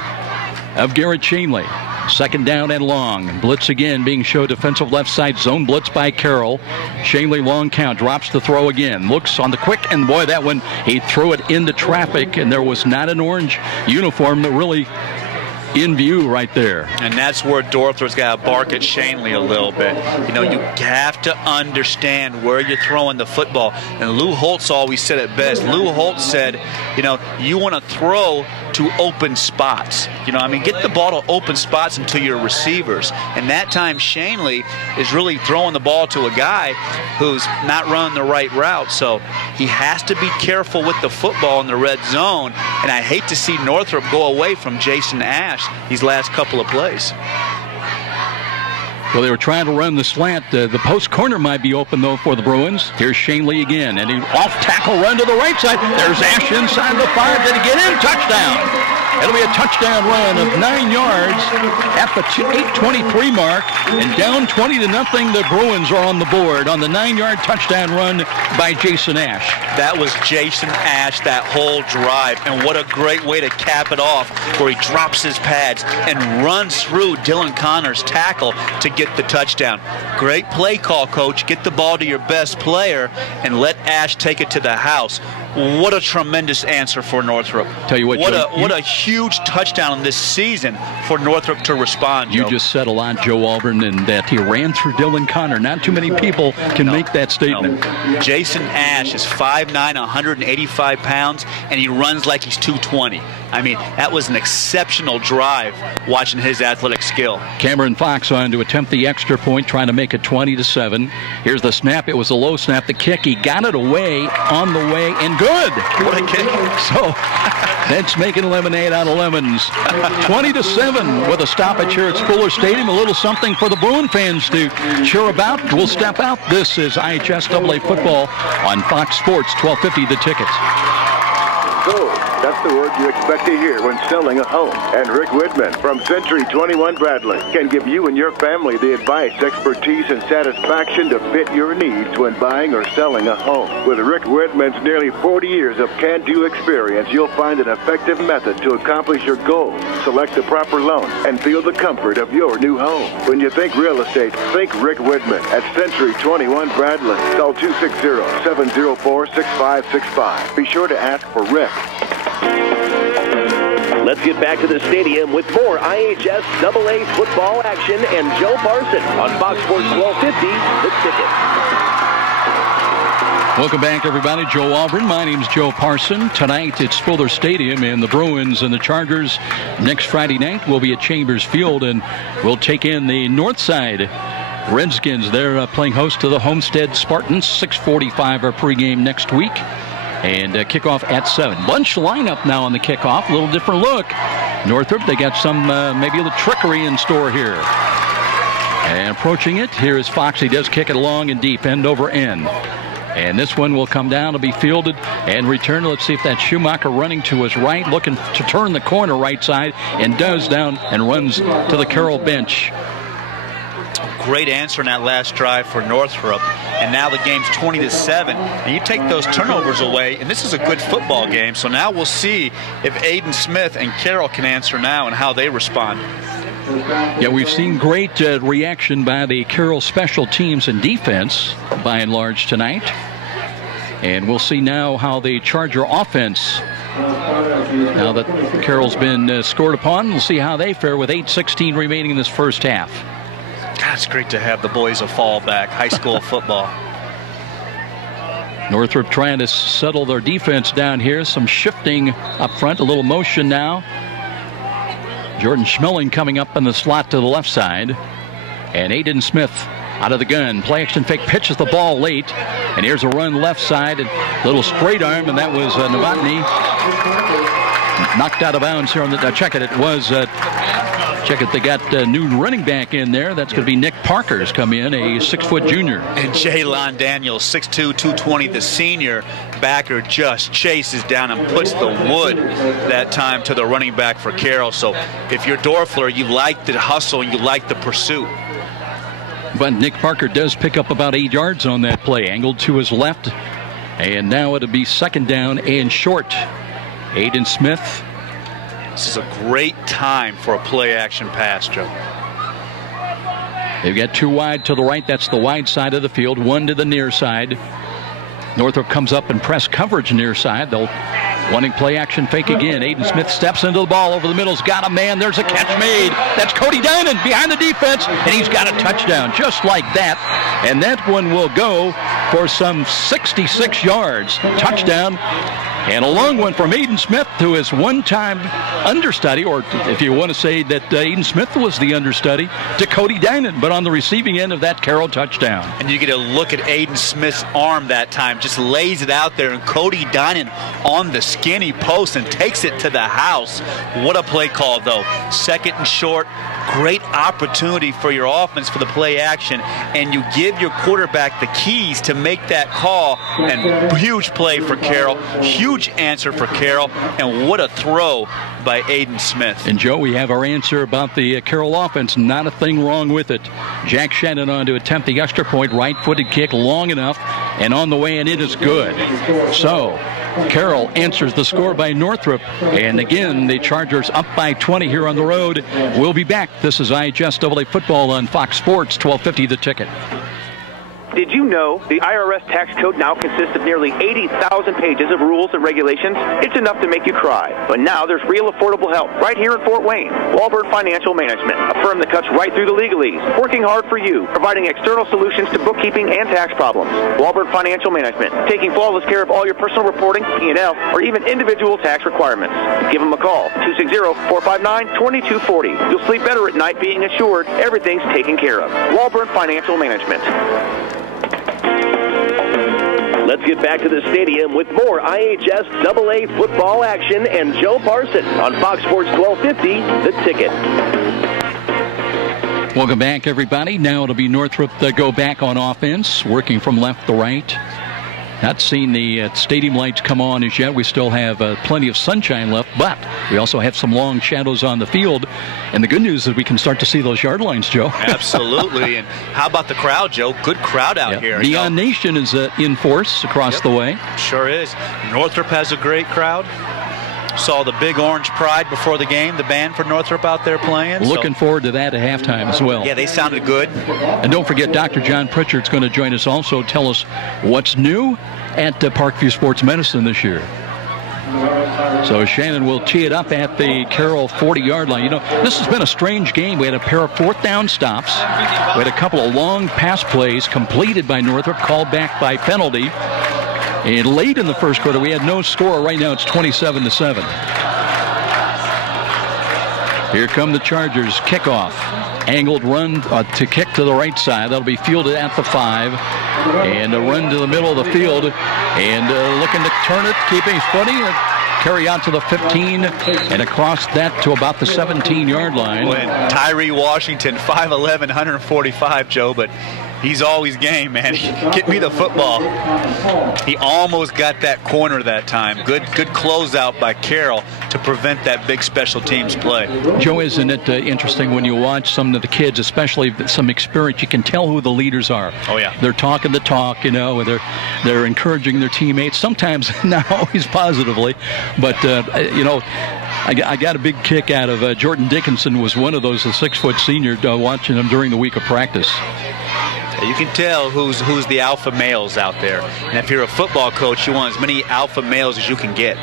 of Garrett Shanley. 2nd down and long. Blitz again being showed defensive left side. Zone blitz by Carroll. Shanley long count. Drops the throw again. Looks on the quick, and boy, that one, he threw it into traffic, and there was not an orange uniform that really in view right there. And that's where Dorthrop's got to bark at Shanley a little bit. You know, you have to understand where you're throwing the football. And Lou Holtz always said it best. Lou Holtz said, you know, you want to throw to open spots. You know, I mean, get the ball to open spots and to your receivers. And that time, Shanley is really throwing the ball to a guy who's not running the right route. So he has to be careful with the football in the red zone. And I hate to see Northrop go away from Jason Ash these last couple of plays. Well, they were trying to run the slant. The post corner might be open, though, for the Bruins. Here's Shanley again, and he off-tackle run to the right side. There's Ash inside the 5. Did he get in? Touchdown! It'll be a touchdown run of 9 yards at the 8:23 mark, and down 20-0. The Bruins are on the board on the 9-yard touchdown run by Jason Ash. That was Jason Ash that whole drive, and what a great way to cap it off, where he drops his pads and runs through Dylan Connor's tackle to get the touchdown. Great play call, Coach. Get the ball to your best player and let Ash take it to the house. What a tremendous answer for Northrop. Tell you what, Joe, what a huge touchdown this season for Northrop to respond, Joe. You just said a lot, Joe Albron, and that he ran through Dylan Connor. Not too many people can make that statement. No. Jason Ash is 5'9", 185 pounds, and he runs like he's 220. I mean, that was an exceptional drive watching his athletic skill. Cameron Fox on to attempt the extra point, trying to make it 20-7. Here's the snap. It was a low snap. The kick, he got it away on the way, and good. What a kick. So that's making lemonade out of lemons. 20-7 with a stoppage here at Fuller Stadium. A little something for the Bruin fans to cheer about. We'll step out. This is IHSAA football on Fox Sports, 1250 The Tickets. So, that's the word you expect to hear when selling a home. And Rick Whitman from Century 21 Bradley can give you and your family the advice, expertise, and satisfaction to fit your needs when buying or selling a home. With Rick Whitman's nearly 40 years of can-do experience, you'll find an effective method to accomplish your goals. Select the proper loan and feel the comfort of your new home. When you think real estate, think Rick Whitman at Century 21 Bradley. Call 260-704-6565. Be sure to ask for Rick. Let's get back to the stadium with more IHSAA football action and Joe Parson on Fox Sports 1250, The Ticket. Welcome back, everybody. Joe Auburn. My name's Joe Parson. Tonight, it's Fuller Stadium, and the Bruins and the Chargers next Friday night will be at Chambers Field, and we'll take in the North Side Redskins. They're playing host to the Homestead Spartans. 6:45 our pregame next week, and kickoff at 7. Bunch lineup now on the kickoff. A little different look. Northrop, they got some maybe a little trickery in store here. And approaching it, here is Fox. He does kick it long and deep, end over end. And this one will come down to be fielded and returned. Let's see if that's Schumacher running to his right, looking to turn the corner right side, and does down and runs to the Carroll bench. Great answer in that last drive for Northrop. And now the game's 20-7. And you take those turnovers away, and this is a good football game. So now we'll see if Aiden Smith and Carroll can answer now and how they respond. Yeah, we've seen great reaction by the Carroll special teams and defense, by and large, tonight. And we'll see now how the Charger offense, now that Carroll's been scored upon, we'll see how they fare with 8:16 remaining in this first half. God, it's great to have the boys a fallback, high school football. Northrop trying to settle their defense down here. Some shifting up front, a little motion now. Jordan Schmeling coming up in the slot to the left side. And Aiden Smith out of the gun. Play action fake, pitches the ball late. And here's a run left side. A little straight arm, and that was Novotny. Knocked out of bounds here on the check it. It was check it. They got a new running back in there. That's going to be Nick Parker's come in, a 6-foot junior. And Jaylon Daniels, 6'2", 220, the senior backer, just chases down and puts the wood that time to the running back for Carroll. So if you're Dorfler, you like the hustle and you like the pursuit. But Nick Parker does pick up about 8 yards on that play, angled to his left. And now it'll be second down and short. Aiden Smith. This is a great time for a play-action pass, Joe. They've got 2 wide to the right. That's the wide side of the field. 1 to the near side. Northrop comes up and press coverage near side. They'll wanting play-action fake again. Aiden Smith steps into the ball over the middle's got a man. There's a catch made. That's Cody Dinan behind the defense, and he's got a touchdown just like that. And that one will go for some 66 yards. Touchdown. And a long one from Aiden Smith, who is one-time understudy, or if you want to say that Aiden Smith was the understudy, to Cody Dinan, but on the receiving end of that Carroll touchdown. And you get a look at Aiden Smith's arm that time, just lays it out there, and Cody Dinan on the skinny post and takes it to the house. What a play call, though. Second and short. Great opportunity for your offense for the play action, and you give your quarterback the keys to make that call. And huge play for Carroll, huge answer for Carroll, and what a throw by Aiden Smith. And Joe, we have our answer about the Carroll offense. Not a thing wrong with it. Jack Shannon on to attempt the extra point, right-footed kick long enough, and on the way, and it is good. So Carroll answers the score by Northrop, and again the Chargers up by 20 here on the road. We'll be back. This is IHSAA football on Fox Sports 1250 The Ticket. Did you know the IRS tax code now consists of nearly 80,000 pages of rules and regulations? It's enough to make you cry. But now there's real affordable help right here in Fort Wayne. Walburn Financial Management, a firm that cuts right through the legalese, working hard for you, providing external solutions to bookkeeping and tax problems. Walburn Financial Management, taking flawless care of all your personal reporting, P&L, or even individual tax requirements. Give them a call, 260-459-2240. You'll sleep better at night being assured everything's taken care of. Walburn Financial Management. Let's get back to the stadium with more IHSAA football action and Joe Parson on Fox Sports 1250, The Ticket. Welcome back, everybody. Now it'll be Northrop that go back on offense, working from left to right. Not seen the stadium lights come on as yet. We still have plenty of sunshine left, but we also have some long shadows on the field. And the good news is we can start to see those yard lines, Joe. Absolutely. And how about the crowd, Joe? Good crowd out here. Neon Nation is in force across the way. Sure is. Northrop has a great crowd. Saw the Big Orange Pride before the game, the band for Northrop out there playing. Looking forward to that at halftime as well. Yeah, they sounded good. And don't forget, Dr. John Pritchard's going to join us also, tell us what's new at Parkview Sports Medicine this year. So Shannon will tee it up at the Carroll 40-yard line. You know, this has been a strange game. We had a pair of fourth down stops. We had a couple of long pass plays completed by Northrop, called back by penalty. And late in the first quarter, we had no score. Right now, it's 27-7. Here come the Chargers. Kickoff. Angled run to kick to the right side. That'll be fielded at the 5. And a run to the middle of the field. And looking to turn it, keeping his footing. Carry out to the 15 and across that to about the 17-yard line. When Tyree Washington, 5'11", 145, Joe, but he's always game, man. Get me the football. He almost got that corner that time. Good closeout by Carroll to prevent that big special teams play. Joe, isn't it interesting when you watch some of the kids, especially some experience, you can tell who the leaders are. Oh, yeah. They're talking the talk, you know, and they're encouraging their teammates, sometimes not always positively, but, you know, I got a big kick out of Jordan Dickinson was one of those, a 6-foot senior, watching him during the week of practice. You can tell who's the alpha males out there. And if you're a football coach, you want as many alpha males as you can get.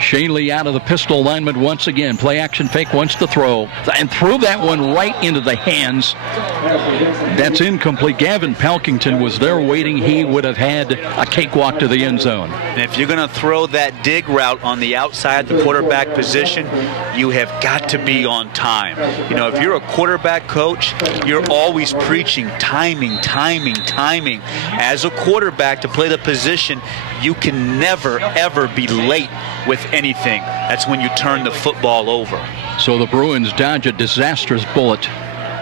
Shanley out of the pistol alignment once again. Play action fake, wants to throw. And threw that one right into the hands. That's incomplete. Gavin Pelkington was there waiting. He would have had a cakewalk to the end zone. And if you're going to throw that dig route on the outside, the quarterback position, you have got to be on time. You know, if you're a quarterback coach, you're always preaching timing. As a quarterback, to play the position, you can never, ever be late with anything. That's when you turn the football over. So the Bruins dodge a disastrous bullet.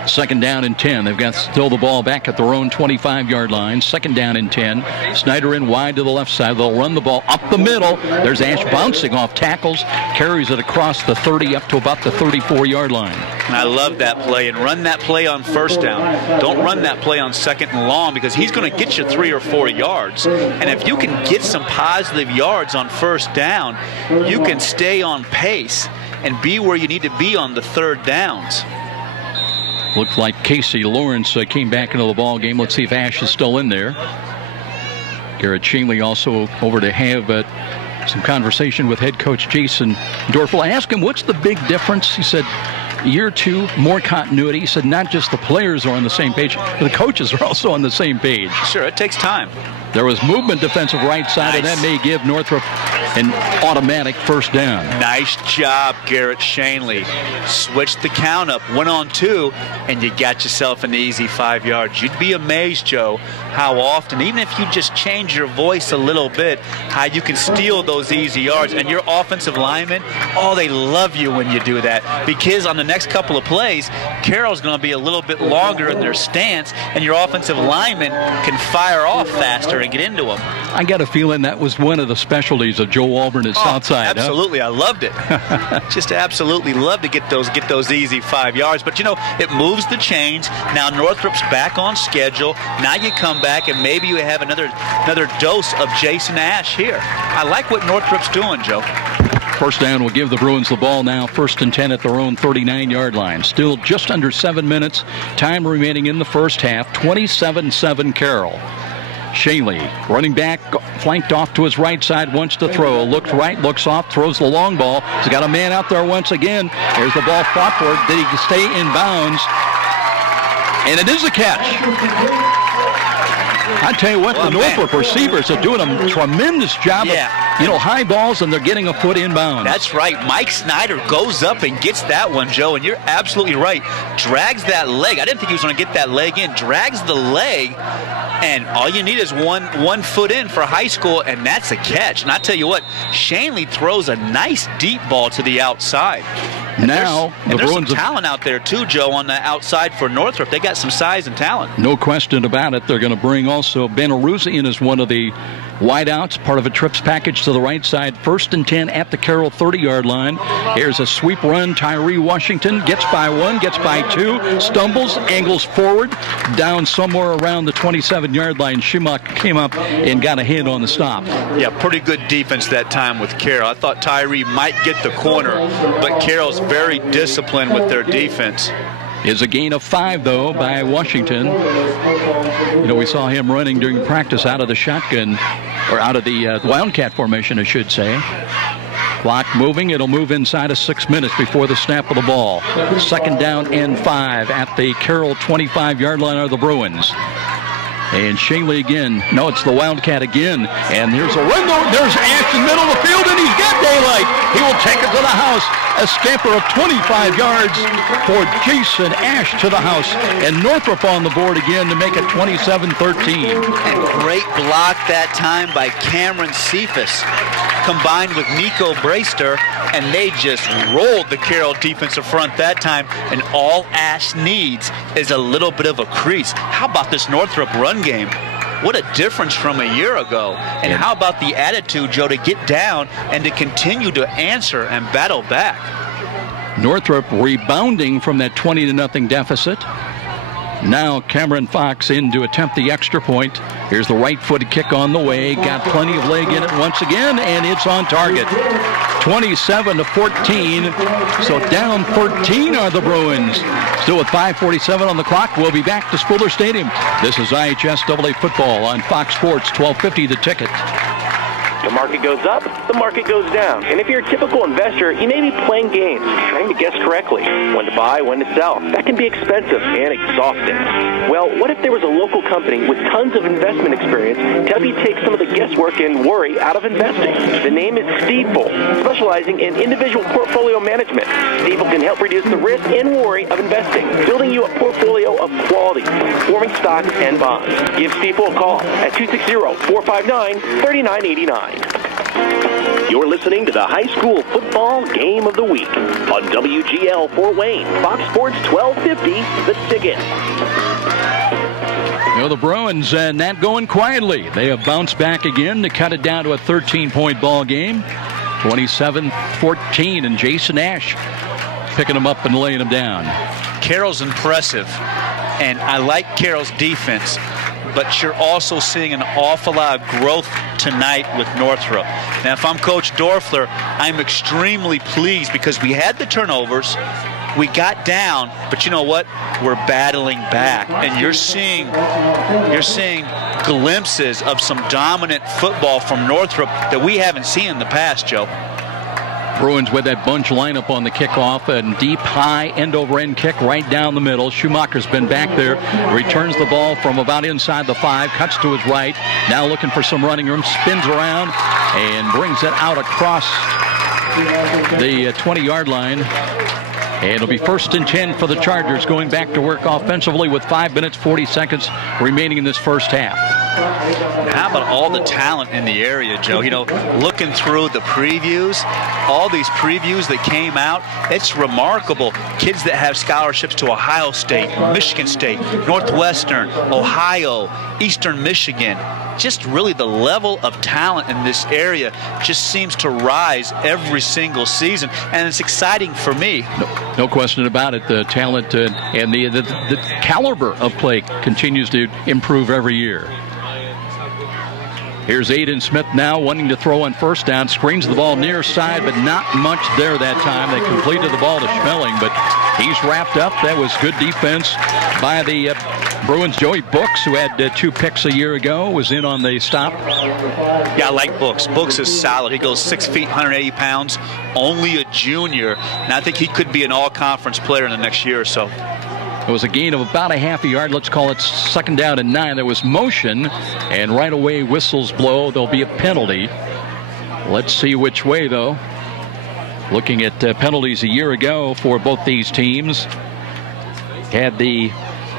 2nd down and 10. They've got still the ball back at their own 25-yard line. 2nd down and 10. Snyder in wide to the left side. They'll run the ball up the middle. There's Ash bouncing off tackles. Carries it across the 30 up to about the 34-yard line. And I love that play. And run that play on 1st down. Don't run that play on 2nd and long, because he's going to get you 3 or 4 yards. And if you can get some positive yards on 1st down, you can stay on pace and be where you need to be on the 3rd downs. Looked like Casey Lawrence came back into the ball game. Let's see if Ash is still in there. Garrett Shanley also over to have some conversation with head coach Jason Dorfel. I asked him, what's the big difference? He said, year 2, more continuity. He said, not just the players are on the same page, but the coaches are also on the same page. Sure, it takes time. There was movement defensive right side, and that may give Northrop an automatic 1st down. Nice job, Garrett Shanley. Switched the count up, went on 2, and you got yourself an easy 5 yards. You'd be amazed, Joe, how often, even if you just change your voice a little bit, how you can steal those easy yards. And your offensive linemen, oh, they love you when you do that, because on the next couple of plays, Carroll's going to be a little bit longer in their stance, and your offensive linemen can fire off faster and get into them. I got a feeling that was one of the specialties of Joe Auburn at Southside. Absolutely, huh? I loved it. Just absolutely loved to get those easy 5 yards. But you know, it moves the chains. Now Northrop's back on schedule. Now you come back and maybe you have another dose of Jason Ash here. I like what Northrop's doing, Joe. 1st down will give the Bruins the ball now. 1st and 10 at their own 39-yard line. Still just under 7 minutes. Time remaining in the first half. 27-7 Carroll. Shanley running back, flanked off to his right side, wants to throw. Looks right, looks off, throws the long ball. He's got a man out there once again. There's the ball fought for. Did he stay in bounds? And it is a catch. I tell you what, the Northrop receivers are doing a tremendous job of, high balls, and they're getting a foot inbounds. That's right. Mike Snyder goes up and gets that one, Joe, and you're absolutely right. Drags that leg. I didn't think he was going to get that leg in. Drags the leg, and all you need is one foot in for high school, and that's a catch. And I tell you what, Shanley throws a nice deep ball to the outside. And now there's some talent out there too, Joe, on the outside for Northrop. They got some size and talent. No question about it. They're going to bring also Ben Aruza in as one of the wideouts, part of a trips package to the right side. 1st and 10 at the Carroll 30-yard line. Here's a sweep run. Tyree Washington gets by 1, gets by 2, stumbles, angles forward, down somewhere around the 27-yard line. Schimach came up and got a hit on the stop. Yeah, pretty good defense that time with Carroll. I thought Tyree might get the corner, but Carroll's very disciplined with their defense. is a gain of 5, though, by Washington. You know, we saw him running during practice out of the shotgun, or out of the Wildcat formation, I should say. Clock moving. It'll move inside of 6 minutes before the snap of the ball. 2nd down and 5 at the Carroll 25-yard line of the Bruins. And Shaley again. No, it's the Wildcat again. And here's a run. There's Ash in the middle of the field, and he's got daylight. He will take it to the house. A scamper of 25 yards for Jason Ash to the house. And Northrop on the board again to make it 27-13. And great block that time by Cameron Cephas, combined with Nico Brayster, and they just rolled the Carroll defensive front that time. And all Ash needs is a little bit of a crease. How about this Northrop run game? What a difference from a year ago. And how about the attitude, Joe, to get down and to continue to answer and battle back? Northrop rebounding from that 20-0 deficit. Now Cameron Fox in to attempt the extra point. Here's the right-footed kick on the way. Got plenty of leg in it once again, and it's on target. 27-14. So down 13 are the Bruins. Still with 5:47 on the clock. We'll be back to Spooler Stadium. This is IHSAA football on Fox Sports 1250 The Ticket. The market goes up, the market goes down. And if you're a typical investor, you may be playing games, trying to guess correctly when to buy, when to sell. That can be expensive and exhausting. Well, what if there was a local company with tons of investment experience to help you take some of the guesswork and worry out of investing? The name is Stifel, specializing in individual portfolio management. Stifel can help reduce the risk and worry of investing, building you a portfolio of quality, performing stocks and bonds. Give Stifel a call at 260-459-3989. You're listening to the high school football game of the week on WGL Fort Wayne, Fox Sports 1250, The Ticket. You know, the Bruins not going quietly. They have bounced back again to cut it down to a 13-point ball game. 27-14, and Jason Ash picking them up and laying them down. Carroll's impressive, and I like Carroll's defense, but you're also seeing an awful lot of growth tonight with Northrop. Now, if I'm Coach Dorfler, I'm extremely pleased because we had the turnovers, we got down, but you know what? We're battling back, and you're seeing glimpses of some dominant football from Northrop that we haven't seen in the past, Joe. Bruins with that bunch lineup on the kickoff, and deep, high, end-over-end kick right down the middle. Schumacher's been back there, returns the ball from about inside the 5, cuts to his right, now looking for some running room, spins around, and brings it out across the 20-yard line. And it'll be 1st and 10 for the Chargers, going back to work offensively with 5 minutes, 40 seconds remaining in this first half. How about all the talent in the area, Joe? You know, looking through the previews, all these previews that came out, it's remarkable. Kids that have scholarships to Ohio State, Michigan State, Northwestern, Ohio, Eastern Michigan. Just really the level of talent in this area just seems to rise every single season, and it's exciting for me. No question about it. The talent and the caliber of play continues to improve every year. Here's Aiden Smith now wanting to throw on 1st down. Screens the ball near side, but not much there that time. They completed the ball to Schmeling, but he's wrapped up. That was good defense by the Bruins. Joey Books, who had 2 picks a year ago, was in on the stop. Yeah, I like Books. Books is solid. He goes 6 feet, 180 pounds, only a junior, and I think he could be an all-conference player in the next year or so. It was a gain of about a half a yard. Let's call it 2nd down and 9. There was motion, and right away whistles blow. There'll be a penalty. Let's see which way, though. Looking at penalties a year ago for both these teams. Had the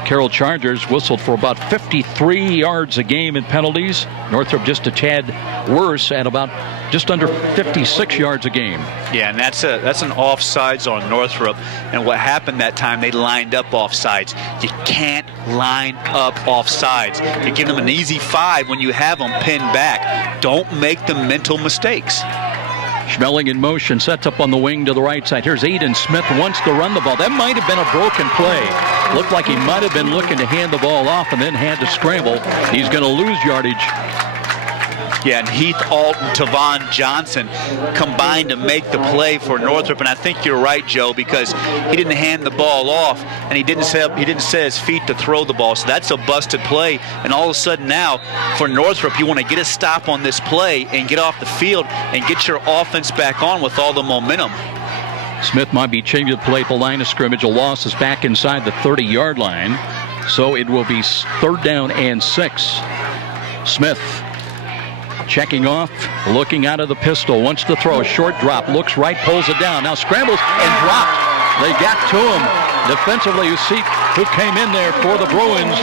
Carroll Chargers whistled for about 53 yards a game in penalties. Northrop just a tad worse at about just under 56 yards a game. Yeah, and that's an offsides on Northrop. And what happened that time, they lined up offsides. You can't line up offsides. You give them an easy 5 when you have them pinned back. Don't make the mental mistakes. Schmeling in motion, sets up on the wing to the right side. Here's Aiden Smith, wants to run the ball. That might have been a broken play. Looked like he might have been looking to hand the ball off and then had to scramble. He's going to lose yardage. Yeah, and Heath Alt and Tavon Johnson combined to make the play for Northrop. And I think you're right, Joe, because he didn't hand the ball off, and he didn't set his feet to throw the ball. So that's a busted play. And all of a sudden now, for Northrop, you want to get a stop on this play and get off the field and get your offense back on with all the momentum. Smith might be changing the play at the line of scrimmage. A loss is back inside the 30-yard line. So it will be 3rd down and 6. Smith checking off, looking out of the pistol, wants to throw a short drop, looks right, pulls it down, now scrambles and dropped. They got to him defensively. You see who came in there for the Bruins.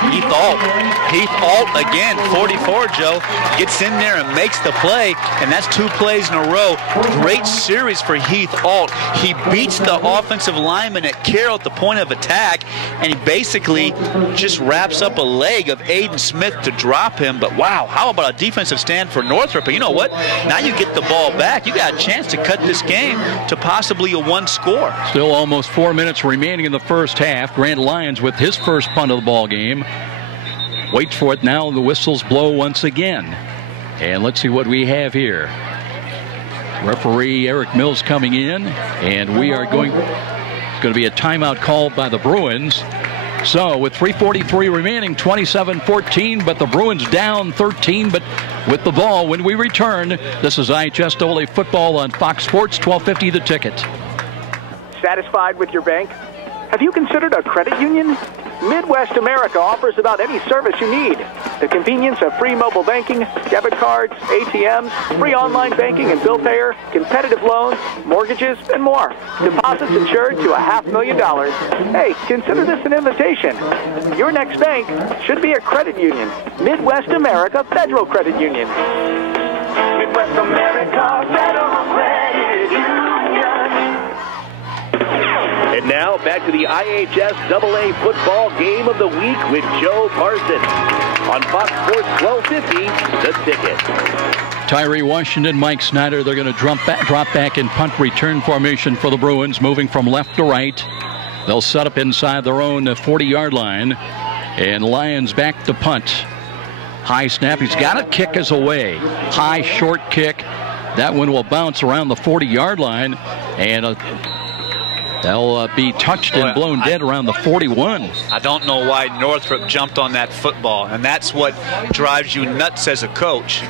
Heath Alt again, 44, Joe, gets in there and makes the play, and that's 2 plays in a row. Great series for Heath Alt. He beats the offensive lineman at Carroll at the point of attack, and he basically just wraps up a leg of Aiden Smith to drop him. But wow, how about a defensive stand for Northrop? But you know what? Now you get the ball back. You got a chance to cut this game to possibly a 1 score. Still almost 4 minutes remaining in the first half. Grant Lyons with his first punt of the ball game. Waits for it now. The whistles blow once again. And let's see what we have here. Referee Eric Mills coming in. And we are going to be a timeout called by the Bruins. So with 3:43 remaining, 27-14, but the Bruins down 13, but with the ball when we return. This is IHSAA football on Fox Sports, 1250 The Ticket. Satisfied with your bank? Have you considered a credit union? Midwest America offers about any service you need. The convenience of free mobile banking, debit cards, ATMs, free online banking and bill payer, competitive loans, mortgages, and more. Deposits insured to $500,000. Hey, consider this an invitation. Your next bank should be a credit union. Midwest America Federal Credit Union. Midwest America Federal Credit Union. And now back to the IHSAA football game of the week with Joe Parsons on Fox Sports 1250, The Ticket. Tyree Washington, Mike Snyder, they're going to drop back in punt return formation for the Bruins, moving from left to right. They'll set up inside their own 40-yard line, and Lions back to punt. High snap, he's got it, kick is away. High, short kick. That one will bounce around the 40-yard line, and they'll be touched and blown dead around the 41. I don't know why Northrop jumped on that football, and that's what drives you nuts as a coach.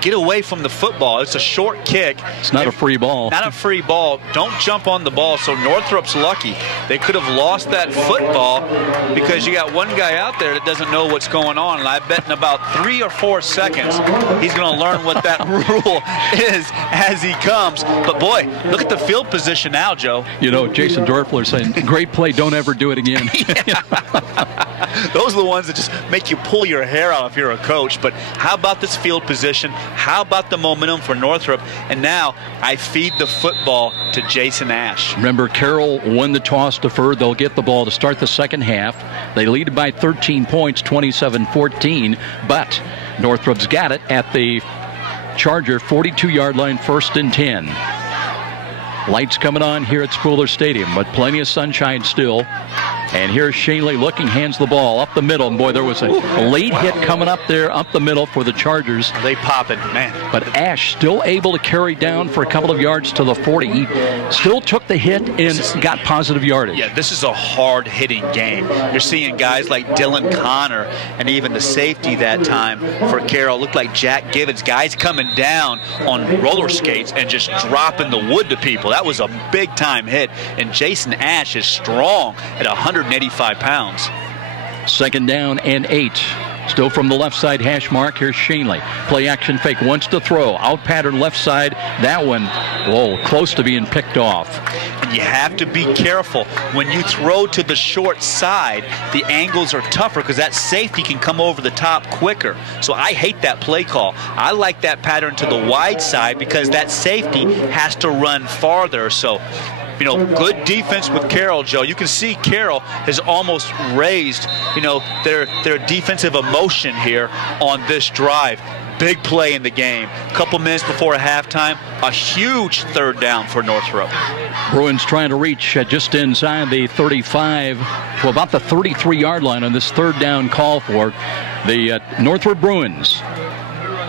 Get away from the football. It's a short kick. It's not a free ball. Not a free ball. Don't jump on the ball. So Northrop's lucky. They could have lost that football because you got one guy out there that doesn't know what's going on. And I bet in about 3 or 4 seconds, he's going to learn what that rule is as he comes. But boy, look at the field position now, Joe. You know, Jason Dorfler saying, great play, don't ever do it again. Those are the ones that just make you pull your hair out if you're a coach. But how about this field position? How about the momentum for Northrop? And now I feed the football to Jason Ash. Remember, Carroll won the toss deferred. They'll get the ball to start the second half. They lead by 13 points, 27-14. But Northrop's got it at the Charger 42-yard line, 1st and 10. Lights coming on here at Spooler Stadium, but plenty of sunshine still. And here's Shanley looking, hands the ball up the middle. And boy, there was a late hit coming up there, up the middle for the Chargers. They pop it, man. But Ash still able to carry down for a couple of yards to the 40. He still took the hit and got positive yardage. Yeah, this is a hard-hitting game. You're seeing guys like Dylan Connor and even the safety that time for Carroll. Looked like Jack Givens. Guys coming down on roller skates and just dropping the wood to people. That was a big-time hit. And Jason Ash is strong at 185 pounds. 2nd down and 8. Still from the left side hash mark. Here's Shanley. Play action fake. Wants to throw. Out pattern left side. That one, whoa, close to being picked off. And you have to be careful. When you throw to the short side, the angles are tougher because that safety can come over the top quicker. So I hate that play call. I like that pattern to the wide side because that safety has to run farther. So, you know, good defense with Carroll, Joe. You can see Carroll has almost raised, you know, their defensive emotion here on this drive. Big play in the game. A couple minutes before halftime, a huge 3rd down for Northrop. Bruins trying to reach just inside the 35 to about the 33-yard line on this 3rd down call for the Northrop Bruins.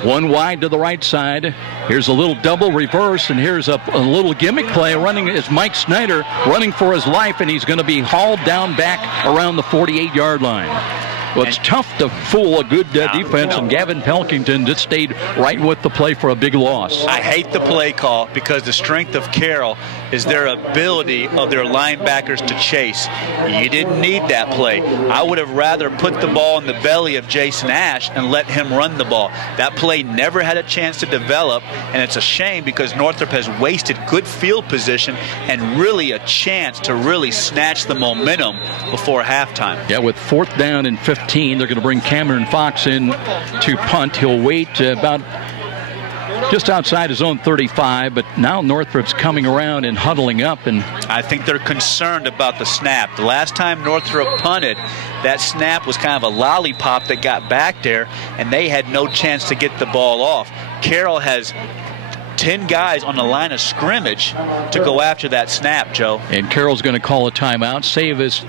One wide to the right side. Here's a little double reverse, and here's a little gimmick play. Running is Mike Snyder, running for his life, and he's going to be hauled down back around the 48-yard line. Well, it's tough to fool a good defense, and Gavin Pelkington just stayed right with the play for a big loss. I hate the play call because the strength of Carroll is their ability of their linebackers to chase. You didn't need that play. I would have rather put the ball in the belly of Jason Ash and let him run the ball. That play never had a chance to develop, and it's a shame because Northrop has wasted good field position and really a chance to really snatch the momentum before halftime. Yeah, with 4th down and 15, they're going to bring Cameron Fox in to punt. He'll wait about just outside his own 35, but now Northrop's coming around and huddling up. And I think they're concerned about the snap. The last time Northrop punted, that snap was kind of a lollipop that got back there, and they had no chance to get the ball off. Carroll has 10 guys on the line of scrimmage to go after that snap, Joe. And Carroll's going to call a timeout, save as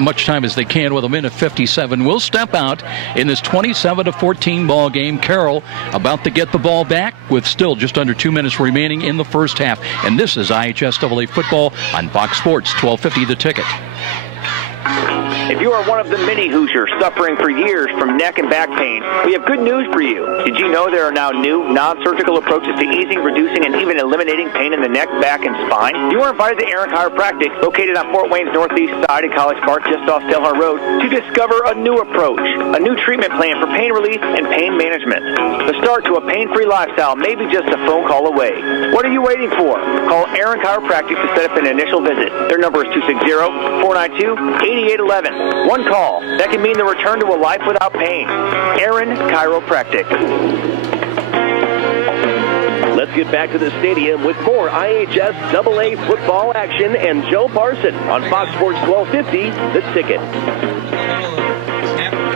much time as they can with a minute 57. We'll step out in this 27-14 ball game. Carroll about to get the ball back with still just under 2 minutes remaining in the first half. And this is IHSAA football on Fox Sports 1250 The Ticket. If you are one of the many Hoosiers suffering for years from neck and back pain, we have good news for you. Did you know there are now new non-surgical approaches to easing, reducing, and even eliminating pain in the neck, back, and spine? You are invited to Aaron Chiropractic, located on Fort Wayne's northeast side at College Park, just off Delhar Road, to discover a new approach, a new treatment plan for pain relief and pain management. The start to a pain-free lifestyle may be just a phone call away. What are you waiting for? Call Aaron Chiropractic to set up an initial visit. Their number is 260-492-8811. One call. That can mean the return to a life without pain. Aaron Chiropractic. Let's get back to the stadium with more IHSAA football action and Joe Parson on Fox Sports 1250, The Ticket.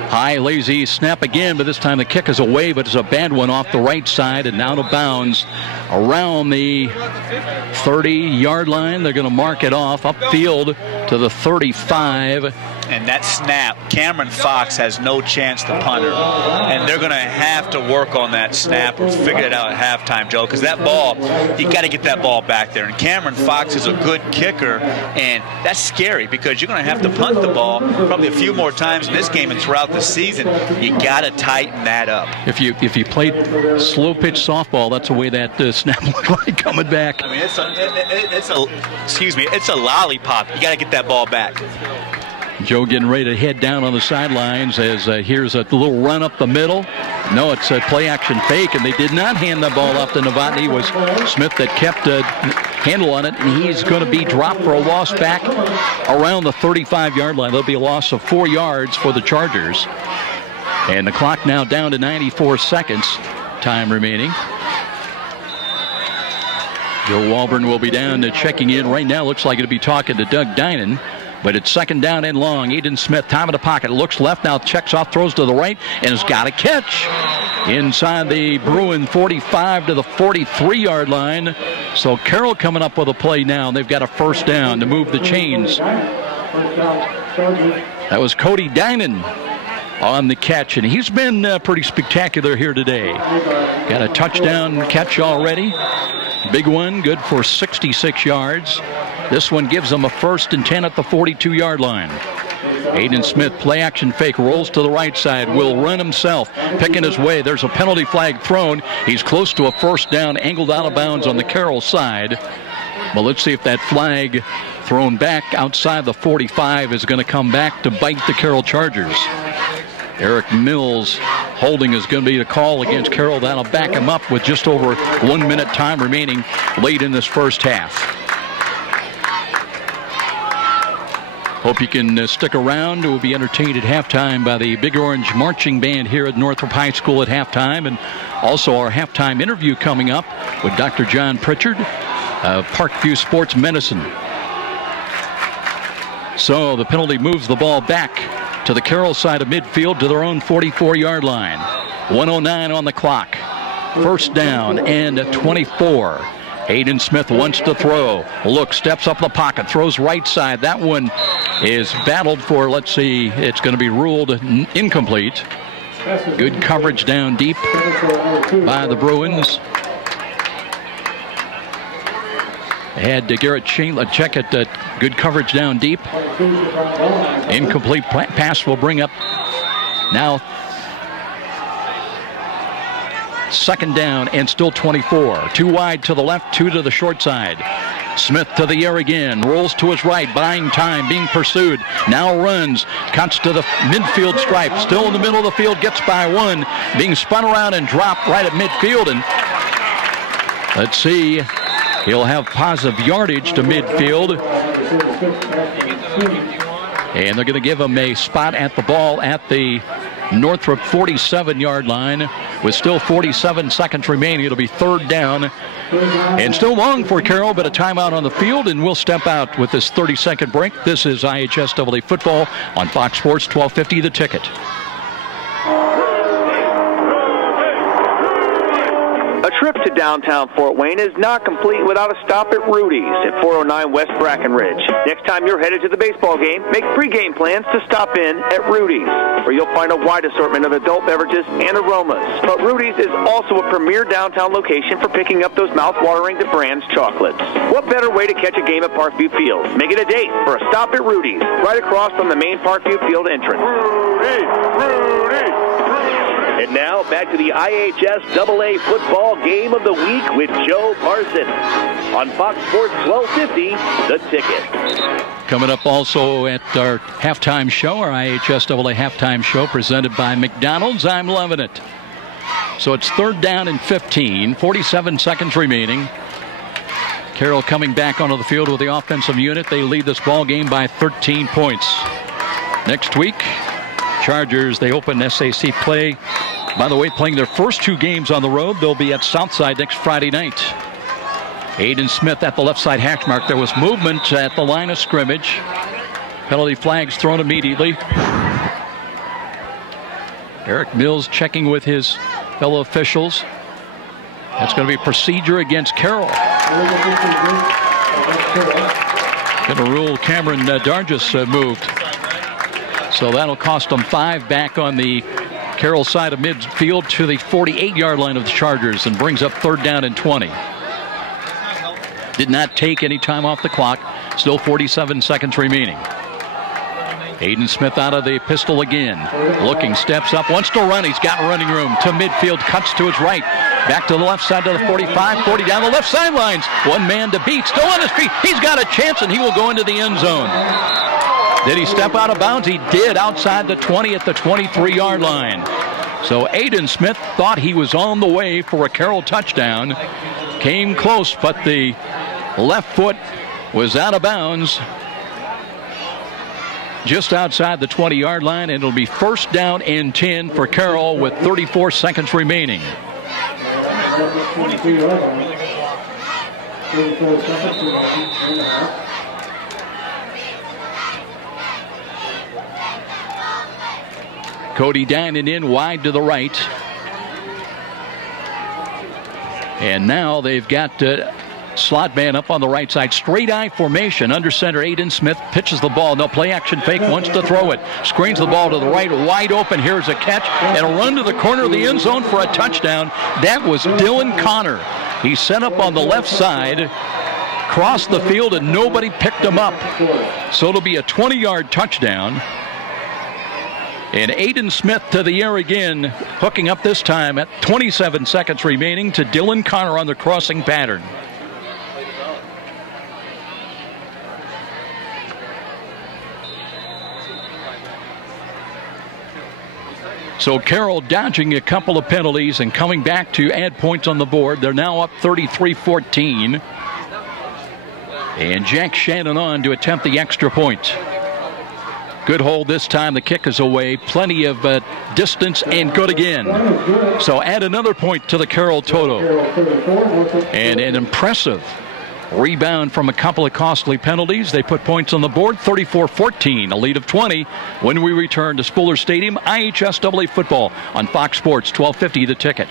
High, lazy snap again, but this time the kick is away, but it's a bad one off the right side and out of bounds around the 30-yard line. They're going to mark it off upfield to the 35. And that snap, Cameron Fox has no chance to punt her. And they're going to have to work on that snap or figure it out at halftime, Joe, because that ball, you got to get that ball back there. And Cameron Fox is a good kicker, and that's scary because you're going to have to punt the ball probably a few more times in this game and throughout the season. You got to tighten that up. If you played slow pitch softball, that's the way that snap looked like coming back. I mean, it's a lollipop. You got to get that ball back. Joe getting ready to head down on the sidelines as here's a little run up the middle. No, it's a play action fake, and they did not hand the ball off to Novotny. It was Smith that kept a handle on it, and he's going to be dropped for a loss back around the 35-yard line. There'll be a loss of 4 yards for the Chargers. And the clock now down to 94 seconds, time remaining. Joe Walburn will be down to checking in right now. Looks like it'll be talking to Doug Dinan. But it's 2nd down and long. Aiden Smith, time in the pocket. Looks left, now checks off, throws to the right, and has got a catch inside the Bruin 45 to the 43-yard line. So Carroll coming up with a play now. They've got a 1st down to move the chains. That was Cody Dinan on the catch, and he's been pretty spectacular here today. Got a touchdown catch already. Big one, good for 66 yards. This one gives them a 1st and 10 at the 42-yard line. Aiden Smith, play action fake, rolls to the right side, will run himself, picking his way. There's a penalty flag thrown. He's close to a 1st down, angled out of bounds on the Carroll side. Well, let's see if that flag thrown back outside the 45 is going to come back to bite the Carroll Chargers. Eric Mills holding is going to be the call against Carroll. That'll back him up with just over 1 minute time remaining late in this first half. Hope you can stick around. We'll be entertained at halftime by the Big Orange Marching Band here at Northrop High School at halftime, and also our halftime interview coming up with Dr. John Pritchard of Parkview Sports Medicine. So the penalty moves the ball back to the Carroll side of midfield to their own 44-yard line. 1:09 on the clock. 1st down and 24. Aiden Smith wants to throw. Look, steps up the pocket, throws right side. That one is battled for, let's see, it's going to be ruled incomplete. Good coverage down deep by the Bruins. Had Garrett Chandler check it. Good coverage down deep. Incomplete pass will bring up now second down and still 24. 2 wide to the left, 2 to the short side. Smith to the air again, rolls to his right, buying time, being pursued. Now runs, cuts to the midfield stripe, still in the middle of the field, gets by 1, being spun around and dropped right at midfield. And let's see, he'll have positive yardage to midfield. And they're going to give him a spot at the ball at the Northrop 47-yard line with still 47 seconds remaining. It'll be third down and still long for Carroll, but a timeout on the field, and we'll step out with this 30-second break. This is IHSAA football on Fox Sports 1250 The Ticket. A trip to downtown Fort Wayne is not complete without a stop at Rudy's at 409 West Brackenridge. Next time you're headed to the baseball game, make pregame plans to stop in at Rudy's, where you'll find a wide assortment of adult beverages and aromas. But Rudy's is also a premier downtown location for picking up those mouth-watering DeBrand's chocolates. What better way to catch a game at Parkview Field? Make it a date for a stop at Rudy's, right across from the main Parkview Field entrance. Rudy! And now back to the IHSAA football game of the week with Joe Parson on Fox Sports 1250, The Ticket. Coming up also at our halftime show, our IHSAA halftime show presented by McDonald's. I'm loving it. So it's third down and 15, 47 seconds remaining. Carroll coming back onto the field with the offensive unit. They lead this ball game by 13 points. Next week, Chargers, they open SAC play. By the way, playing their first 2 games on the road. They'll be at Southside next Friday night. Aiden Smith at the left side hash mark. There was movement at the line of scrimmage. Penalty flags thrown immediately. Eric Mills checking with his fellow officials. That's going to be procedure against Carroll. Going to rule Cameron Dargis moved. So that'll cost them 5 back on the Carroll side of midfield to the 48-yard line of the Chargers, and brings up third down and 20. Did not take any time off the clock. Still 47 seconds remaining. Aiden Smith out of the pistol again. Looking, steps up, wants to run. He's got running room to midfield, cuts to his right. Back to the left side to the 45, 40 down the left sidelines. One man to beat, still on his feet. He's got a chance, and he will go into the end zone. Did he step out of bounds? He did, outside the 20 at the 23-yard line. So Aiden Smith thought he was on the way for a Carroll touchdown. Came close, but the left foot was out of bounds just outside the 20-yard line, and it'll be first down and 10 for Carroll with 34 seconds remaining. Cody Dinan in wide to the right. And now they've got slot man up on the right side. Straight eye formation. Under center, Aiden Smith pitches the ball. No play action fake. Wants to throw it. Screens the ball to the right. Wide open. Here's a catch. And a run to the corner of the end zone for a touchdown. That was Dylan Connor. He set up on the left side. Crossed the field and nobody picked him up. So it'll be a 20-yard touchdown. And Aiden Smith to the air again, hooking up this time at 27 seconds remaining to Dylan Connor on the crossing pattern. So Carroll dodging a couple of penalties and coming back to add points on the board. They're now up 33-14. And Jack Shannon on to attempt the extra point. Good hold this time. The kick is away. Plenty of distance and good again. So add another point to the Carroll total. And an impressive rebound from a couple of costly penalties. They put points on the board, 34-14, a lead of 20 when we return to Spooler Stadium. IHSAA football on Fox Sports 1250 The Ticket.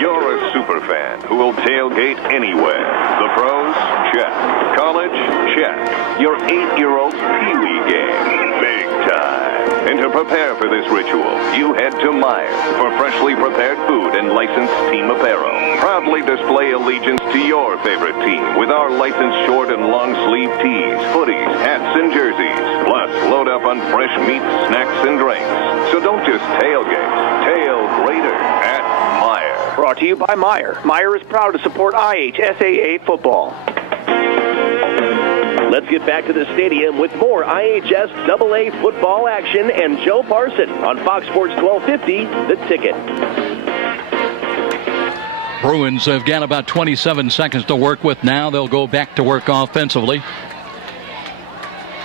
You're a super fan who will tailgate anywhere. The pros? Check. College? Check. Your 8-year-old's Pee Wee game? Big time. And to prepare for this ritual, you head to Meyer for freshly prepared food and licensed team apparel. Proudly display allegiance to your favorite team with our licensed short and long sleeve tees, hoodies, hats, and jerseys. Plus, load up on fresh meats, snacks, and drinks. So don't just tailgate, tail greater at Meyer. Brought to you by Meyer. Meyer is proud to support IHSAA football. Let's get back to the stadium with more IHSAA football action and Joe Parson on Fox Sports 1250, The Ticket. Bruins have got about 27 seconds to work with now. They'll go back to work offensively.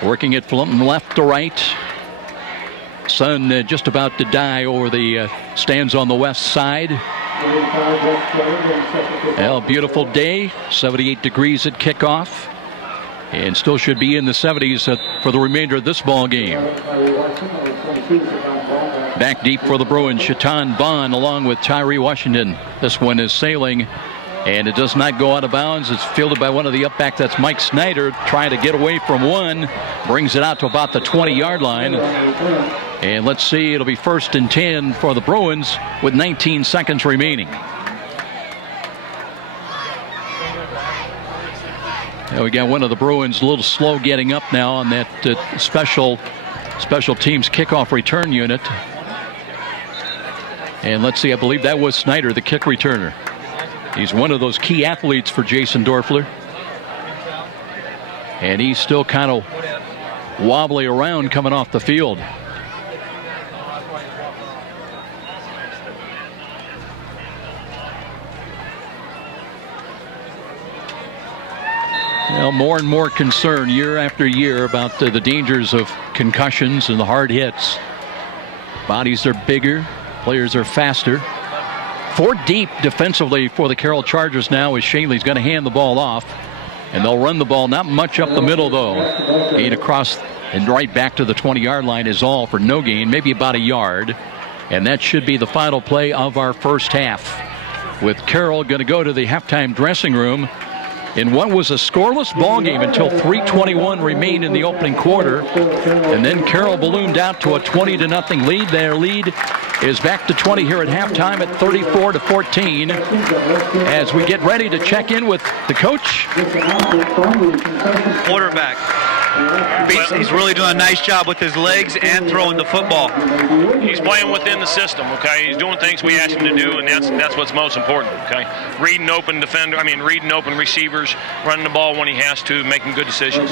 Working it from left to right. Sun just about to die over the stands on the west side. Well, beautiful day. 78 degrees at kickoff. And still should be in the 70s for the remainder of this ball game. Back deep for the Bruins, Shaitan Vaughn along with Tyree Washington. This one is sailing, and it does not go out of bounds. It's fielded by one of the up back. That's Mike Snyder trying to get away from one. Brings it out to about the 20-yard line. And let's see, it'll be 1st and 10 for the Bruins with 19 seconds remaining. Now we got one of the Bruins a little slow getting up now on that special teams kickoff return unit. And let's see, I believe that was Snyder, the kick returner. He's one of those key athletes for Jason Dorfler. And he's still kind of wobbly around coming off the field. Well, more and more concern year after year about the dangers of concussions and the hard hits. Bodies are bigger, players are faster. 4 deep defensively for the Carroll Chargers now as Shaley's going to hand the ball off. And they'll run the ball not much up the middle, though. Gain across and right back to the 20-yard line is all for no gain, maybe about a yard. And that should be the final play of our first half. With Carroll going to go to the halftime dressing room in what was a scoreless ball game until 3:21 remained in the opening quarter. And then Carroll ballooned out to a 20-0 lead. Their lead is back to 20 here at halftime at 34-14 as we get ready to check in with the coach. Quarterback. He's really doing a nice job with his legs and throwing the football. He's playing within the system, okay? He's doing things we ask him to do, and that's what's most important, okay? Reading open reading open receivers, running the ball when he has to, making good decisions.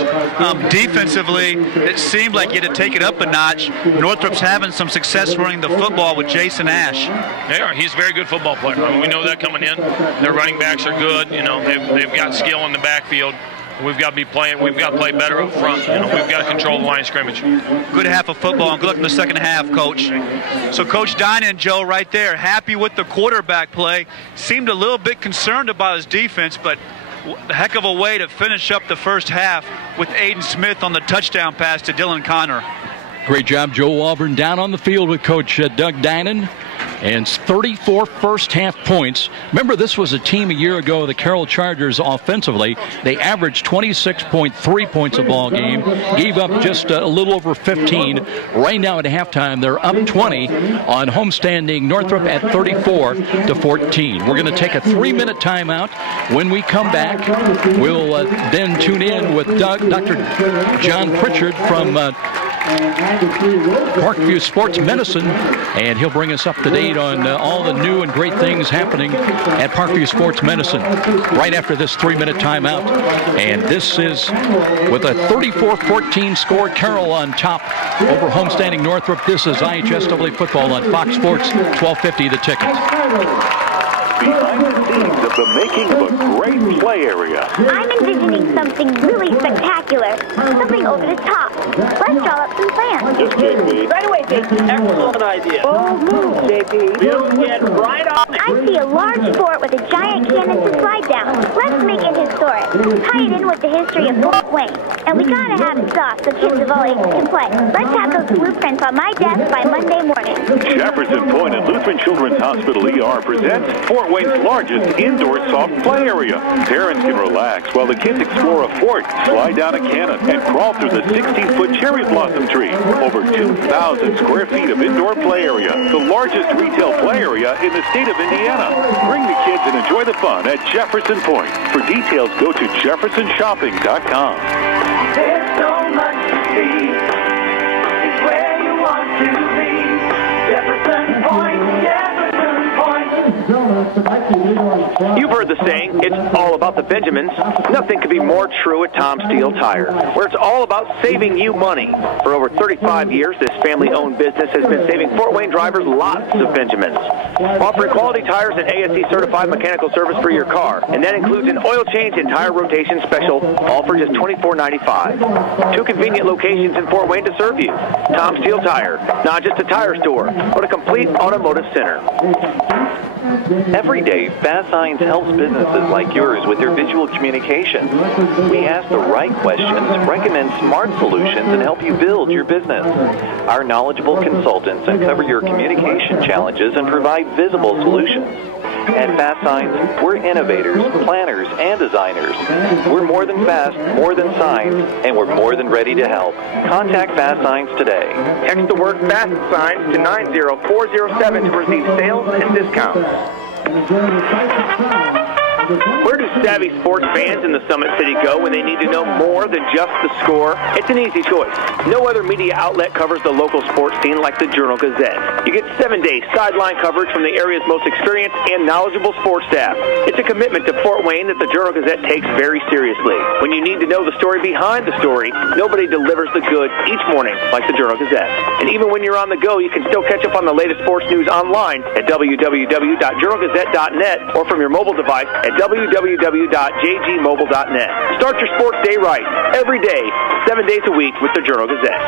Defensively, it seemed like you had to take it up a notch. Northrop's having some success running the football with Jason Ash. They are. He's a very good football player. I mean, we know that coming in. Their running backs are good. You know, they've got skill in the backfield. We've got to play better up front. You know, we've got to control the line of scrimmage. Good half of football, and good luck in the second half, Coach. So Coach Dinan, Joe, right there, happy with the quarterback play. Seemed a little bit concerned about his defense, but a heck of a way to finish up the first half with Aiden Smith on the touchdown pass to Dylan Connor. Great job, Joe Auburn, down on the field with Coach Doug Dinan. And 34 first-half points. Remember, this was a team a year ago, the Carroll Chargers, offensively. They averaged 26.3 points a ball game, gave up just a little over 15. Right now at halftime, they're up 20 on homestanding Northrop at 34-14. We're going to take a 3-minute timeout. When we come back, we'll then tune in with Dr. John Pritchard from Parkview Sports Medicine, and he'll bring us up to date on all the new and great things happening at Parkview Sports Medicine right after this 3-minute timeout. And this is with a 34-14 score, Carroll on top over homestanding Northrop. This is IHSAA football on Fox Sports 1250 The Ticket. Behind the scenes of the making of a great play area. I'm envisioning something really spectacular, something over the top. Let's draw up some plans. Yes, JP. Right away, JP. Excellent idea. Bold move, JP. We'll get right on it. I see a large fort with a giant cannon to slide down. Let's make it historic. Tie it in with the history of Fort Wayne. And we gotta have it soft so kids of all ages can play. Let's have those blueprints on my desk by Monday morning. Jefferson Point and Lutheran Children's Hospital ER presents Fort Wayne's largest indoor soft play area. Parents can relax while the kids explore a fort, slide down a cannon, and crawl through the 16-foot cherry blossom tree. Over 2,000 square feet of indoor play area, the largest retail play area in the state of Indiana. Bring the kids and enjoy the fun at Jefferson Point. For details, go to jeffersonshopping.com. There's so much to see. It's where you want to be. Jefferson Point, Jefferson Point. You've heard the saying, it's all about the Benjamins. Nothing could be more true at Tom Steele Tire, where it's all about saving you money. For over 35 years, this family-owned business has been saving Fort Wayne drivers lots of Benjamins. Offering quality tires and ASE-certified mechanical service for your car, and that includes an oil change and tire rotation special, all for just $24.95. 2 convenient locations in Fort Wayne to serve you. Tom Steele Tire, not just a tire store, but a complete automotive center. Every day, Fast Signs helps businesses like yours with their visual communication. We ask the right questions, recommend smart solutions, and help you build your business. Our knowledgeable consultants uncover your communication challenges and provide visible solutions. At Fast Signs, we're innovators, planners, and designers. We're more than fast, more than signs, and we're more than ready to help. Contact Fast Signs today. Text the word FAST Signs to 90407 to receive sales and discounts. Where do savvy sports fans in the Summit City go when they need to know more than just the score? It's an easy choice. No other media outlet covers the local sports scene like the Journal-Gazette. You get 7-day sideline coverage from the area's most experienced and knowledgeable sports staff. It's a commitment to Fort Wayne that the Journal-Gazette takes very seriously. When you need to know the story behind the story, nobody delivers the good each morning like the Journal-Gazette. And even when you're on the go, you can still catch up on the latest sports news online at www.journalgazette.net or from your mobile device at www.jgmobile.net. Start your sports day right, every day, 7 days a week with the Journal-Gazette.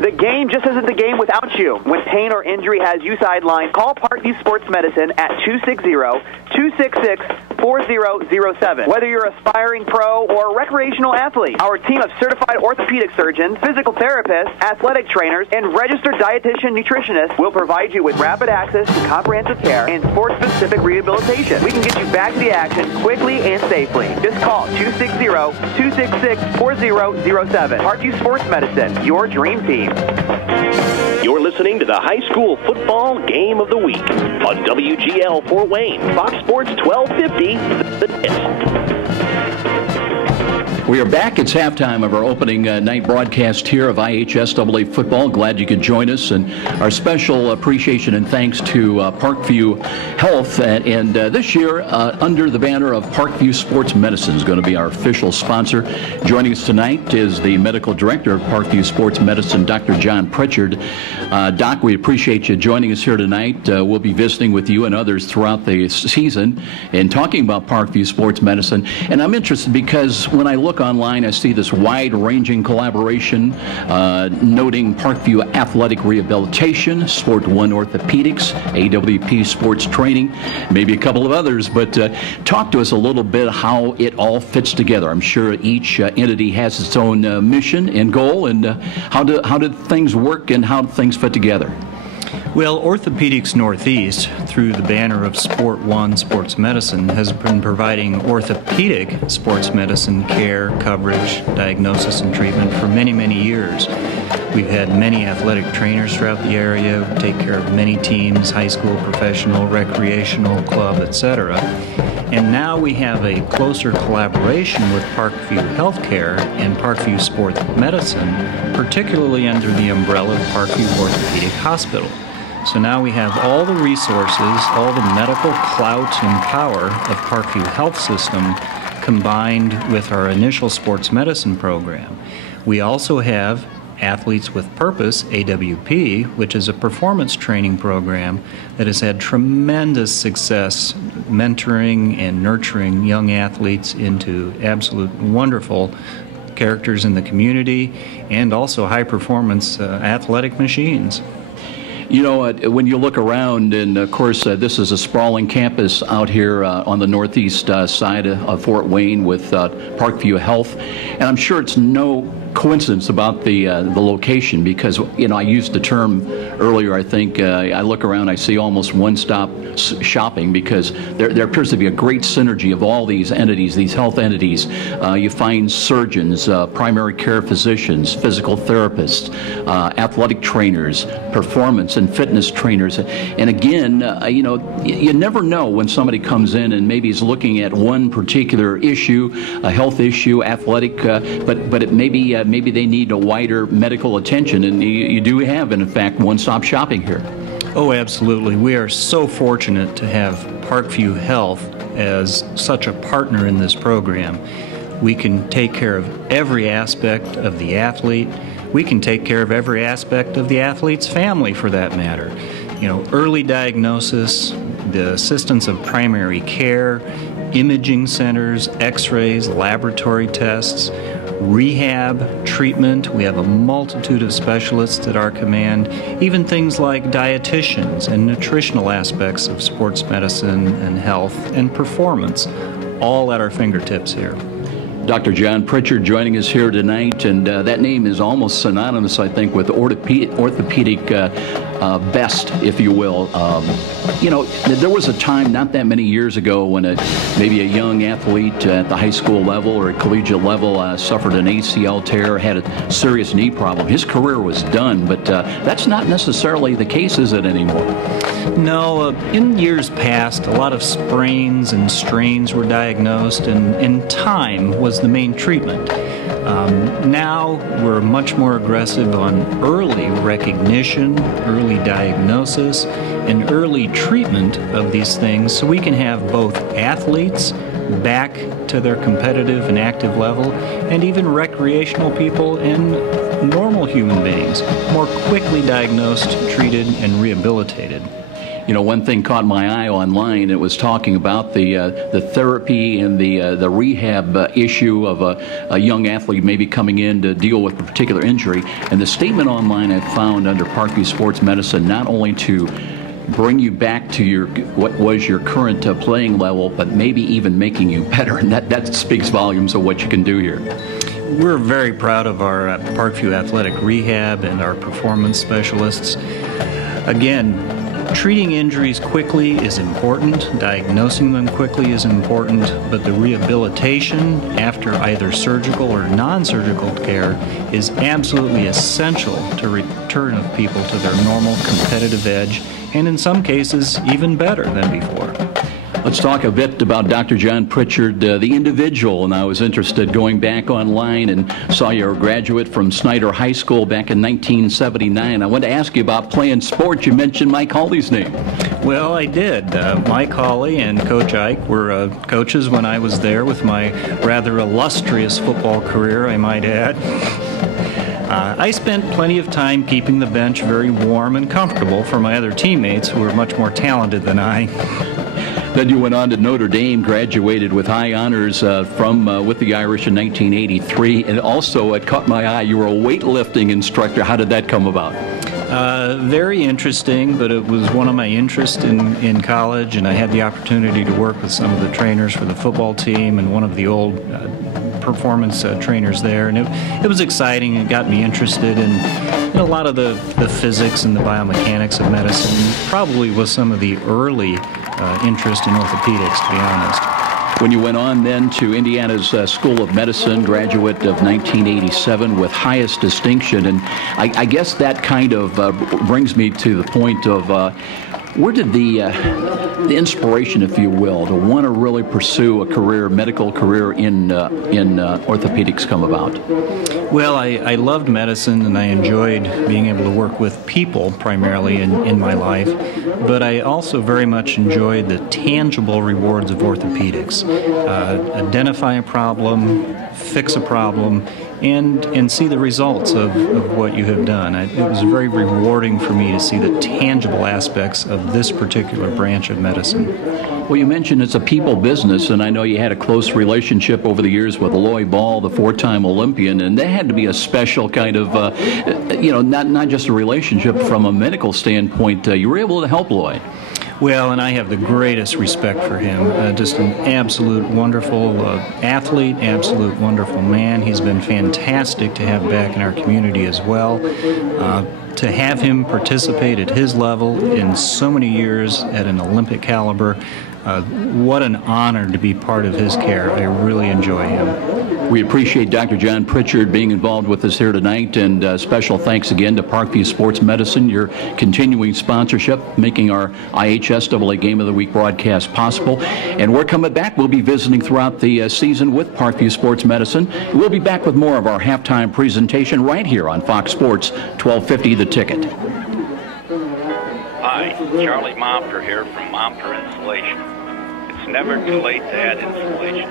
The game just isn't the game without you. When pain or injury has you sidelined, call Parkview Sports Medicine at 260-266-4007. Whether you're an aspiring pro or recreational athlete, our team of certified orthopedic surgeons, physical therapists, athletic trainers, and registered dietitian nutritionists will provide you with rapid access to comprehensive care and sport-specific rehabilitation. We can get you back to the action quickly and safely. Just call 260-266-4007. Parkview Sports Medicine, your dream team. You're listening to the High School Football Game of the Week on WGL Fort Wayne, Fox Sports 1250, The Hit. We are back. It's halftime of our opening night broadcast here of IHSAA football. Glad you could join us. And our special appreciation and thanks to Parkview Health. And this year, under the banner of Parkview Sports Medicine, is going to be our official sponsor. Joining us tonight is the medical director of Parkview Sports Medicine, Dr. John Pritchard. Doc, we appreciate you joining us here tonight. We'll be visiting with you and others throughout the season and talking about Parkview Sports Medicine. And I'm interested because when I look online, I see this wide-ranging collaboration noting Parkview Athletic Rehabilitation, Sport One Orthopedics, AWP Sports Training, maybe a couple of others, but talk to us a little bit how it all fits together. I'm sure each entity has its own mission and goal, and how do things work and how do things fit together? Well, Orthopedics Northeast, through the banner of Sport One Sports Medicine, has been providing orthopedic sports medicine care, coverage, diagnosis, and treatment for many, many years. We've had many athletic trainers throughout the area who take care of many teams, high school, professional, recreational, club, etc. And now we have a closer collaboration with Parkview Healthcare and Parkview Sports Medicine, particularly under the umbrella of Parkview Orthopedic Hospital. So now we have all the resources, all the medical clout and power of Parkview Health System combined with our initial sports medicine program. We also have Athletes with Purpose, AWP, which is a performance training program that has had tremendous success mentoring and nurturing young athletes into absolute wonderful characters in the community and also high-performance athletic machines. You know, when you look around, and of course, this is a sprawling campus out here on the northeast side of Fort Wayne with Parkview Health, and I'm sure it's no coincidence about the location, because I used the term earlier. I think I look around, I see almost one-stop shopping, because there appears to be a great synergy of all these entities, these health entities. You find surgeons, primary care physicians, physical therapists, athletic trainers, performance and fitness trainers, and again, you never know when somebody comes in and maybe is looking at one particular issue, a health issue, athletic, but it maybe they need a wider medical attention, and you do have, in fact, one-stop shopping here. Oh, absolutely. We are so fortunate to have Parkview Health as such a partner in this program. We can take care of every aspect of the athlete. We can take care of every aspect of the athlete's family, for that matter. Early diagnosis, the assistance of primary care, imaging centers, x-rays, laboratory tests, rehab, treatment. We have a multitude of specialists at our command, even things like dietitians and nutritional aspects of sports medicine and health and performance, all at our fingertips here. Dr. John Pritchard joining us here tonight, and that name is almost synonymous, I think, with orthopedic best, if you will. There was a time not that many years ago when maybe a young athlete at the high school level or at collegiate level suffered an ACL tear, had a serious knee problem. His career was done, but that's not necessarily the case, is it, anymore? No, in years past, a lot of sprains and strains were diagnosed, and time was the main treatment. Now we're much more aggressive on early recognition, early diagnosis, and early treatment of these things, so we can have both athletes back to their competitive and active level, and even recreational people and normal human beings more quickly diagnosed, treated, and rehabilitated. One thing caught my eye online. It was talking about the therapy and the rehab issue of a young athlete maybe coming in to deal with a particular injury. And the statement online I found under Parkview Sports Medicine, not only to bring you back to what was your current playing level, but maybe even making you better. And that speaks volumes of what you can do here. We're very proud of our Parkview Athletic Rehab and our performance specialists. Again, treating injuries quickly is important, diagnosing them quickly is important, but the rehabilitation after either surgical or non-surgical care is absolutely essential to return of people to their normal competitive edge, and in some cases, even better than before. Let's talk a bit about Dr. John Pritchard, the individual, and I was interested going back online and saw you're a graduate from Snyder High School back in 1979. I wanted to ask you about playing sports. You mentioned Mike Hawley's name. Well, I did. Mike Hawley and Coach Ike were coaches when I was there with my rather illustrious football career, I might add. I spent plenty of time keeping the bench very warm and comfortable for my other teammates who were much more talented than I. Then you went on to Notre Dame, graduated with high honors with the Irish in 1983, and also it caught my eye, you were a weightlifting instructor. How did that come about? Very interesting, but it was one of my interests in college, and I had the opportunity to work with some of the trainers for the football team and one of the old performance trainers there, and it was exciting. It got me interested in a lot of the physics and the biomechanics of medicine, probably with some of the early interest in orthopedics, to be honest. When you went on then to Indiana's School of Medicine, graduate of 1987 with highest distinction, and I guess that kind of brings me to the point of where did the inspiration, if you will, to want to really pursue a medical career in orthopedics come about? Well, I loved medicine, and I enjoyed being able to work with people primarily in my life, but I also very much enjoyed the tangible rewards of orthopedics. Identify a problem, fix a problem, and see the results of what you have done. It was very rewarding for me to see the tangible aspects of this particular branch of medicine. Well, you mentioned it's a people business, and I know you had a close relationship over the years with Loy Ball, the four-time Olympian, and that had to be a special kind of, not just a relationship from a medical standpoint. You were able to help Loy. Well, and I have the greatest respect for him. Just an absolute wonderful athlete, absolute wonderful man. He's been fantastic to have back in our community as well. To have him participate at his level in so many years at an Olympic caliber, what an honor to be part of his care. I really enjoy him. We appreciate Dr. John Pritchard being involved with us here tonight, and special thanks again to Parkview Sports Medicine, your continuing sponsorship, making our IHSAA Game of the Week broadcast possible. And we're coming back. We'll be visiting throughout the season with Parkview Sports Medicine. We'll be back with more of our halftime presentation right here on Fox Sports 1250 The Ticket. Hi, Charlie Momper here from Momper Insulation. It's never too late to add insulation.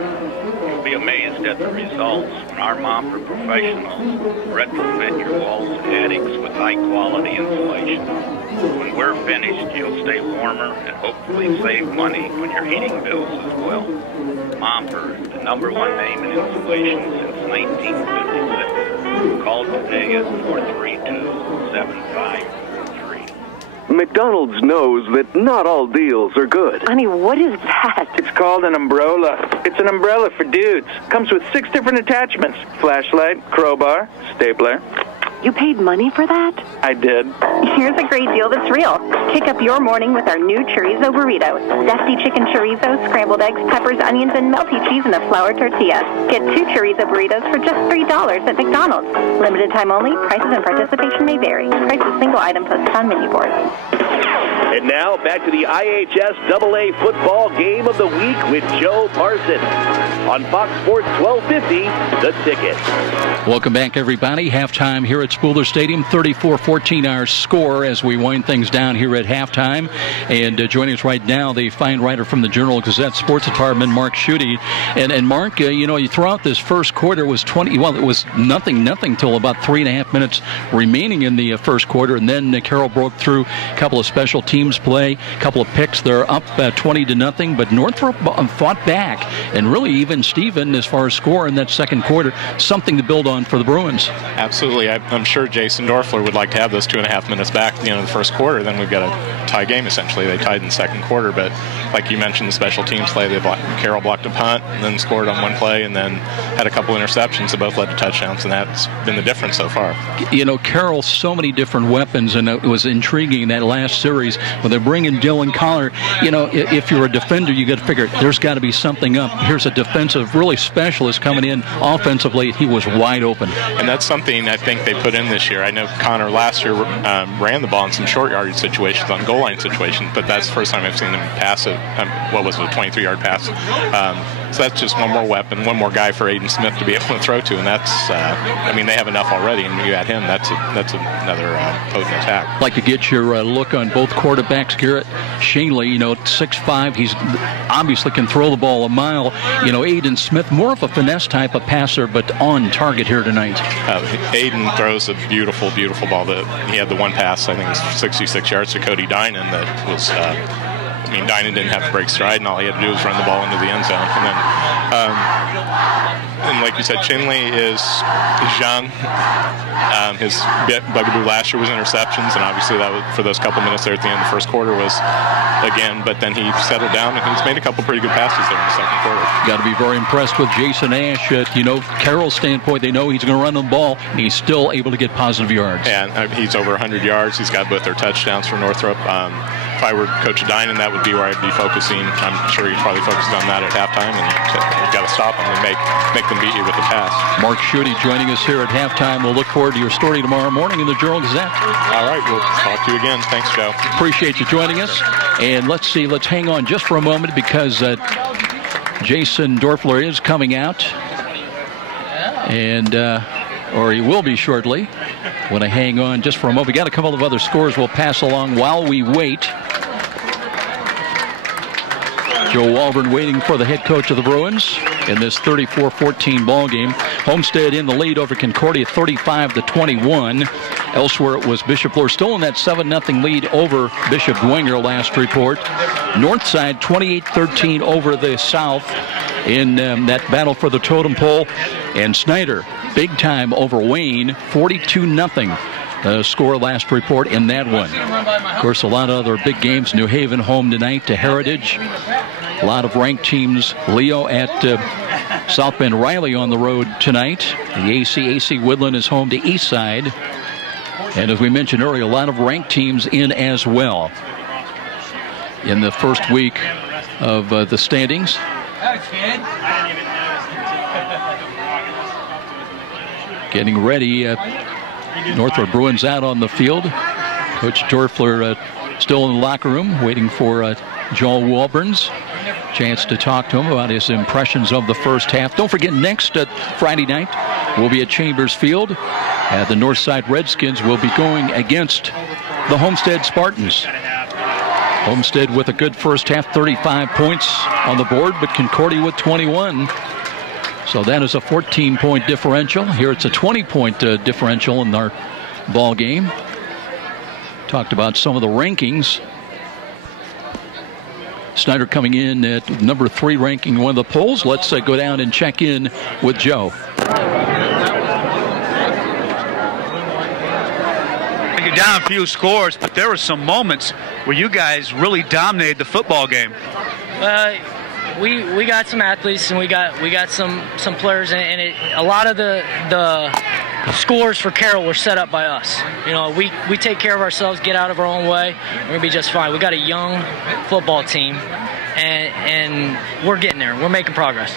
You'll be amazed at the results when our Momper professionals retrofit your walls and attics with high-quality insulation. When we're finished, you'll stay warmer and hopefully save money on your heating bills as well. Momper, the #1 name in insulation since 1956. Call today at 432-7543. McDonald's knows that not all deals are good. Honey, what is that? It's called an umbrella. It's an umbrella for dudes. Comes with 6 different attachments. Flashlight, crowbar, stapler. You paid money for that? I did. Here's a great deal that's real. Kick up your morning with our new chorizo burrito. Zesty chicken chorizo, scrambled eggs, peppers, onions, and melty cheese in a flour tortilla. Get 2 chorizo burritos for just $3 at McDonald's. Limited time only. Prices and participation may vary. Price of single item posted on menu board. And now back to the IHSAA football game of the week with Joe Parson on Fox Sports 1250, The Ticket. Welcome back, everybody. Halftime here at Spooler Stadium, 34-14 our score as we wind things down here at halftime. And joining us right now, the fine writer from the Journal-Gazette Sports Department, Mark Schutte. And Mark, you throughout this first quarter was it was nothing till about 3.5 minutes remaining in the first quarter, and then Carroll broke through a couple of special teams play, a couple of picks. They're up 20-0, but Northrop fought back and really even Steven as far as score in that second quarter. Something to build on for the Bruins. Absolutely. I'm sure Jason Dorfler would like to have those 2.5 minutes back at the end of the first quarter. Then we've got a tie game, essentially. They tied in the second quarter, but like you mentioned, the special teams play, Carroll blocked a punt and then scored on one play and then had a couple interceptions that both led to touchdowns, and that's been the difference so far. Carroll, so many different weapons, and it was intriguing in that last series when they're bringing Dylan Collar. If you're a defender, you got to figure there's got to be something up. Here's a defensive, really specialist coming in offensively. He was wide open. And that's something I think they put in this year. I know Connor last year ran the ball in some short yardage situations, on goal line situations, but that's the first time I've seen him pass a 23-yard pass. So that's just one more weapon, one more guy for Aiden Smith to be able to throw to, and that's, they have enough already, and you add him, that's another potent attack. I'd like to get your look on both quarterbacks. Garrett Shanley, 6'5", he's obviously can throw the ball a mile. Aiden Smith, more of a finesse type of passer, but on target here tonight. Aiden throws a beautiful, beautiful ball. He had the one pass, I think it was 66 yards to Cody Dinan that was... Dinan didn't have to break stride, and all he had to do was run the ball into the end zone. And then, and like you said, Chinley is young. His bugaboo last year was interceptions, and obviously that was, for those couple minutes there at the end of the first quarter, was again. But then he settled down, and he's made a couple pretty good passes there in the second quarter. Got to be very impressed with Jason Ash. Carroll's standpoint, they know he's going to run the ball, and he's still able to get positive yards. And he's over 100 yards. He's got both their touchdowns for Northrop. If I were Coach Dinan, that would be where I'd be focusing. I'm sure he's probably focused on that at halftime, and you've got to stop them and make them beat you with the pass. Mark Schutte joining us here at halftime. We'll look forward to your story tomorrow morning in the Journal-Gazette. All right, we'll talk to you again. Thanks, Joe. Appreciate you joining us. And let's hang on just for a moment because Jason Dorfler is coming out, and or he will be shortly. Want to hang on just for a moment. We got a couple of other scores we'll pass along while we wait. Joe Walburn waiting for the head coach of the Bruins in this 34-14 ball game. Homestead in the lead over Concordia 35-21. Elsewhere, it was Bishop Luer still in that 7-0 lead over Bishop Dwenger last report. Northside 28-13 over the South in that battle for the totem pole. And Snyder, big time over Wayne, 42-0. Score last report in that one. Of course, a lot of other big games. New Haven home tonight to Heritage. A lot of ranked teams. Leo at South Bend Riley on the road tonight. The AC Woodland is home to Eastside. And as we mentioned earlier, a lot of ranked teams in as well in the first week of the standings. Getting ready. Northrop Bruins out on the field. Coach Dorfler still in the locker room waiting for Joel Walburn's chance to talk to him about his impressions of the first half. Don't forget, next Friday night we'll be at Chambers Field. The Northside Redskins will be going against the Homestead Spartans. Homestead with a good first half, 35 points on the board, but Concordia with 21. So that is a 14-point differential. Here it's a 20-point differential in our ball game. Talked about some of the rankings. Snyder coming in at number 3 ranking in one of the polls. Let's go down and check in with Joe. You're down a few scores, but there were some moments where you guys really dominated the football game. We got some athletes and we got some players, and a lot of the scores for Carroll were set up by us. You know, we take care of ourselves, get out of our own way, we're gonna be just fine. We got a young football team, and we're getting there. We're making progress.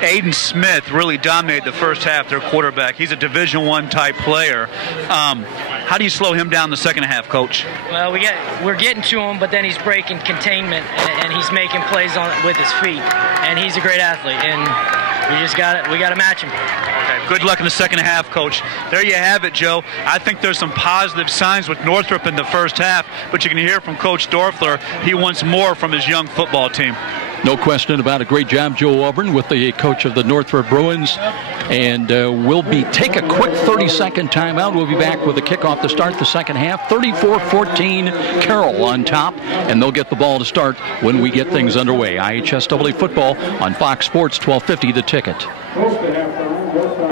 Aiden Smith really dominated the first half, their quarterback. He's a Division I type player. How do you slow him down the second half, Coach? Well, we're getting to him, but then he's breaking containment, and he's making plays with his feet, and he's a great athlete, and we got to match him. Okay, good luck in the second half, Coach. There you have it, Joe. I think there's some positive signs with Northrop in the first half, but you can hear from Coach Dorfler, he wants more from his young football team. No question about a great job, Joe Auburn, with the coach of the Northrop Bruins. And we'll take a quick 30-second timeout. We'll be back with a kickoff to start the second half. 34-14, Carroll on top, and they'll get the ball to start when we get things underway. IHSAA football on Fox Sports 1250, The Ticket.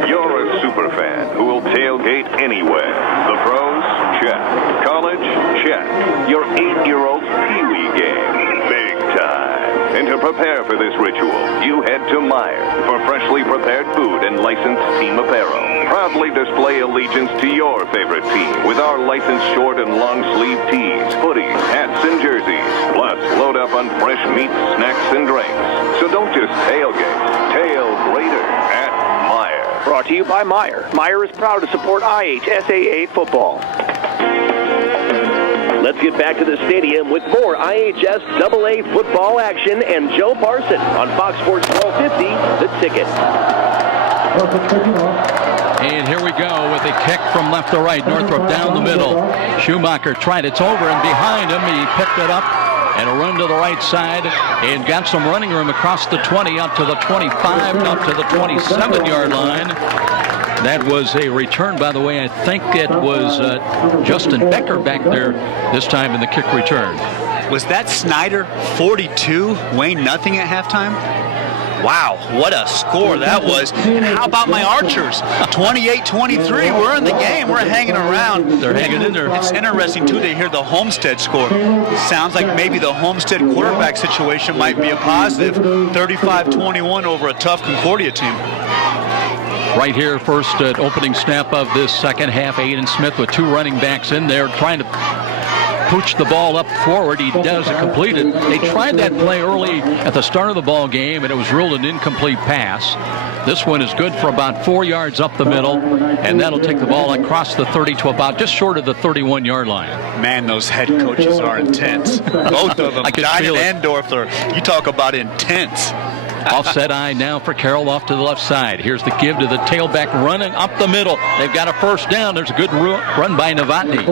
You're a super fan who will tailgate anywhere. The pros? Check. College? Check. Your 8-year-old's Pee-wee game? Big time. And to prepare for this ritual, you head to Meijer for freshly prepared food and licensed team apparel. Proudly display allegiance to your favorite team with our licensed short and long sleeve tees, hoodies, hats, and jerseys. Plus, load up on fresh meats, snacks, and drinks. So don't just tailgate, tail greater at Meijer. Brought to you by Meijer. Meijer is proud to support IHSAA football. Let's get back to the stadium with more IHSAA football action and Joe Parson on Fox Sports 1250, The Ticket. And here we go with a kick from left to right. Northrop down the middle. Schumacher tried. It's over and behind him. He picked it up and a run to the right side and got some running room across the 20 up to the 25, up to the 27-yard line. That was a return, by the way. I think it was Justin Becker back there this time in the kick return. Was that Snyder 42, Wayne nothing at halftime? Wow, what a score that was. And how about my Archers? 28-23, we're in the game. We're hanging around. They're hanging in there. It's interesting, too, to hear the Homestead score. Sounds like maybe the Homestead quarterback situation might be a positive. 35-21 over a tough Concordia team. Right here, first opening snap of this second half. Aiden Smith with 2 running backs in there trying to pooch the ball up forward. He does it completed. They tried that play early at the start of the ball game, and it was ruled an incomplete pass. This one is good for about 4 yards up the middle, and that'll take the ball across the 30 to about just short of the 31-yard line. Man, those head coaches are intense. Both of them, Dinan and Dorfler. You talk about intense. Offset eye now for Carroll off to the left side. Here's the give to the tailback running up the middle. They've got a first down. There's a good run by Novotny.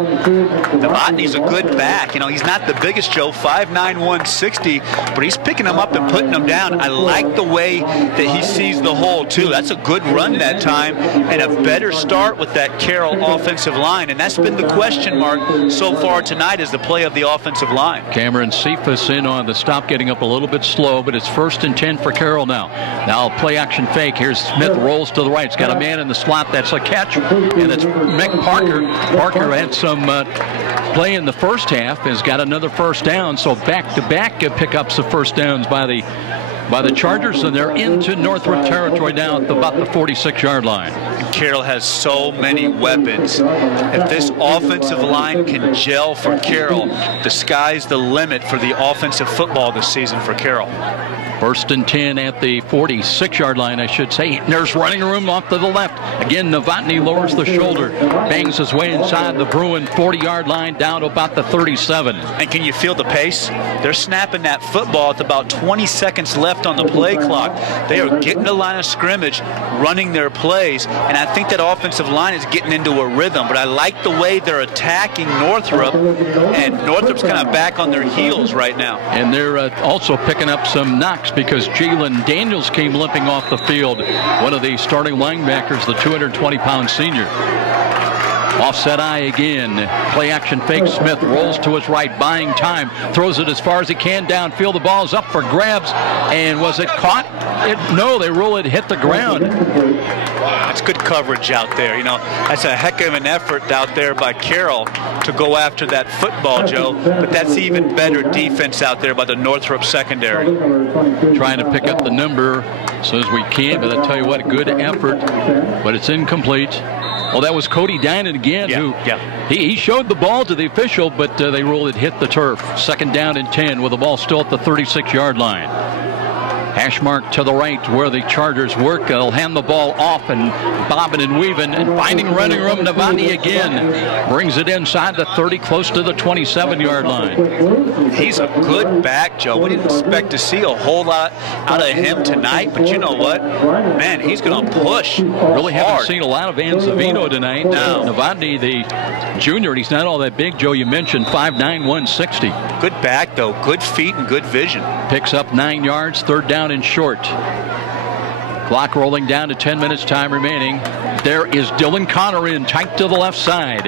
Novotny's a good back. You know, he's not the biggest, Joe, 5'9", 160, but he's picking them up and putting them down. I like the way that he sees the hole, too. That's a good run that time and a better start with that Carroll offensive line. And that's been the question mark so far tonight, is the play of the offensive line. Cameron Cephas in on the stop, getting up a little bit slow, but it's 1st and 10 for Carroll now. Now play action fake. Here's Smith, rolls to the right. It's got a man in the slot. That's a catch, and it's Mick Parker. Parker had some play in the first half, has got another first down, so back-to-back pickups of first downs by the Chargers, and they're into Northrop territory now at about the 46-yard line. Carroll has so many weapons. If this offensive line can gel for Carroll, the sky's the limit for the offensive football this season for Carroll. 1st and 10 at the 46-yard line, I should say. There's running room off to the left. Again, Novotny lowers the shoulder, bangs his way inside the Bruin 40-yard line down to about the 37. And can you feel the pace? They're snapping that football with about 20 seconds left on the play clock. They are getting the line of scrimmage, running their plays, and I think that offensive line is getting into a rhythm. But I like the way they're attacking Northrop, and Northrop's kind of back on their heels right now. And they're also picking up some knocks, because Jalen Daniels came limping off the field, one of the starting linebackers, the 220-pound senior. Offset eye again. Play action fake. Smith rolls to his right, buying time. Throws it as far as he can downfield. The ball is up for grabs. And was it caught? No, they rule it hit the ground. That's good coverage out there. You know, that's a heck of an effort out there by Carroll to go after that football, Joe. But that's even better defense out there by the Northrop secondary. Trying to pick up the number as soon as we can, but I tell you what, good effort. But it's incomplete. Well, that was Cody Dinan again, he showed the ball to the official, but they ruled it hit the turf. 2nd down and 10 with the ball still at the 36-yard line. Hash mark to the right where the Chargers work. They'll hand the ball off and bobbing and weaving and finding running room. Novotny again brings it inside the 30, close to the 27-yard line. He's a good back, Joe. We didn't expect to see a whole lot out of him tonight, but you know what? Man, he's going to push Really hard. haven't seen a lot of Anzavino tonight. No. Novotny, the junior, he's not all that big. Joe, you mentioned 5'9", 160. Good back, though. Good feet and good vision. Picks up 9 yards, 3rd down and short. Clock rolling down to 10 minutes time remaining. There is Dylan Connor in tight to the left side.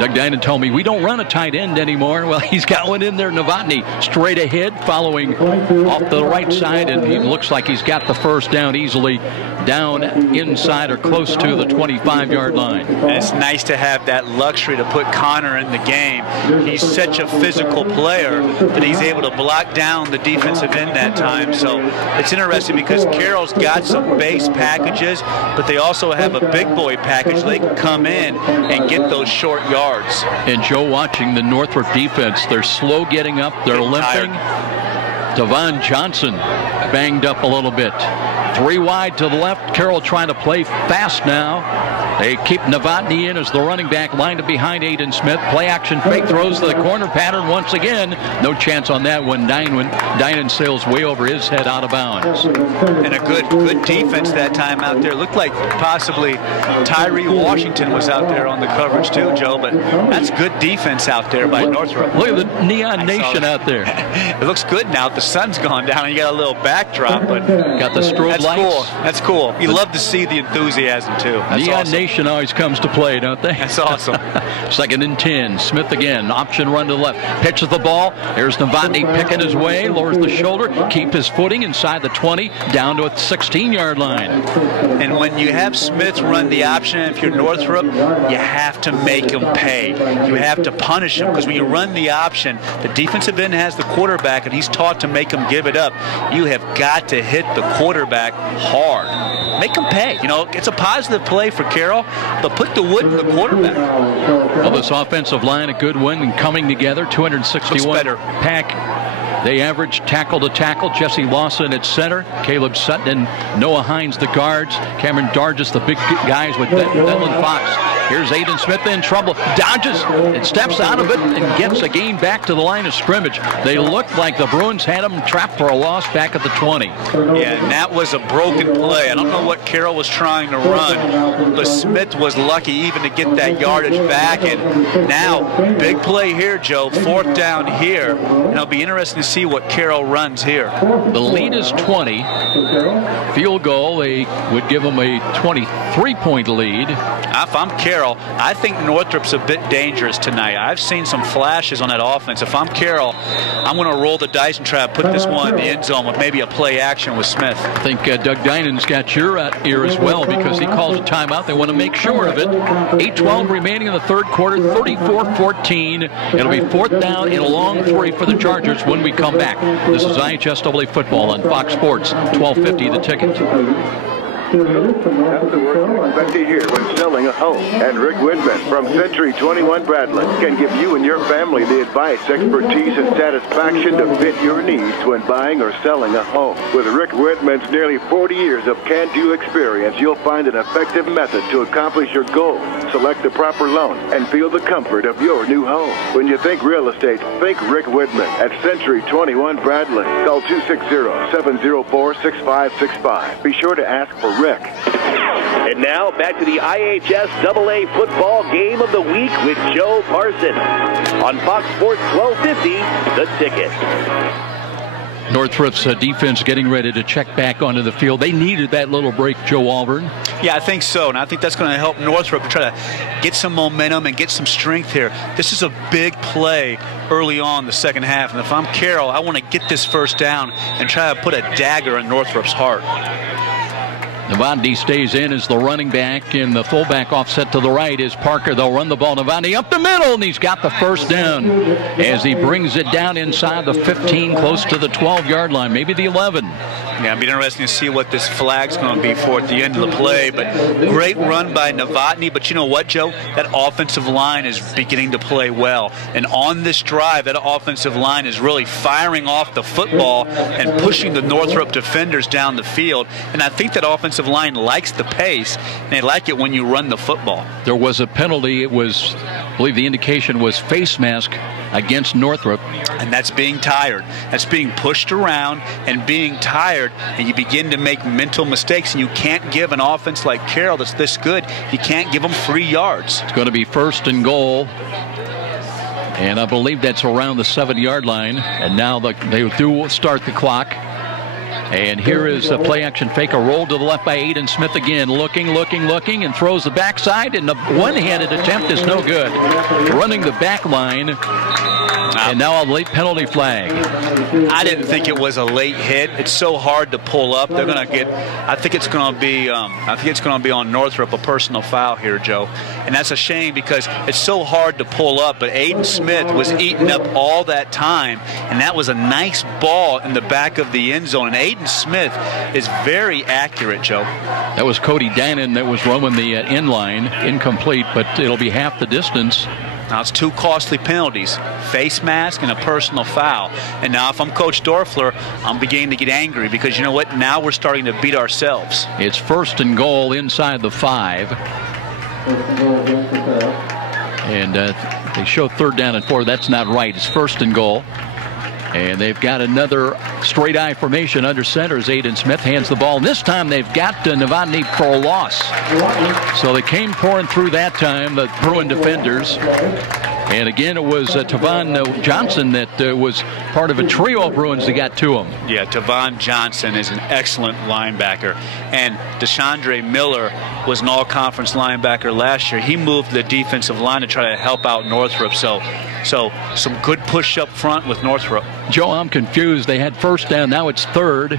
Doug Dinan told me we don't run a tight end anymore. Well, he's got one in there. Novotny straight ahead, following off the right side, and he looks like he's got the first down easily down inside or close to the 25-yard line. And it's nice to have that luxury to put Connor in the game. He's such a physical player that he's able to block down the defensive end that time. So it's interesting because Carroll's got some base packages, but they also have a big boy package. They can come in and get those short yards. And Joe, watching the Northrop defense, they're slow getting up, they're limping. Devon Johnson banged up a little bit. 3 wide to the left. Carroll trying to play fast now. They keep Novotny in as the running back, lined up behind Aiden Smith. Play action fake, throws to the corner pattern once again. No chance on that one. Dinan sails way over his head out of bounds. And a good defense that time out there. Looked like possibly Tyree Washington was out there on the coverage too, Joe, but that's good defense out there by Northrop. Look at the Neon Nation out there. It looks good now. The sun's gone down and you got a little backdrop, but got the strobe lights. Cool. That's cool. You love to see the enthusiasm too. That's Neon awesome. Nation always comes to play, don't they? That's awesome. 2nd and 10. Smith again. Option run to the left. Pitches the ball. There's Novotny picking his way. Lowers the shoulder. Keep his footing inside the 20. Down to a 16-yard line. And when you have Smith run the option, if you're Northrop, you have to make him pay. You have to punish him, because when you run the option, the defensive end has the quarterback, and he's taught to make him give it up. You have got to hit the quarterback hard. Make him pay. You know, it's a positive play for Carroll, but put the wood in the quarterback. Well, this offensive line, a good one, and coming together. 261 pack. They average tackle to tackle. Jesse Lawson at center. Caleb Sutton and Noah Hines the guards. Cameron Dargis the big guys with Devlin Fox Here's Aiden Smith in trouble. Dodges and steps out of it and gets a gain back to the line of scrimmage. They looked like the Bruins had him trapped for a loss back at the 20. Yeah, and that was a broken play. I don't know what Carroll was trying to run, but Smith was lucky even to get that yardage back. And now, big play here, Joe. 4th down here. And it'll be interesting to see what Carroll runs here. The lead is 20. Field goal, they would give them a 23-point lead. If I'm Carroll, I think Northrop's a bit dangerous tonight. I've seen some flashes on that offense. If I'm Carroll, I'm going to roll the dice and try to put this one in the end zone with maybe a play action with Smith. I think Doug Dinan's got your ear as well because he calls a timeout. They want to make sure of it. 8:12 remaining in the 3rd quarter, 34-14. It'll be 4th down and a long 3 for the Chargers when we come back. This is IHSAA football on Fox Sports, 1250 The Ticket. That's the work you expect to hear when selling a home. And Rick Whitman from Century 21 Bradley can give you and your family the advice, expertise, and satisfaction to fit your needs when buying or selling a home. With Rick Whitman's nearly 40 years of can-do experience, you'll find an effective method to accomplish your goals. Select the proper loan and feel the comfort of your new home. When you think real estate, think Rick Whitman at Century 21 Bradley. Call 260-704-6565. Be sure to ask for Rick. And now back to the IHSAA football game of the week with Joe Parson on Fox Sports 1250, The Ticket. Northrop's defense getting ready to check back onto the field. They needed that little break, Joe Auburn. Yeah, I think so, and I think that's going to help Northrop try to get some momentum and get some strength here. This is a big play early on the second half, and if I'm Carroll, I want to get this 1st down and try to put a dagger in Northrop's heart. Navandi stays in as the running back, and the fullback offset to the right is Parker. They'll run the ball. Navandi up the middle, and he's got the 1st down as he brings it down inside the 15, close to the 12-yard line, maybe the 11. Yeah, it'll be interesting to see what this flag's going to be for at the end of the play. But great run by Novotny. But you know what, Joe? That offensive line is beginning to play well. And on this drive, that offensive line is really firing off the football and pushing the Northrop defenders down the field. And I think that offensive line likes the pace, and they like it when you run the football. There was a penalty. It was, I believe the indication was face mask against Northrop. And that's being tired. That's being pushed around and being tired, and you begin to make mental mistakes, and you can't give an offense like Carroll that's this good, you can't give them 3 yards. It's going to be 1st and goal, and I believe that's around the 7-yard line, and now they do start the clock. And here is a play-action fake, a roll to the left by Aiden Smith again, looking, and throws the backside, and the one-handed attempt is no good. Running the back line, and now a late penalty flag. I didn't think it was a late hit. It's so hard to pull up. They're going to get. I think it's going to be on Northrop, a personal foul here, Joe. And that's a shame because it's so hard to pull up. But Aiden Smith was eating up all that time, and that was a nice ball in the back of the end zone. And Aiden Smith is very accurate, Joe. That was Cody Dannon that was roaming the end line, incomplete, but it'll be half the distance. Now it's 2 costly penalties, face mask and a personal foul. And now if I'm Coach Dorfler, I'm beginning to get angry because you know what? Now we're starting to beat ourselves. It's 1st and goal inside the 5. And they show 3rd down and 4. That's not right. It's 1st and goal. And they've got another straight eye formation under center as Aiden Smith hands the ball. And this time they've got Novotny for a loss. So they came pouring through that time, the Bruin defenders. And again, it was Tavon Johnson that was part of a trio of Bruins that got to him. Yeah, Tavon Johnson is an excellent linebacker. And DeShandre Miller was an all-conference linebacker last year. He moved the defensive line to try to help out Northrop. So some good push up front with Northrop. Joe, I'm confused. They had 1st down. Now it's 3rd.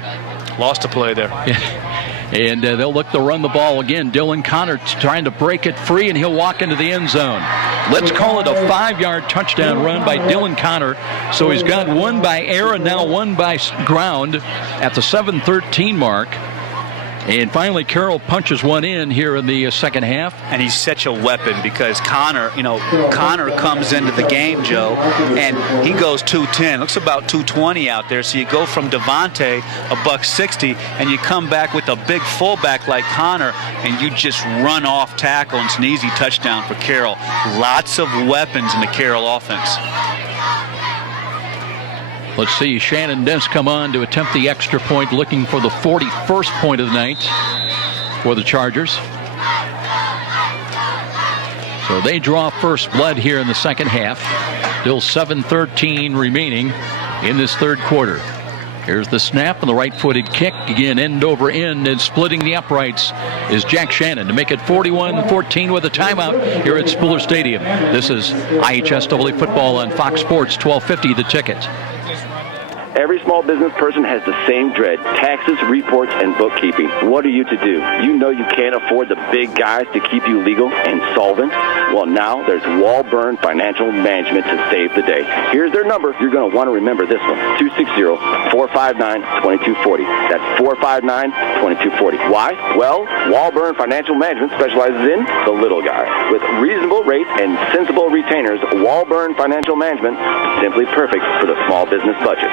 Lost a play there. And they'll look to run the ball again. Dylan Connor trying to break it free, and he'll walk into the end zone. Let's call it a 5-yard touchdown run by Dylan Connor. So he's got 1 by air and now 1 by ground at the 7:13 mark. And finally, Carroll punches one in here in the second half. And he's such a weapon because Connor comes into the game, Joe, and he goes 210. Looks about 220 out there. So you go from Devontae, $160, and you come back with a big fullback like Connor, and you just run off tackle, and it's an easy touchdown for Carroll. Lots of weapons in the Carroll offense. Let's see, Shannon Dent's come on to attempt the extra point, looking for the 41st point of the night for the Chargers. So they draw first blood here in the second half. Still 7:13 remaining in this third quarter. Here's the snap and the right-footed kick. Again, end over end, and splitting the uprights is Jack Shannon to make it 41-14 with a timeout here at Spooler Stadium. This is IHSAA football on Fox Sports 1250, The Ticket. Every small business person has the same dread: taxes, reports, and bookkeeping. What are you to do? You know you can't afford the big guys to keep you legal and solvent. Well, now there's Walburn Financial Management to save the day. Here's their number. You're going to want to remember this one: 260-459-2240. That's 459-2240. Why? Well, Walburn Financial Management specializes in the little guy. With reasonable rates and sensible retainers, Walburn Financial Management is simply perfect for the small business budget.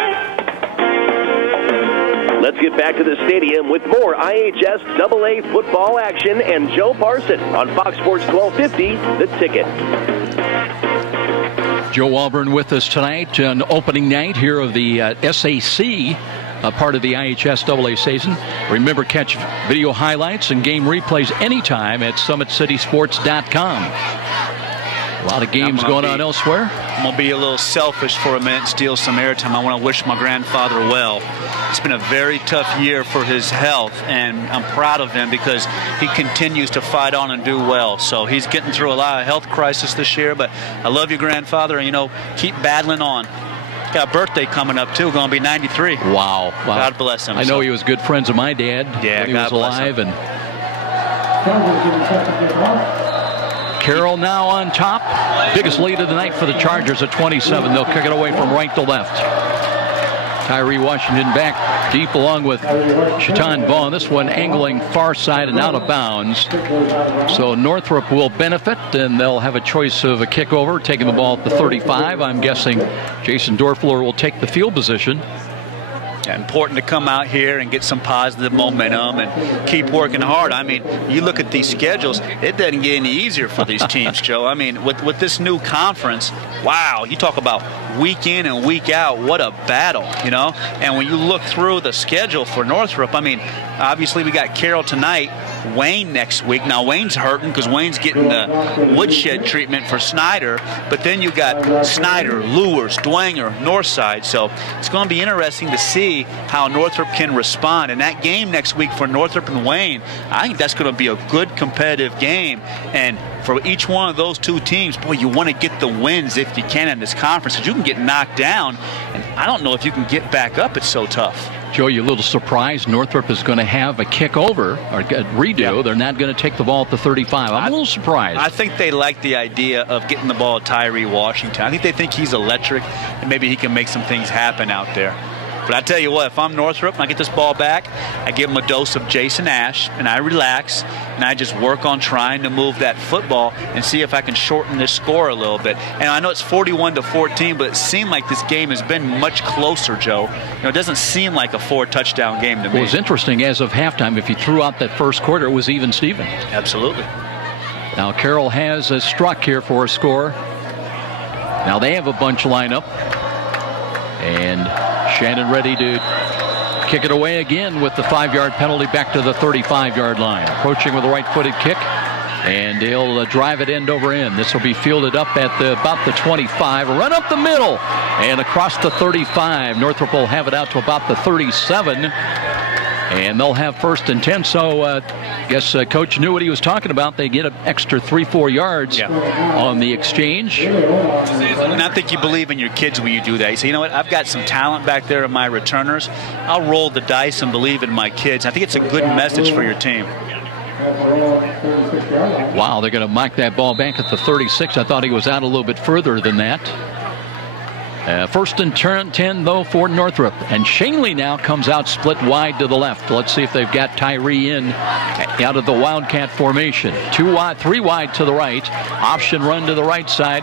Let's get back to the stadium with more IHSAA football action and Joe Parson on Fox Sports 1250, The Ticket. Joe Walburn with us tonight on opening night here of the SAC, part of the IHSAA season. Remember, catch video highlights and game replays anytime at SummitCitySports.com. A lot of games going on elsewhere. I'm going to be a little selfish for a minute and steal some airtime. I want to wish my grandfather well. It's been a very tough year for his health, and I'm proud of him because he continues to fight on and do well. So he's getting through a lot of health crisis this year, but I love you, grandfather, and, keep battling on. Got a birthday coming up, too, going to be 93. Wow. God bless him. I know he was good friends of my dad when he was alive. And Carroll now on top. Biggest lead of the night for the Chargers at 27. They'll kick it away from right to left. Tyree Washington back deep along with Shaitan Vaughn. This one angling far side and out of bounds. So Northrop will benefit, and they'll have a choice of a kickover, taking the ball at the 35. I'm guessing Jason Dorfler will take the field position. Yeah, important to come out here and get some positive momentum and keep working hard. I mean, you look at these schedules, it doesn't get any easier for these teams, Joe. I mean, with this new conference, wow, you talk about week in and week out, what a battle, And when you look through the schedule for Northrop, I mean, obviously we got Carroll tonight, Wayne next week. Now, Wayne's hurting because Wayne's getting the woodshed treatment for Snyder, but then you got Snyder, Lewis, Dwenger, Northside. So it's going to be interesting to see how Northrop can respond. And that game next week for Northrop and Wayne, I think that's going to be a good competitive game. And for each one of those two teams, boy, you want to get the wins if you can in this conference, because you can get knocked down, and I don't know if you can get back up. It's so tough. Joe, you're a little surprised Northrop is going to have a kick over or a redo. Yep. They're not going to take the ball at the 35. I'm a little surprised. I think they like the idea of getting the ball at Tyree Washington. I think they think he's electric, and maybe he can make some things happen out there. But I tell you what, if I'm Northrop and I get this ball back, I give him a dose of Jason Ash, and I relax, and I just work on trying to move that football and see if I can shorten this score a little bit. And I know it's 41-14, but it seemed like this game has been much closer, Joe. It doesn't seem like a 4-touchdown game to me. Well, it was interesting, as of halftime, if you threw out that first quarter, it was even Steven. Absolutely. Now Carroll has a struck here for a score. Now they have a bunch lineup. And Shannon ready to kick it away again with the 5-yard penalty back to the 35-yard line. Approaching with a right-footed kick, and he'll drive it end over end. This will be fielded up at about the 25. Run up the middle and across the 35. Northrop will have it out to about the 37. And they'll have 1st and 10. So I guess Coach knew what he was talking about. They get an extra 3-4 yards on the exchange. And I think you believe in your kids when you do that. You say, you know what, I've got some talent back there in my returners. I'll roll the dice and believe in my kids. I think it's a good message for your team. Wow, they're going to mock that ball back at the 36. I thought he was out a little bit further than that. First and 10, though, for Northrop. And Shanley now comes out split wide to the left. Let's see if they've got Tyree in out of the Wildcat formation. 2 wide, 3 wide to the right. Option run to the right side.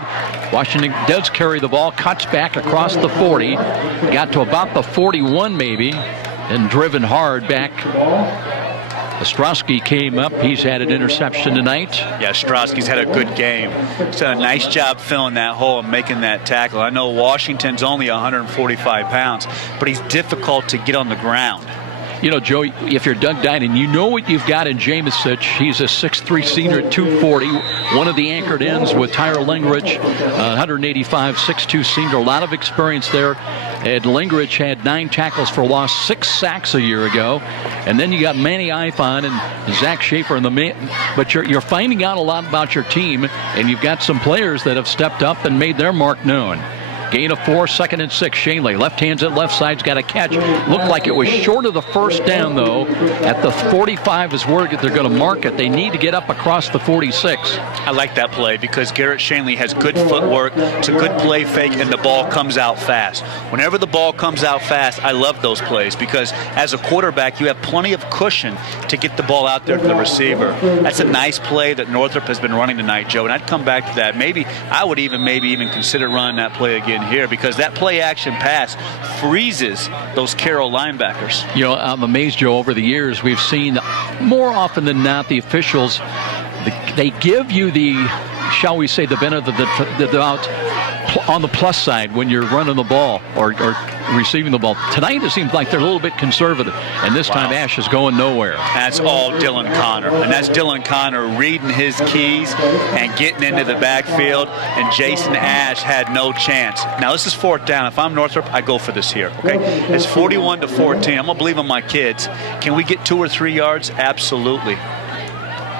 Washington does carry the ball, cuts back across the 40. Got to about the 41 maybe, and driven hard back. Ostrowski came up. He's had an interception tonight. Yeah, Ostrowski's had a good game. He's done a nice job filling that hole and making that tackle. I know Washington's only 145 pounds, but he's difficult to get on the ground. You know, Joe, if you're Doug Dynan, you know what you've got in Jamesich. He's a 6'3 senior at 240. One of the anchored ends with Tyler Lingrich, 185, 6'2 senior. A lot of experience there. And Lingrich had 9 tackles for loss, 6 sacks a year ago. And then you got Manny Ifon and Zach Schaefer in the but you're finding out a lot about your team, and you've got some players that have stepped up and made their mark known. Gain of 4, 2nd and 6. Shanley, left hands at left side's got a catch. Looked like it was short of the first down, though. At the 45 is where they're going to mark it. They need to get up across the 46. I like that play because Garrett Shanley has good footwork. It's a good play fake, and the ball comes out fast. Whenever the ball comes out fast, I love those plays because as a quarterback, you have plenty of cushion to get the ball out there to the receiver. That's a nice play that Northrop has been running tonight, Joe, and I'd come back to that. Maybe I would even consider running that play again here because that play action pass freezes those Carroll linebackers. You know, I'm amazed, Joe, over the years we've seen more often than not the officials, they give you the, shall we say, the benefit of the doubt on the plus side when you're running the ball or receiving the ball. Tonight it seems like they're a little bit conservative, and this time Ash is going nowhere. That's all Dylan Connor, and that's Dylan Connor reading his keys and getting into the backfield, and Jason Ash had no chance. Now this is 4th down. If I'm Northrop, I go for this here, okay? It's 41-14. I'm going to believe in my kids. Can we get 2 or 3 yards? Absolutely.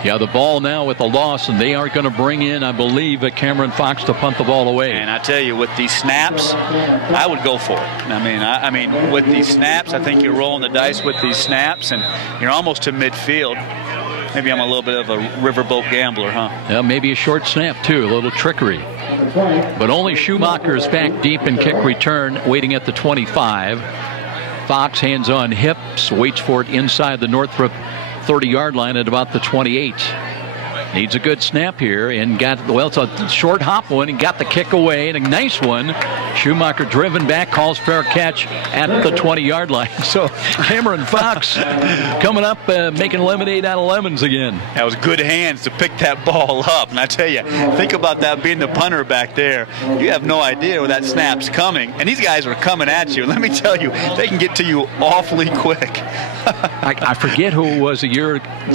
Yeah, the ball now with the loss, and they are going to bring in, I believe, Cameron Fox to punt the ball away. And I tell you, with these snaps, I would go for it. I mean, with these snaps, I think you're rolling the dice with these snaps, and you're almost to midfield. Maybe I'm a little bit of a riverboat gambler, huh? Yeah, maybe a short snap, too, a little trickery. But only Schumacher is back deep in kick return, waiting at the 25. Fox, hands on hips, waits for it inside the Northrop 30-yard line at about the 28. Needs a good snap here and got, well, it's a short hop one and got the kick away and a nice one. Schumacher driven back, calls fair catch at the 20-yard line. So Cameron Fox coming up, making lemonade out of lemons again. That was good hands to pick that ball up. And I tell you, think about that being the punter back there. You have no idea where that snap's coming. And these guys are coming at you. Let me tell you, they can get to you awfully quick. I forget who it was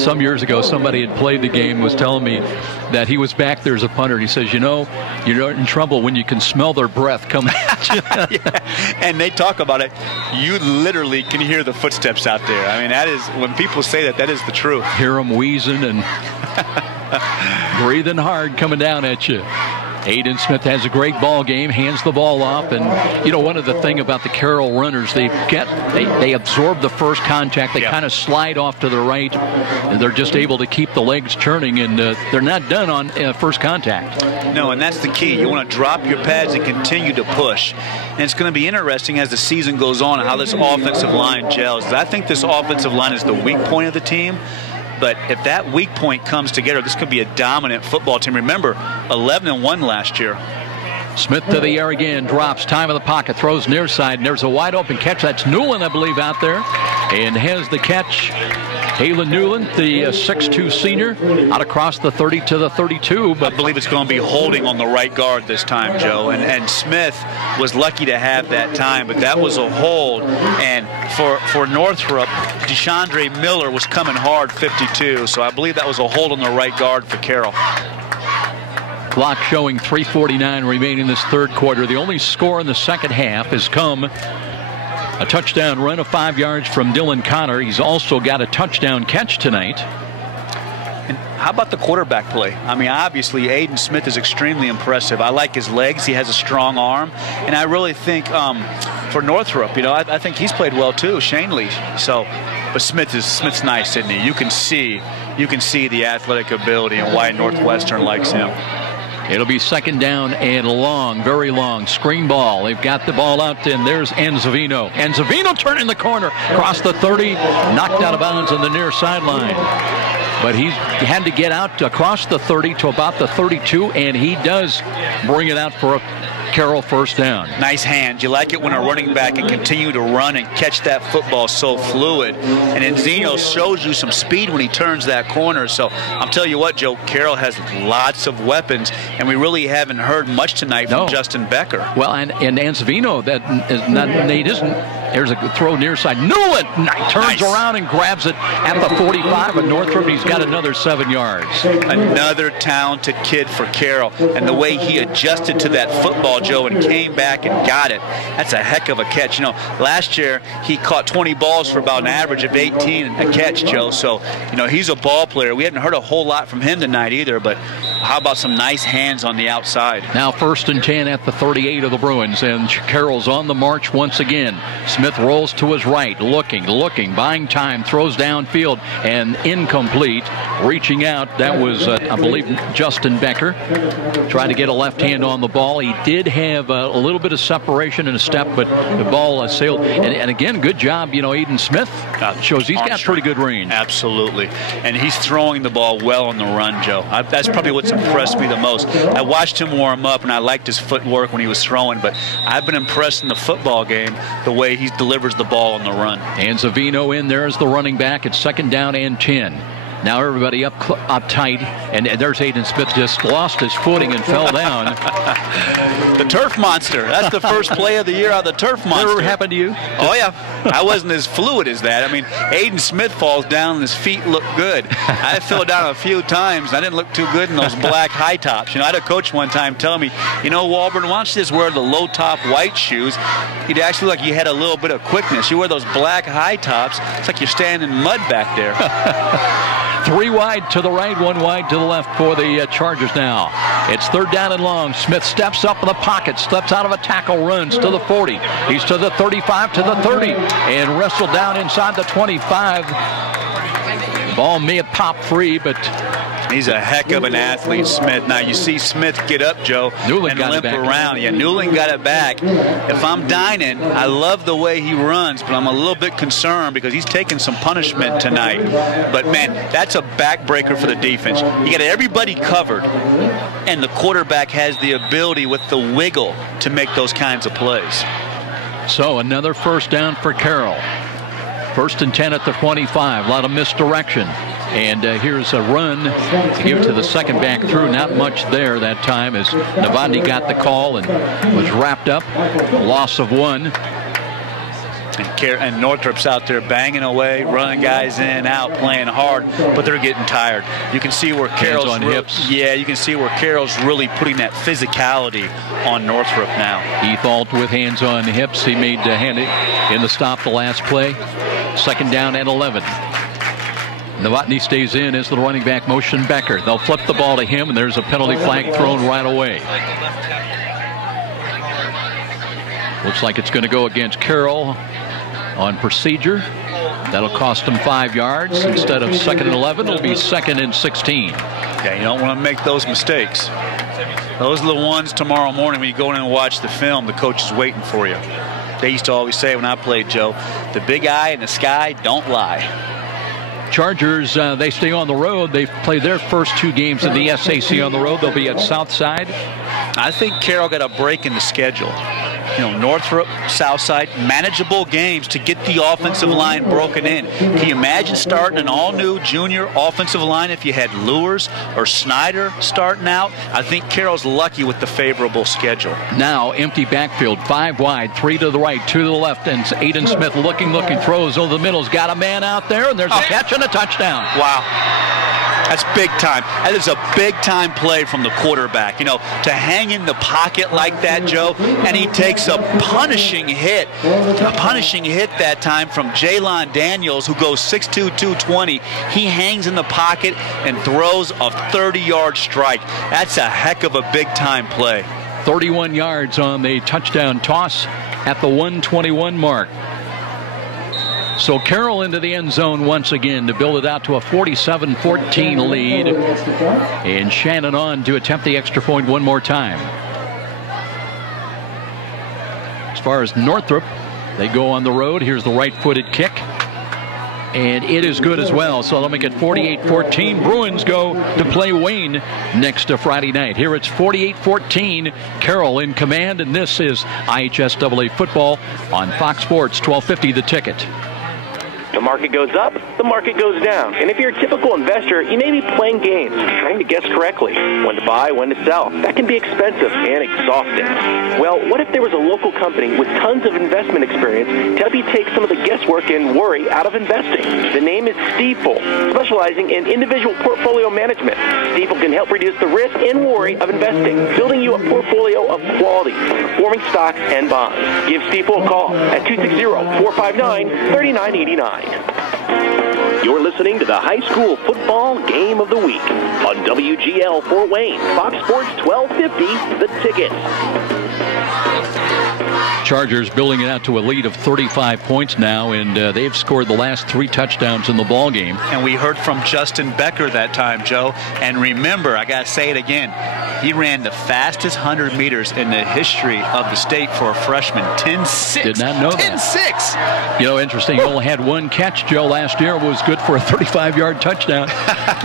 some years ago. Somebody had played the game, was telling me that he was back there as a punter. And he says, you know, you're in trouble when you can smell their breath coming at you. Yeah. And they talk about it. You literally can hear the footsteps out there. I mean, that is, when people say that, that is the truth. Hear them wheezing and breathing hard coming down at you. Aiden Smith has a great ball game, hands the ball off, and you know, one of the thing about the Carroll runners, they absorb the first contact, they kind of slide off to the right, and they're just able to keep the legs churning, and they're not done on first contact. No, and that's the key. You want to drop your pads and continue to push. And it's going to be interesting as the season goes on how this offensive line gels. I think this offensive line is the weak point of the team. But if that weak point comes together, this could be a dominant football team. Remember, 11-1 last year. Smith to the air again, drops, time of the pocket, throws near side, and there's a wide open catch. That's Newland, I believe, out there, and has the catch. Halen Newland, the 6'2 senior, out across the 30 to the 32. But I believe it's going to be holding on the right guard this time, Joe. And Smith was lucky to have that time, but that was a hold. And for Northrop, DeChandre Miller was coming hard, 52. So I believe that was a hold on the right guard for Carroll. Clock showing 3:49 remaining in this third quarter. The only score in the second half has come a touchdown run of 5 yards from Dylan Connor. He's also got a touchdown catch tonight. And how about the quarterback play? I mean, obviously, Aiden Smith is extremely impressive. I like his legs. He has a strong arm. And I really think for Northrop, you know, I think he's played well too, Shanley. So, but Smith's nice, isn't he? You can see the athletic ability and why Northwestern likes him. It'll be second down and long, very long. Screen ball. They've got the ball out, and there's Enzavino. Enzavino turning the corner, across the 30, knocked out of bounds on the near sideline. But he had to get out across the 30 to about the 32, and he does bring it out for a Carroll first down. Nice hand. You like it when a running back can continue to run and catch that football so fluid. And Enzino shows you some speed when he turns that corner. So I'm telling you what, Joe, Carroll has lots of weapons, and we really haven't heard much tonight from Justin Becker. Well, and Enzavino, that is not, Nate isn't. There's a throw near side. Newland turns around and grabs it at the 45 of Northrop. He's got another 7 yards. Another talented kid for Carroll. And the way he adjusted to that football, Joe, and came back and got it, that's a heck of a catch. You know, last year he caught 20 balls for about an average of 18 a catch, Joe. So, you know, he's a ball player. We hadn't heard a whole lot from him tonight either, but how about some nice hands on the outside? Now 1st and 10 at the 38 of the Bruins, and Carroll's on the march once again. Smith rolls to his right, looking, buying time, throws downfield, and incomplete. Reaching out, that was, I believe, Justin Becker. Trying to get a left hand on the ball. He did have a little bit of separation in a step, but the ball sailed. And again, good job, you know, Aiden Smith shows he's got pretty good range. Absolutely. And he's throwing the ball well on the run, Joe. That's probably what's impressed me the most. I watched him warm up, and I liked his footwork when he was throwing, but I've been impressed in the football game the way he delivers the ball on the run. And Zavino in there as the running back. It's 2nd down and 10. Now everybody up tight, and there's Aiden Smith, just lost his footing and fell down. The turf monster. That's the first play of the year out of the turf monster. Ever happened to you? Oh, yeah. I wasn't as fluid as that. I mean, Aiden Smith falls down and his feet look good. I fell down a few times. I didn't look too good in those black high tops. You know, I had a coach one time tell me, you know, Walburn, why don't you just wear the low top white shoes? You'd actually look like you had a little bit of quickness. You wear those black high tops, it's like you're standing in mud back there. 3 wide to the right, 1 wide to the left for the Chargers now. It's 3rd down and long. Smith steps up in the pocket, steps out of a tackle, runs to the 40. He's to the 35, to the 30, and wrestled down inside the 25. Ball may have popped free, but he's a heck of an athlete, Smith. Now, you see Smith get up, Joe, and limp around. Yeah, Newland got it back. If I'm dining, I love the way he runs, but I'm a little bit concerned because he's taking some punishment tonight. But, man, that's a backbreaker for the defense. You got everybody covered, and the quarterback has the ability with the wiggle to make those kinds of plays. So, another first down for Carroll. 1st and 10 at the 25. A lot of misdirection. And here's a run to give to the second back through. Not much there that time as Navandi got the call and was wrapped up. A loss of 1. And Northrop's out there banging away, running guys in, out, playing hard, but they're getting tired. You can see where Carroll's on hips. Yeah, you can see where Carroll's really putting that physicality on Northrop now. Etholt with hands on hips. He made in the stop the last play. 2nd down and 11. Novotny stays in as the running back motion Becker. They'll flip the ball to him, and there's a penalty flag thrown right away. Looks like it's going to go against Carroll on procedure. That'll cost him 5 yards. Instead of 2nd and 11, it'll be 2nd and 16. Yeah, you don't want to make those mistakes. Those are the ones tomorrow morning when you go in and watch the film, the coach is waiting for you. They used to always say when I played, Joe, the big eye in the sky don't lie. Chargers, they stay on the road. They've played their first 2 games in the SAC on the road. They'll be at Southside. I think Carroll got a break in the schedule. You know, Northrop, Southside, manageable games to get the offensive line broken in. Can you imagine starting an all-new junior offensive line if you had Lewis or Snyder starting out? I think Carroll's lucky with the favorable schedule. Now, empty backfield, 5 wide, 3 to the right, 2 to the left, and Aiden Smith looking, throws over the middle's got a man out there, and there's a catch and a touchdown. Wow. That's big time. That is a big-time play from the quarterback. You know, to hang in the pocket like that, Joe, and he takes a punishing hit that time from Jaylon Daniels, who goes 6'2", 220. He hangs in the pocket and throws a 30-yard strike. That's a heck of a big-time play. 31 yards on the touchdown toss at the 121 mark. So Carroll into the end zone once again to build it out to a 47-14 lead. And Shannon on to attempt the extra point one more time. As far as Northrop, they go on the road. Here's the right-footed kick. And it is good as well. So they'll make it 48-14. Bruins go to play Wayne next Friday night. Here it's 48-14. Carroll in command, and this is IHSAA football on Fox Sports 1250 The Ticket. The market goes up, the market goes down. And if you're a typical investor, you may be playing games, trying to guess correctly when to buy, when to sell. That can be expensive and exhausting. Well, what if there was a local company with tons of investment experience to help you take some of the guesswork and worry out of investing? The name is Stifel, specializing in individual portfolio management. Stifel can help reduce the risk and worry of investing, building you a portfolio of quality, performing stocks and bonds. Give Stifel a call at 260-459-3989. You're listening to the high school football game of the week on WGL Fort Wayne, Fox Sports 1250, The Ticket. Chargers building it out to a lead of 35 points now, and they've scored the last 3 touchdowns in the ball game. And we heard from Justin Becker that time, Joe. And remember, I got to say it again, he ran the fastest 100 meters in the history of the state for a freshman. 10.6. Did not know that. 10.6. You know, interesting. He only had 1 catch, Joe, last year. Was good for a 35-yard touchdown.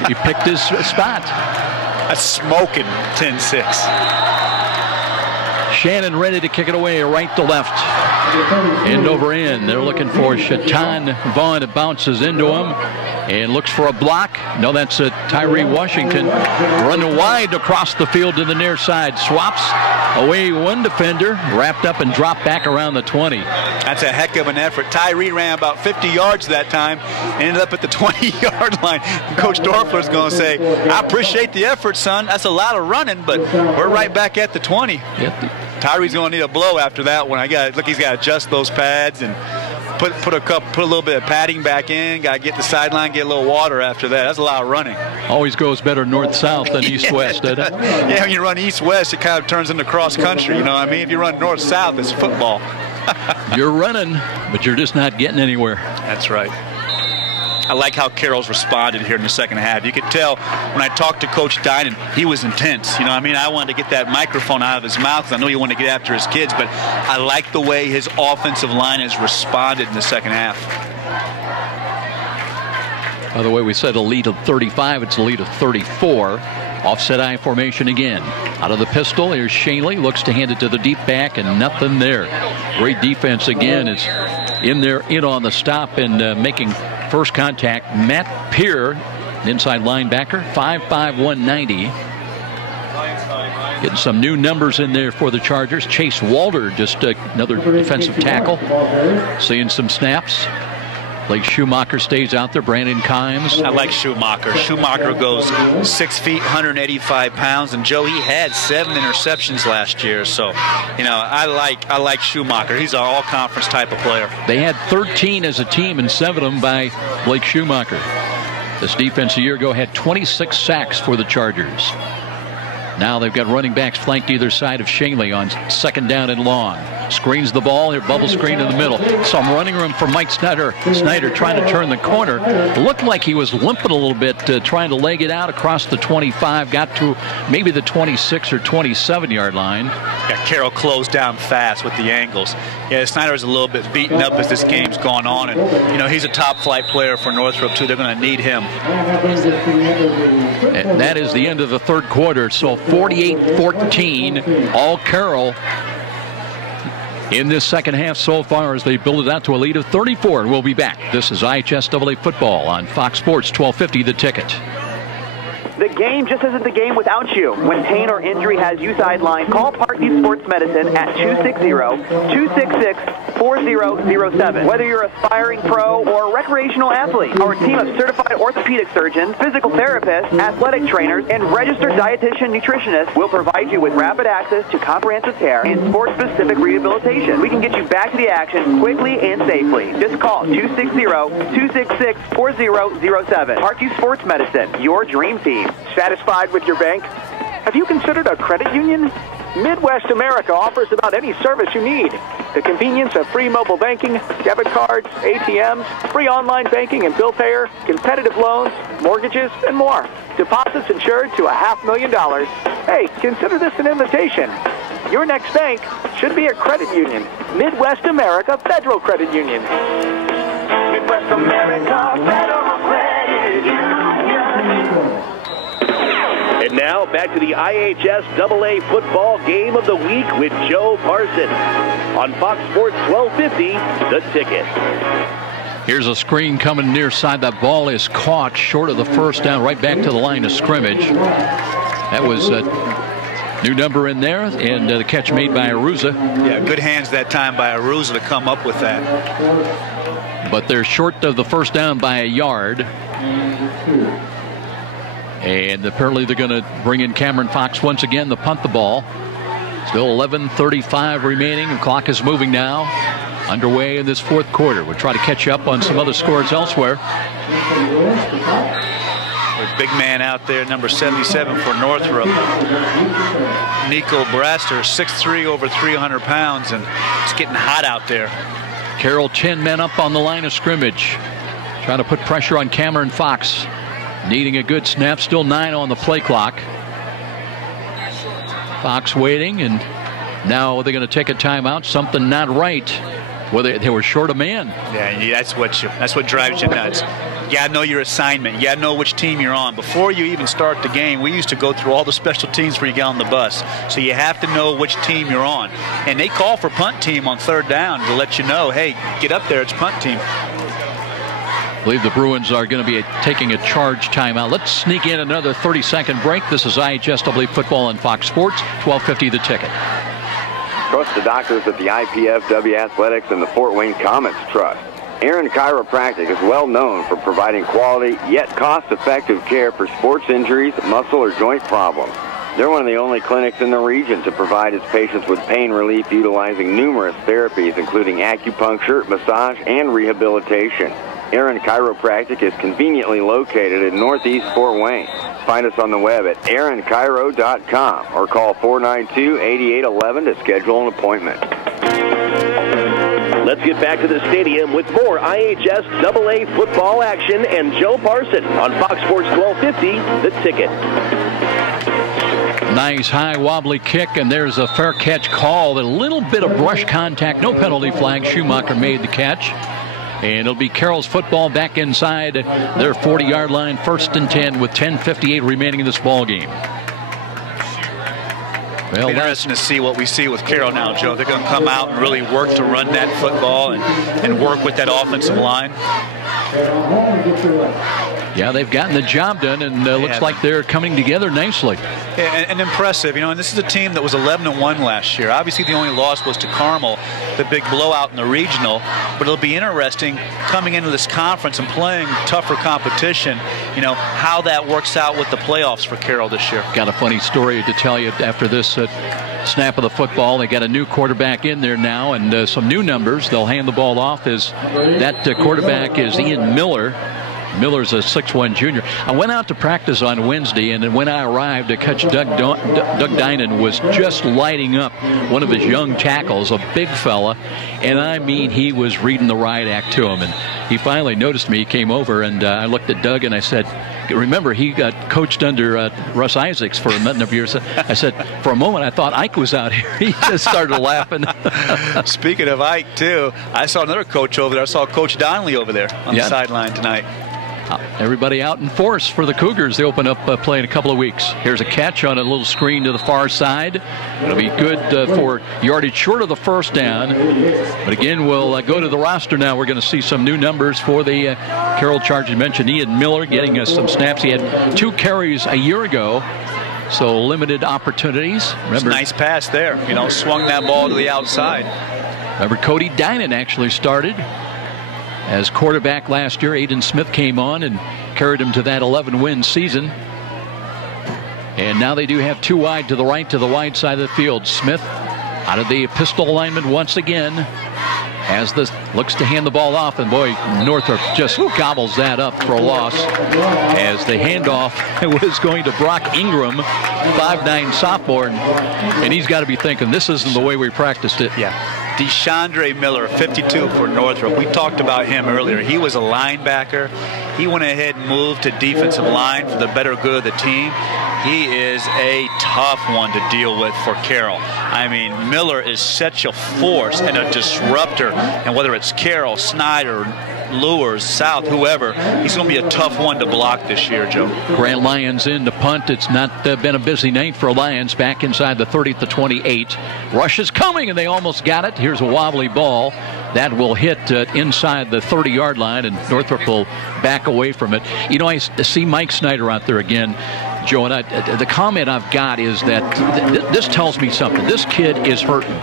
He picked his spot. That's smoking 10.6. Shannon ready to kick it away, right to left. End over end. They're looking for Shatan Vaughn. It bounces into him and looks for a block. No, that's Tyree Washington running wide across the field to the near side. Swaps away one defender, wrapped up and dropped back around the 20. That's a heck of an effort. Tyree ran about 50 yards that time, ended up at the 20-yard line. And Coach Dorfler's going to say, I appreciate the effort, son. That's a lot of running, but we're right back at the 20. Yep. Tyree's going to need a blow after that one. Look, he's got to adjust those pads and put a little bit of padding back in. Got to get the sideline, get a little water after that. That's a lot of running. Always goes better north-south than east-west, doesn't it? Yeah, when you run east-west, it kind of turns into cross-country. You know what I mean? If you run north-south, it's football. You're running, but you're just not getting anywhere. That's right. I like how Carroll's responded here in the second half. You could tell when I talked to Coach Dinan, he was intense. You know, I mean, I wanted to get that microphone out of his mouth because I know he wanted to get after his kids, but I like the way his offensive line has responded in the second half. By the way, we said a lead of 35. It's a lead of 34. Offset I formation again. Out of the pistol, here's Shanley. Looks to hand it to the deep back, and nothing there. Great defense again. Is in there, in on the stop, and making first contact. Matt Peer, inside linebacker, 5'5", 190. Getting some new numbers in there for the Chargers. Chase Walter, just another defensive tackle. Seeing some snaps. Blake Schumacher stays out there. Brandon Kimes. I like Schumacher. Schumacher goes 6 feet, 185 pounds, and Joe, he had 7 interceptions last year. So, you know, I like Schumacher. He's an all-conference type of player. They had 13 as a team, and 7 of them by Blake Schumacher. This defense a year ago had 26 sacks for the Chargers. Now they've got running backs flanked either side of Shanley on second down and long. Screens the ball here, bubble screen in the middle. Some running room for Mike Snyder trying to turn the corner. Looked like he was limping a little bit, trying to leg it out across the 25. Got to maybe the 26 or 27-yard line. Yeah, Carroll closed down fast with the angles. Yeah, Snyder's a little bit beaten up as this game's gone on, and you know he's a top-flight player for Northrop too. They're going to need him. And that is the end of the third quarter. So 48-14, all Carroll in this second half so far as they build it out to a lead of 34. And we'll be back. This is IHSAA football on Fox Sports 1250 The Ticket. The game just isn't the game without you. When pain or injury has you sidelined, call Parkview Sports Medicine at 260-266-4007. Whether you're an aspiring pro or a recreational athlete, our team of certified orthopedic surgeons, physical therapists, athletic trainers, and registered dietitian nutritionists will provide you with rapid access to comprehensive care and sport-specific rehabilitation. We can get you back to the action quickly and safely. Just call 260-266-4007. Parkview Sports Medicine, your dream team. Satisfied with your bank? Have you considered a credit union? Midwest America offers about any service you need. The convenience of free mobile banking, debit cards, ATMs, free online banking and bill payer, competitive loans, mortgages, and more. Deposits insured to $500,000. Hey, consider this an invitation. Your next bank should be a credit union. Midwest America Federal Credit Union. Midwest America Federal Credit Union. And now back to the IHSAA football game of the week with Joe Parson on Fox Sports 1250, The Ticket. Here's a screen coming near side. That ball is caught short of the first down, right back to the line of scrimmage. That was a new number in there, and the catch made by Aruza. Yeah, good hands that time by Aruza to come up with that. But they're short of the first down by a yard. And apparently they're going to bring in Cameron Fox once again to punt the ball. Still 11:35 remaining. The clock is moving now. Underway in this fourth quarter. We'll try to catch up on some other scores elsewhere. There's big man out there, number 77 for Northrop. Nico Braster, 6'3", over 300 pounds, and it's getting hot out there. Carroll 10 men up on the line of scrimmage. Trying to put pressure on Cameron Fox. Needing a good snap. Still 9 on the play clock. Fox waiting, and now they're going to take a timeout. Something not right. Well, they were short a man. Yeah, that's what drives you nuts. You got to know your assignment. You got to know which team you're on. Before you even start the game, we used to go through all the special teams before you get on the bus. So you have to know which team you're on. And they call for punt team on third down to let you know, hey, get up there, it's punt team. I believe the Bruins are going to be taking a charge timeout. Let's sneak in another 30-second break. This is IHSAA football on Fox Sports, 1250 The Ticket. Trust the doctors at the IPFW Athletics and the Fort Wayne Comets Trust. Aaron Chiropractic is well known for providing quality yet cost-effective care for sports injuries, muscle, or joint problems. They're one of the only clinics in the region to provide its patients with pain relief utilizing numerous therapies, including acupuncture, massage, and rehabilitation. Aaron Chiropractic is conveniently located in Northeast Fort Wayne. Find us on the web at aaronchiro.com or call 492-8811 to schedule an appointment. Let's get back to the stadium with more IHSAA football action and Joe Parson on Fox Sports 1250, The Ticket. Nice high wobbly kick, and there's a fair catch called. A little bit of brush contact, no penalty flag. Schumacher made the catch. And it'll be Carroll's football back inside their 40-yard line, 1st and 10 with 10:58 remaining in this ball game. Well, it's interesting to see what we see with Carroll now, Joe. They're going to come out and really work to run that football and work with that offensive line. Yeah, they've gotten the job done, and looks like they're coming together nicely. And impressive, you know, and this is a team that was 11-1 last year. Obviously, the only loss was to Carmel, the big blowout in the regional. But it'll be interesting coming into this conference and playing tougher competition, you know, how that works out with the playoffs for Carroll this year. Got a funny story to tell you after this snap of the football. They got a new quarterback in there now, and some new numbers. They'll hand the ball off as that quarterback is Ian Miller. Miller's a 6'1" junior. I went out to practice on Wednesday, and when I arrived, to catch Doug Dinan was just lighting up one of his young tackles, a big fella, and I mean, he was reading the riot act to him. And he finally noticed me, he came over, and I looked at Doug and I said, remember, he got coached under Russ Isaacs for a number of years. I said, for a moment, I thought Ike was out here. He just started laughing. Speaking of Ike, too, I saw another coach over there. I saw Coach Donnelly over there on the sideline tonight. Everybody out in force for the Cougars. They open up play in a couple of weeks. Here's a catch on a little screen to the far side. It'll be good for yardage short of the first down. But again, we'll go to the roster now. We're going to see some new numbers for the Carroll Chargers. Mentioned Ian Miller getting us some snaps. He had 2 carries a year ago, so limited opportunities. Remember, nice pass there. You know, swung that ball to the outside. Remember, Cody Dinan actually started as quarterback last year. Aiden Smith came on and carried him to that 11-win season. And now they do have 2 wide to the right, to the wide side of the field. Smith out of the pistol alignment once again as this looks to hand the ball off, and boy, Northrop just gobbles that up for a loss as the handoff was going to Brock Ingram, 5'9" sophomore, and he's got to be thinking, this isn't the way we practiced it. Yeah. Deshaundre Miller, 52 for Northrop. We talked about him earlier. He was a linebacker. He went ahead and moved to defensive line for the better good of the team. He is a tough one to deal with for Carroll. I mean, Miller is such a force and a disruptor. And whether it's Carroll, Snyder, Lures, South, whoever, he's going to be a tough one to block this year, Joe. Grand Lions in to punt. It's not been a busy night for Lions. Back inside the 30 at the 28. Rush is coming, and they almost got it. Here's a wobbly ball. That will hit inside the 30-yard line, and Northrop will back away from it. You know, I see Mike Snyder out there again, Joe, and the comment I've got is that this tells me something. This kid is hurting.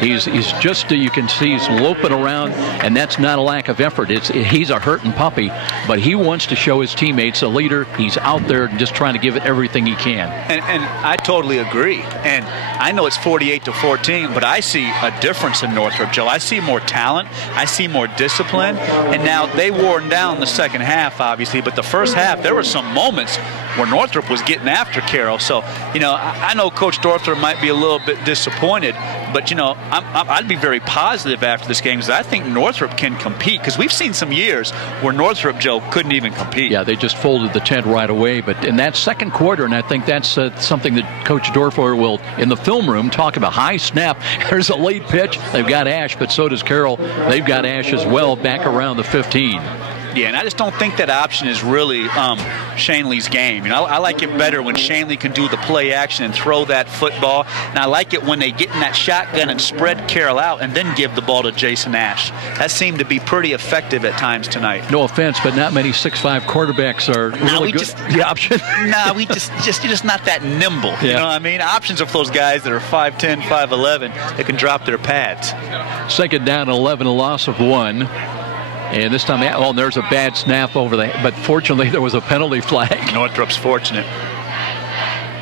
He's just, you can see he's loping around, and that's not a lack of effort. He's a hurting puppy, but he wants to show his teammates a leader. He's out there and just trying to give it everything he can. And I totally agree. And I know it's 48-14, but I see a difference in Northrop, Joe. I see more talent. I see more discipline. And now they wore down the second half, obviously, but the first half, there were some moments where Northrop was getting after Carroll. So, you know, I know Coach Dorfler might be a little bit disappointed, but, you know, I'd be very positive after this game because I think Northrop can compete, because we've seen some years where Northrop, Joe, couldn't even compete. Yeah, they just folded the tent right away. But in that second quarter, and I think that's something that Coach Dorfler will, in the film room, talk about. High snap. There's a late pitch. They've got Ash, but so does Carroll. They've got Ash as well back around the 15. Yeah, and I just don't think that option is really Shanley's game. You know, I like it better when Shanley can do the play action and throw that football. And I like it when they get in that shotgun and spread Carroll out and then give the ball to Jason Ash. That seemed to be pretty effective at times tonight. No offense, but not many 6'5" quarterbacks are really good. The option. Nah, you're just not that nimble. Yeah. You know what I mean? Options are for those guys that are 5'10", 5'11", that can drop their pads. Second down, 11, a loss of 1. And this time, oh, there's a bad snap over the, but fortunately there was a penalty flag. Northrop's fortunate.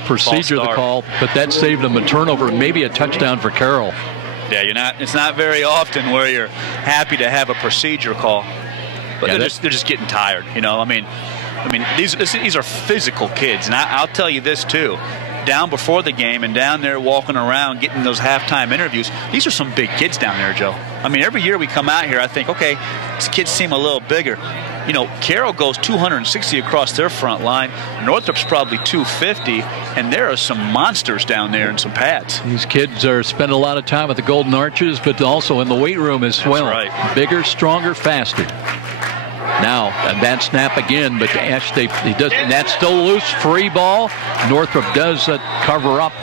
Procedure the call, but that saved them a turnover and maybe a touchdown for Carroll. Yeah, it's not very often where you're happy to have a procedure call, but they're just getting tired. You know, I mean, these are physical kids, and I'll tell you this too. Down before the game and down there walking around getting those halftime interviews, these are some big kids down there, Joe. I mean, every year we come out here, I think, okay, these kids seem a little bigger. You know, Carroll goes 260 across their front line. Northrop's probably 250, and there are some monsters down there in some pads. These kids are spending a lot of time at the Golden Arches, but also in the weight room as well. That's right. Bigger, stronger, faster. Now, a bad snap again, but Ash, he does, and that's still loose, free ball. Northrop does cover up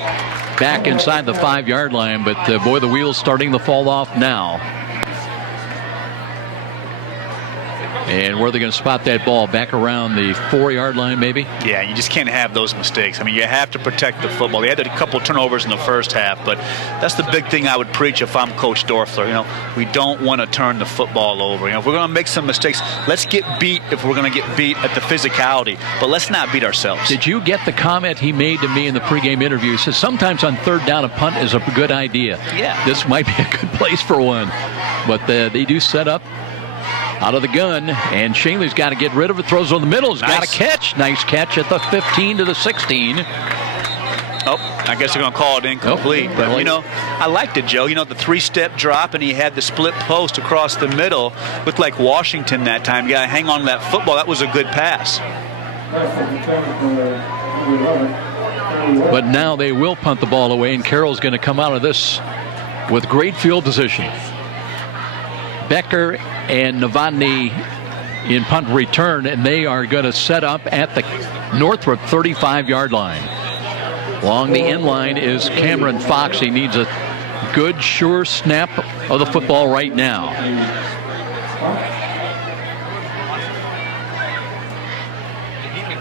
back inside the 5-yard line, but boy, the wheel's starting to fall off now. And where are they going to spot that ball? Back around the 4-yard line, maybe? Yeah, you just can't have those mistakes. I mean, you have to protect the football. They had a couple turnovers in the first half, but that's the big thing I would preach if I'm Coach Dorfler. You know, we don't want to turn the football over. You know, if we're going to make some mistakes, let's get beat if we're going to get beat at the physicality, but let's not beat ourselves. Did you get the comment he made to me in the pregame interview? He says sometimes on third down a punt is a good idea. Yeah. This might be a good place for one, but they do set up out of the gun, and Shanley's got to get rid of it. Throws on the middle. He's got a catch. Nice catch at the 15 to the 16. Oh, I guess they're going to call it incomplete. But, you know, I liked it, Joe. You know, the 3-step drop, and he had the split post across the middle. Looked like Washington that time. You got to hang on to that football. That was a good pass. But now they will punt the ball away, and Carroll's going to come out of this with great field position. Becker and Novotny in punt return, and they are going to set up at the Northrop 35-yard line. Along the end line is Cameron Fox. He needs a good, sure snap of the football right now.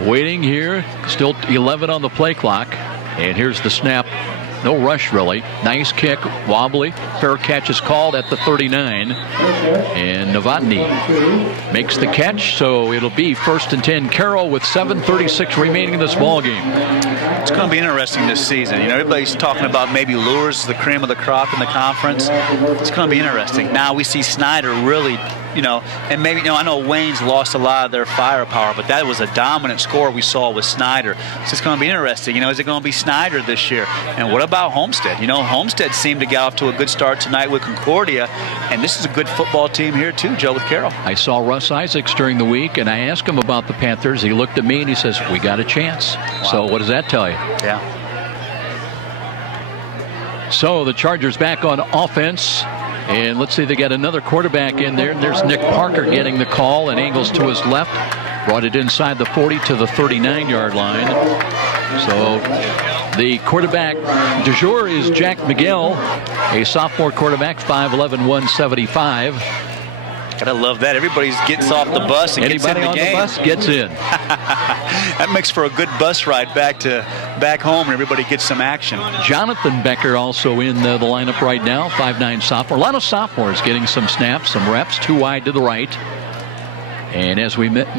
Waiting here, still 11 on the play clock, and here's the snap. No rush, really. Nice kick, wobbly. Fair catch is called at the 39. And Novotny makes the catch, so it'll be 1st and 10 Carroll with 7:36 remaining in this ball game. It's going to be interesting this season. You know, everybody's talking about maybe Lures, the cream of the crop in the conference. It's going to be interesting. Now we see Snyder really and maybe, I know Wayne's lost a lot of their firepower, but that was a dominant score we saw with Snyder. So it's going to be interesting. Is it going to be Snyder this year? And what about Homestead? Homestead seemed to get off to a good start tonight with Concordia, and this is a good football team here too, Joe, with Carroll. I saw Russ Isaacs during the week, and I asked him about the Panthers. He looked at me and he says, we got a chance. Wow. So what does that tell you? Yeah. So the Chargers back on offense. And let's see, they got another quarterback in there. There's Nick Parker getting the call and angles to his left. Brought it inside the 40 to the 39-yard line. So the quarterback du jour is Jack Miguel, a sophomore quarterback, 5'11", 175. Gotta love that. Everybody gets off the bus and Anybody gets in the game. On the bus gets in. That makes for a good bus ride back home, and everybody gets some action. Jonathan Becker also in the lineup right now, 5'9" sophomore. A lot of sophomores getting some snaps, some reps, too wide to the right. And as we mentioned,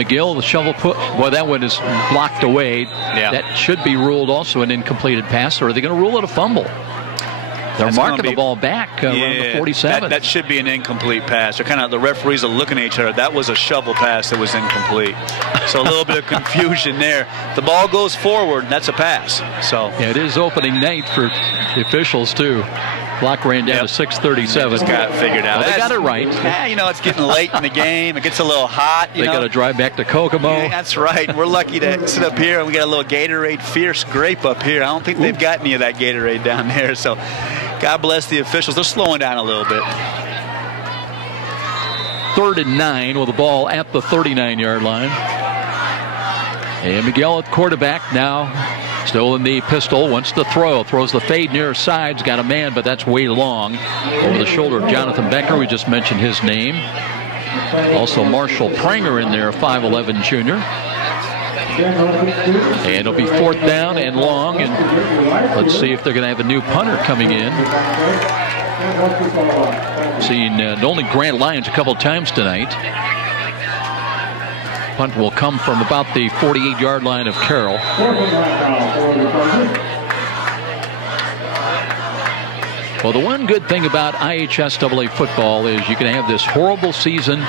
McGill, the shovel put. Boy, that one is blocked away. Yeah. That should be ruled also an incompleted pass, or are they going to rule it a fumble? They're marking the ball back around the 47. That should be an incomplete pass. They're the referees are looking at each other. That was a shovel pass that was incomplete. So a little bit of confusion there. The ball goes forward, and that's a pass. So yeah, it is opening night for the officials too. Clock ran down to 6:37. Just got it figured out. Well, they got it right. Yeah, it's getting late in the game. It gets a little hot. They got to drive back to Kokomo. Yeah, that's right. We're lucky to sit up here, and we got a little Gatorade Fierce grape up here. I don't think they've got any of that Gatorade down there. So God bless the officials. They're slowing down a little bit. 3rd and 9 with the ball at the 39-yard line. And Miguel at quarterback now. Still in the pistol, wants to throw. Throws the fade near sides. Got a man, but that's way long. Over the shoulder of Jonathan Becker. We just mentioned his name. Also Marshall Pranger in there, 5'11" junior. And it'll be 4th down and long. And let's see if they're going to have a new punter coming in. Seen only Grant Lyons a couple times tonight. Punt will come from about the 48-yard line of Carroll. Well, the one good thing about IHSAA football is you can have this horrible season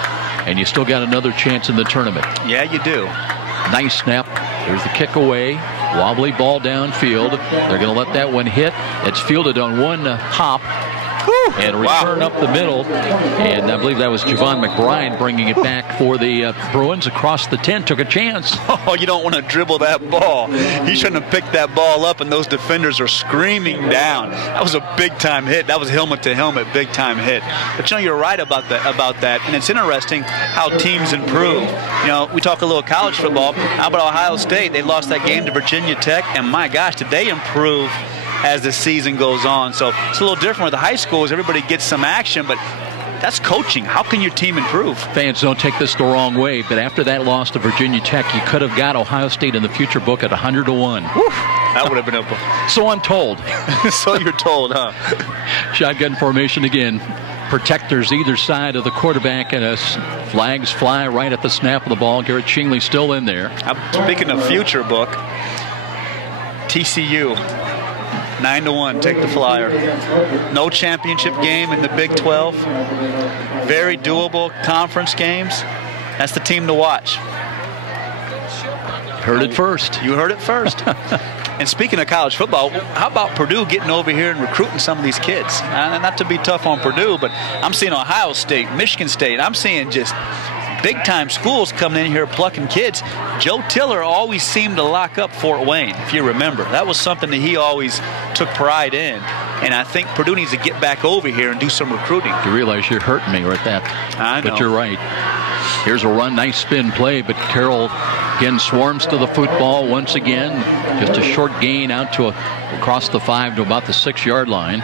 and you still got another chance in the tournament. Yeah, you do. Nice snap. There's the kick away. Wobbly ball downfield. They're going to let that one hit. It's fielded on one hop. And return up the middle. And I believe that was Javon McBride bringing it back for the Bruins across the 10. Took a chance. Oh, you don't want to dribble that ball. He shouldn't have picked that ball up, and those defenders are screaming down. That was a big-time hit. That was helmet-to-helmet, big-time hit. But, you're right about that. And it's interesting how teams improve. We talk a little college football. How about Ohio State? They lost that game to Virginia Tech, and my gosh, did they improve as the season goes on. So it's a little different with the high schools. Everybody gets some action, but that's coaching. How can your team improve? Fans, don't take this the wrong way, but after that loss to Virginia Tech, you could have got Ohio State in the future book at 100 to 1. That would have been open. So I'm told. So you're told, huh? Shotgun formation again. Protectors either side of the quarterback, and flags fly right at the snap of the ball. Garrett Shingley still in there. Speaking of future book, TCU. 9-1, take the flyer. No championship game in the Big 12. Very doable conference games. That's the team to watch. Heard it first. You heard it first. And speaking of college football, how about Purdue getting over here and recruiting some of these kids? Not to be tough on Purdue, but I'm seeing Ohio State, Michigan State. I'm seeing just big-time schools coming in here plucking kids. Joe Tiller always seemed to lock up Fort Wayne, if you remember. That was something that he always took pride in. And I think Purdue needs to get back over here and do some recruiting. You realize you're hurting me with that. I know. But you're right. Here's a run, nice spin play, but Carroll again swarms to the football once again. Just a short gain out to across the 5 to about the 6-yard line.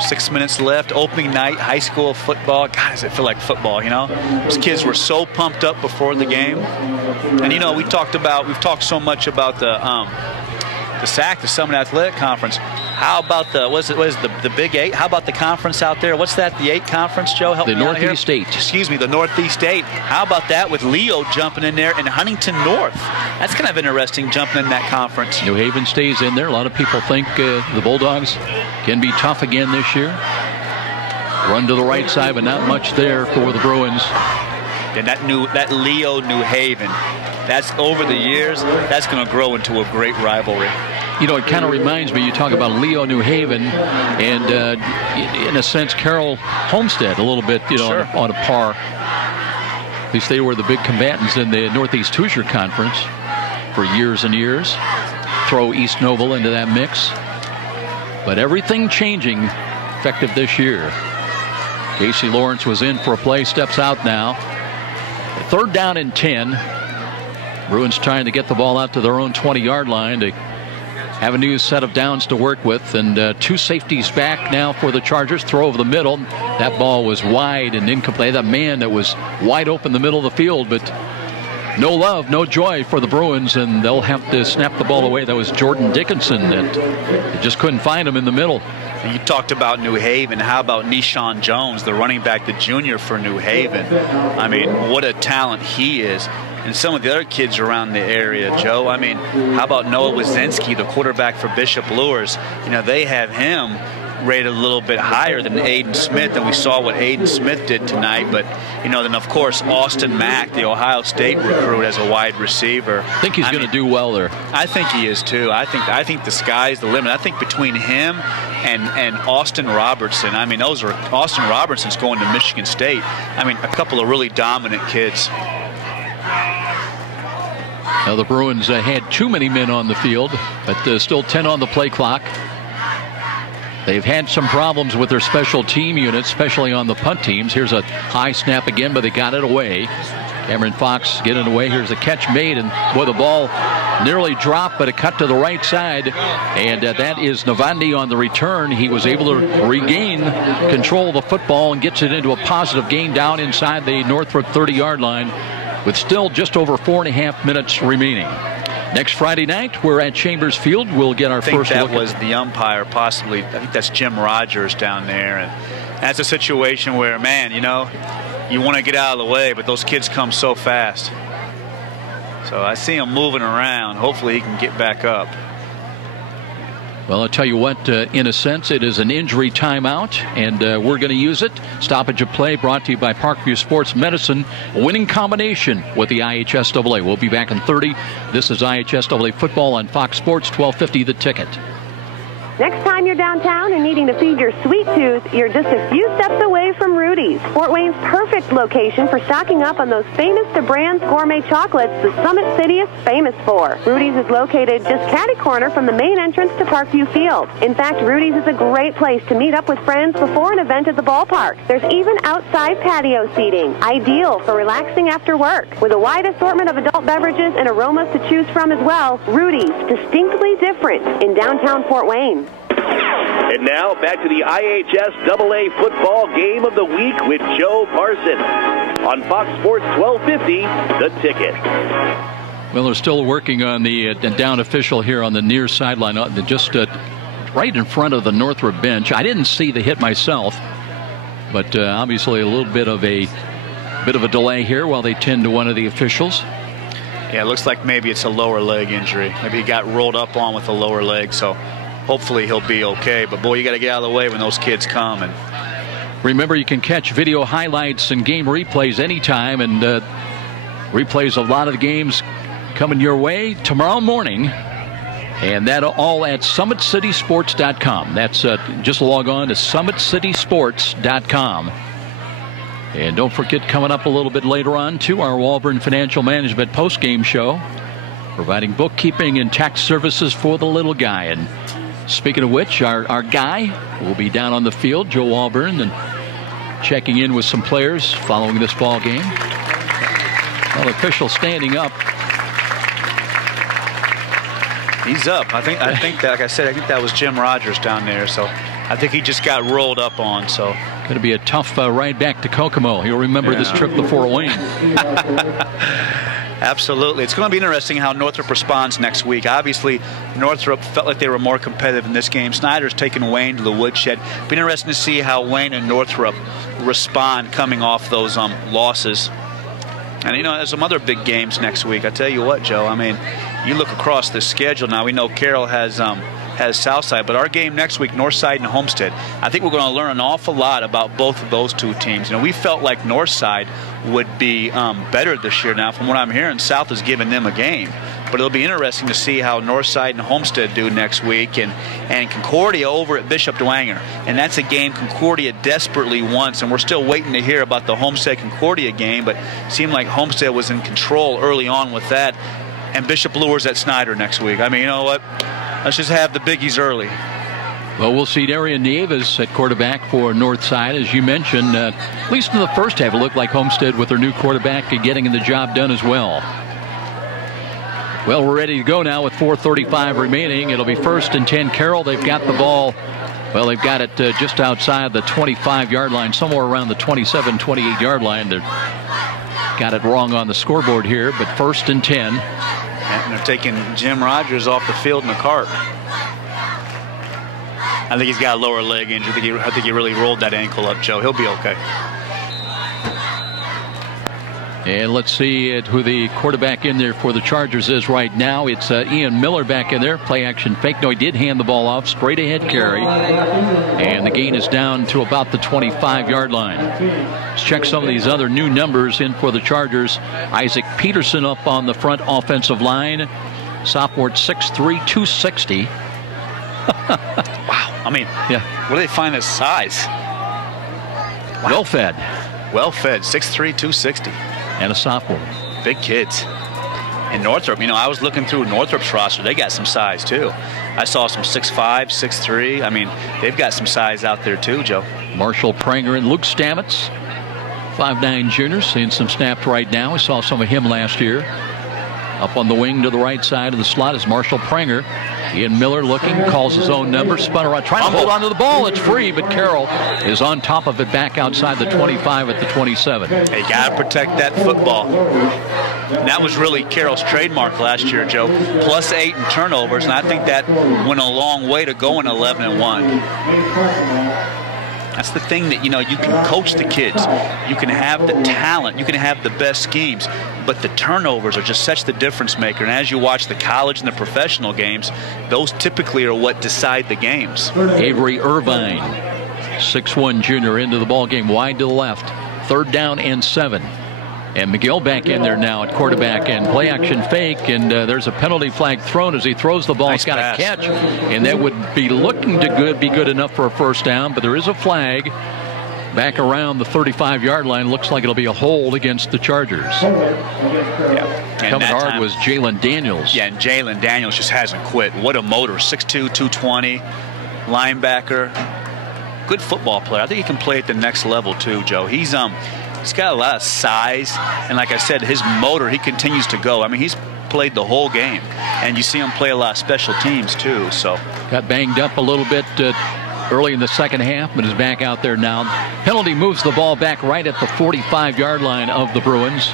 6 minutes left, opening night, high school football. God, does it feel like football, Those kids were so pumped up before the game. And, we've talked so much about the SAC, the Summit Athletic Conference. How about what is the Big 8? How about the conference out there? What's that, the 8 conference, Joe? Help me out here. Northeast 8. Excuse me, the Northeast 8. How about that with Leo jumping in there and Huntington North? That's kind of interesting, jumping in that conference. New Haven stays in there. A lot of people think the Bulldogs can be tough again this year. Run to the right side, but not much there for the Bruins. And that Leo New Haven, that's over the years, that's going to grow into a great rivalry. You know, it kind of reminds me, you talk about Leo New Haven and, in a sense, Carroll Homestead a little bit, you know, Sure. on a par. At least they were the big combatants in the Northeast Hoosier Conference for years and years. Throw East Noble into that mix. But everything changing effective this year. Casey Lawrence was in for a play, steps out now. 3rd down and 10. Bruins trying to get the ball out to their own 20-yard line to have a new set of downs to work with, and 2 safeties back now for the Chargers. Throw over the middle. That ball was wide and incomplete. That man that was wide open in the middle of the field, but no love, no joy for the Bruins, and they'll have to snap the ball away. That was Jordan Dickinson that they just couldn't find him in the middle. You talked about New Haven. How about Nishan Jones, the running back, the junior for New Haven? I mean, what a talent he is. And some of the other kids around the area, Joe. I mean, how about Noah Wazinski, the quarterback for Bishop Luers? You know, they have him rated a little bit higher than Aiden Smith, and we saw what Aiden Smith did tonight. But, you know, then, of course, Austin Mack, the Ohio State recruit, as a wide receiver. I think he's going to do well there. I think he is, too. I think the sky's the limit. I think between him and Austin Robertson, I mean, Austin Robertson's going to Michigan State. I mean, a couple of really dominant kids. Now the Bruins had too many men on the field, but still 10 on the play clock. They've had some problems with their special team units, especially on the punt teams. Here's a high snap again, but they got it away. Cameron Fox getting away. Here's a catch made, and boy, the ball nearly dropped, but it cut to the right side, and that is Navandi on the return. He was able to regain control of the football and gets it into a positive gain down inside the Northrop 30-yard line with still just over 4.5 minutes remaining. Next Friday night, we're at Chambers Field. We'll get our first look. I think that was the umpire, possibly. I think that's Jim Rogers down there. And that's a situation where, man, you know, you want to get out of the way, but those kids come so fast. So I see him moving around. Hopefully he can get back up. Well, I'll tell you what, in a sense, it is an injury timeout, and we're going to use it. Stoppage of play brought to you by Parkview Sports Medicine, a winning combination with the IHSAA. We'll be back in 30. This is IHSAA football on Fox Sports, 1250 The Ticket. Next time you're downtown and needing to feed your sweet tooth, you're just a few steps away from Rudy's. Fort Wayne's perfect location for stocking up on those famous to brands gourmet chocolates the Summit City is famous for. Rudy's is located just catty corner from the main entrance to Parkview Field. In fact, Rudy's is a great place to meet up with friends before an event at the ballpark. There's even outside patio seating, ideal for relaxing after work. With a wide assortment of adult beverages and aromas to choose from as well, Rudy's, distinctly different in downtown Fort Wayne. And now back to the IHSAA football game of the week with Joe Parson on Fox Sports 1250, The Ticket. Well, they're still working on the down official here on the near sideline, just right in front of the Northrop bench. I didn't see the hit myself, but obviously a little bit of a delay here while they tend to one of the officials. Yeah, it looks like maybe it's a lower leg injury. Maybe he got rolled up on with the lower leg, so hopefully he'll be okay. But, boy, you got to get out of the way when those kids come. And remember, you can catch video highlights and game replays anytime, and replays of a lot of the games coming your way tomorrow morning. And that all at SummitCitySports.com. That's just log on to SummitCitySports.com. And don't forget, coming up a little bit later on, too, our Walburn Financial Management postgame show, providing bookkeeping and tax services for the little guy. And speaking of which, our guy will be down on the field, Joe Walburn, and checking in with some players following this ball game. Well, official standing up. He's up. I think that, like I said, I think that was Jim Rogers down there. So I think he just got rolled up on. So going to be a tough ride back to Kokomo. He'll remember this trip to Fort Wayne. Absolutely. It's going to be interesting how Northrop responds next week. Obviously, Northrop felt like they were more competitive in this game. Snyder's taken Wayne to the woodshed. Be interesting to see how Wayne and Northrop respond coming off those losses. And, there's some other big games next week. I tell you what, Joe, I mean, you look across the schedule now. We know Carroll has Southside, but our game next week, Northside and Homestead. I think we're going to learn an awful lot about both of those two teams. We felt like Northside would be better this year. Now, from what I'm hearing, South is giving them a game. But it'll be interesting to see how Northside and Homestead do next week. And Concordia over at Bishop Dwenger. And that's a game Concordia desperately wants. And we're still waiting to hear about the Homestead-Concordia game. But it seemed like Homestead was in control early on with that. And Bishop lures at Snyder next week. I mean, you know what? Let's just have the biggies early. Well, we'll see Darian Nieves at quarterback for Northside. As you mentioned, at least in the first half, it looked like Homestead with their new quarterback getting the job done as well. Well, we're ready to go now with 4:35 remaining. It'll be 1st and 10 Carroll. They've got the ball. Well, they've got it just outside the 25-yard line, somewhere around the 27, 28-yard line. They've got it wrong on the scoreboard here, but 1st and 10. And they're taking Jim Rogers off the field in a cart. I think he's got a lower leg injury. I think he really rolled that ankle up, Joe. He'll be okay. And let's see who the quarterback in there for the Chargers is right now. It's Ian Miller back in there. Play action fake. No, he did hand the ball off. Straight ahead carry. And the gain is down to about the 25-yard line. Let's check some of these other new numbers in for the Chargers. Isaac Peterson up on the front offensive line. Sophomore 6'3", 260. Wow. I mean, yeah. Where do they find this size? Wow. Well fed. Well fed. 6'3", 260. And a sophomore. Big kids. And Northrop, I was looking through Northrop's roster. They got some size, too. I saw some 6'5", 6'3". I mean, they've got some size out there, too, Joe. Marshall Pranger and Luke Stamets, 5'9" juniors, seeing some snaps right now. We saw some of him last year. Up on the wing to the right side of the slot is Marshall Pranger. Ian Miller looking, calls his own number, spun around, trying to hold on to the ball. It's free, but Carroll is on top of it back outside the 25 at the 27. Hey, you got to protect that football. And that was really Carroll's trademark last year, Joe. +8 in turnovers, and I think that went a long way to going 11-1. That's the thing that, you can coach the kids. You can have the talent. You can have the best schemes. But the turnovers are just such the difference maker. And as you watch the college and the professional games, those typically are what decide the games. Avery Irvine, 6'1" junior into the ball game, wide to the left. 3rd down and 7. And McGill back in there now at quarterback and play action fake. And there's a penalty flag thrown as he throws the ball. Nice He's got pass. a catch. And that would be looking to be good enough for a 1st down. But there is a flag back around the 35-yard line. Looks like it'll be a hold against the Chargers. Yeah. Coming hard was Jalen Daniels. Yeah, and Jalen Daniels just hasn't quit. What a motor. 6'2", 220, linebacker. Good football player. I think he can play at the next level too, Joe. He's got a lot of size, and like I said, his motor, he continues to go. I mean, he's played the whole game, and you see him play a lot of special teams too. So got banged up a little bit early in the second half, but is back out there now. Penalty moves the ball back right at the 45-yard line of the Bruins.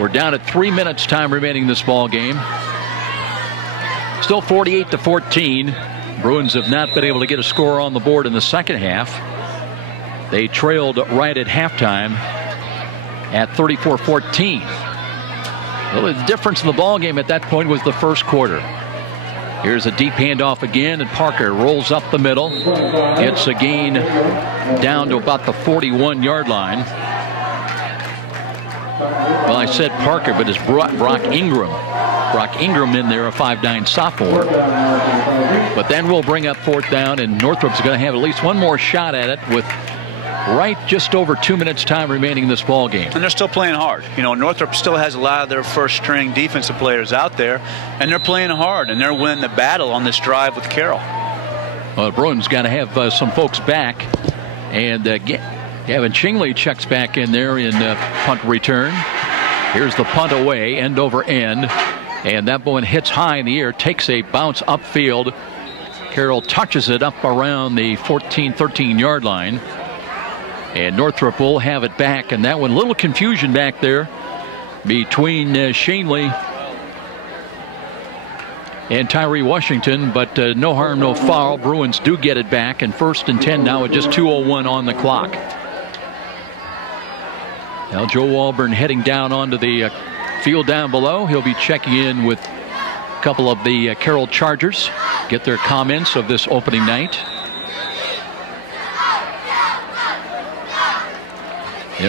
We're down at 3 minutes time remaining in this ball game. Still 48-14. Bruins have not been able to get a score on the board in the second half. They trailed right at halftime at 34-14. Well, the difference in the ball game at that point was the first quarter. Here's a deep handoff again, and Parker rolls up the middle. It's a gain down to about the 41-yard line. Well, I said Parker, but it's Brock Ingram. Brock Ingram in there, a 5'9" sophomore. But then we'll bring up 4th down, and Northrop's going to have at least one more shot at it with right just over 2 minutes time remaining in this ball game. And they're still playing hard. Northrop still has a lot of their first-string defensive players out there, and they're playing hard, and they're winning the battle on this drive with Carroll. Well, the Bruins got to have some folks back, and Gavin Chingley checks back in there in punt return. Here's the punt away, end over end, and that one hits high in the air, takes a bounce upfield. Carroll touches it up around the 14, 13-yard line. And Northrop will have it back, and that one, little confusion back there between Shanley and Tyree Washington, but no harm, no foul. Bruins do get it back, and 1st and 10 now with just 2:01 on the clock. Now Joe Walburn heading down onto the field down below. He'll be checking in with a couple of the Carroll Chargers, get their comments of this opening night.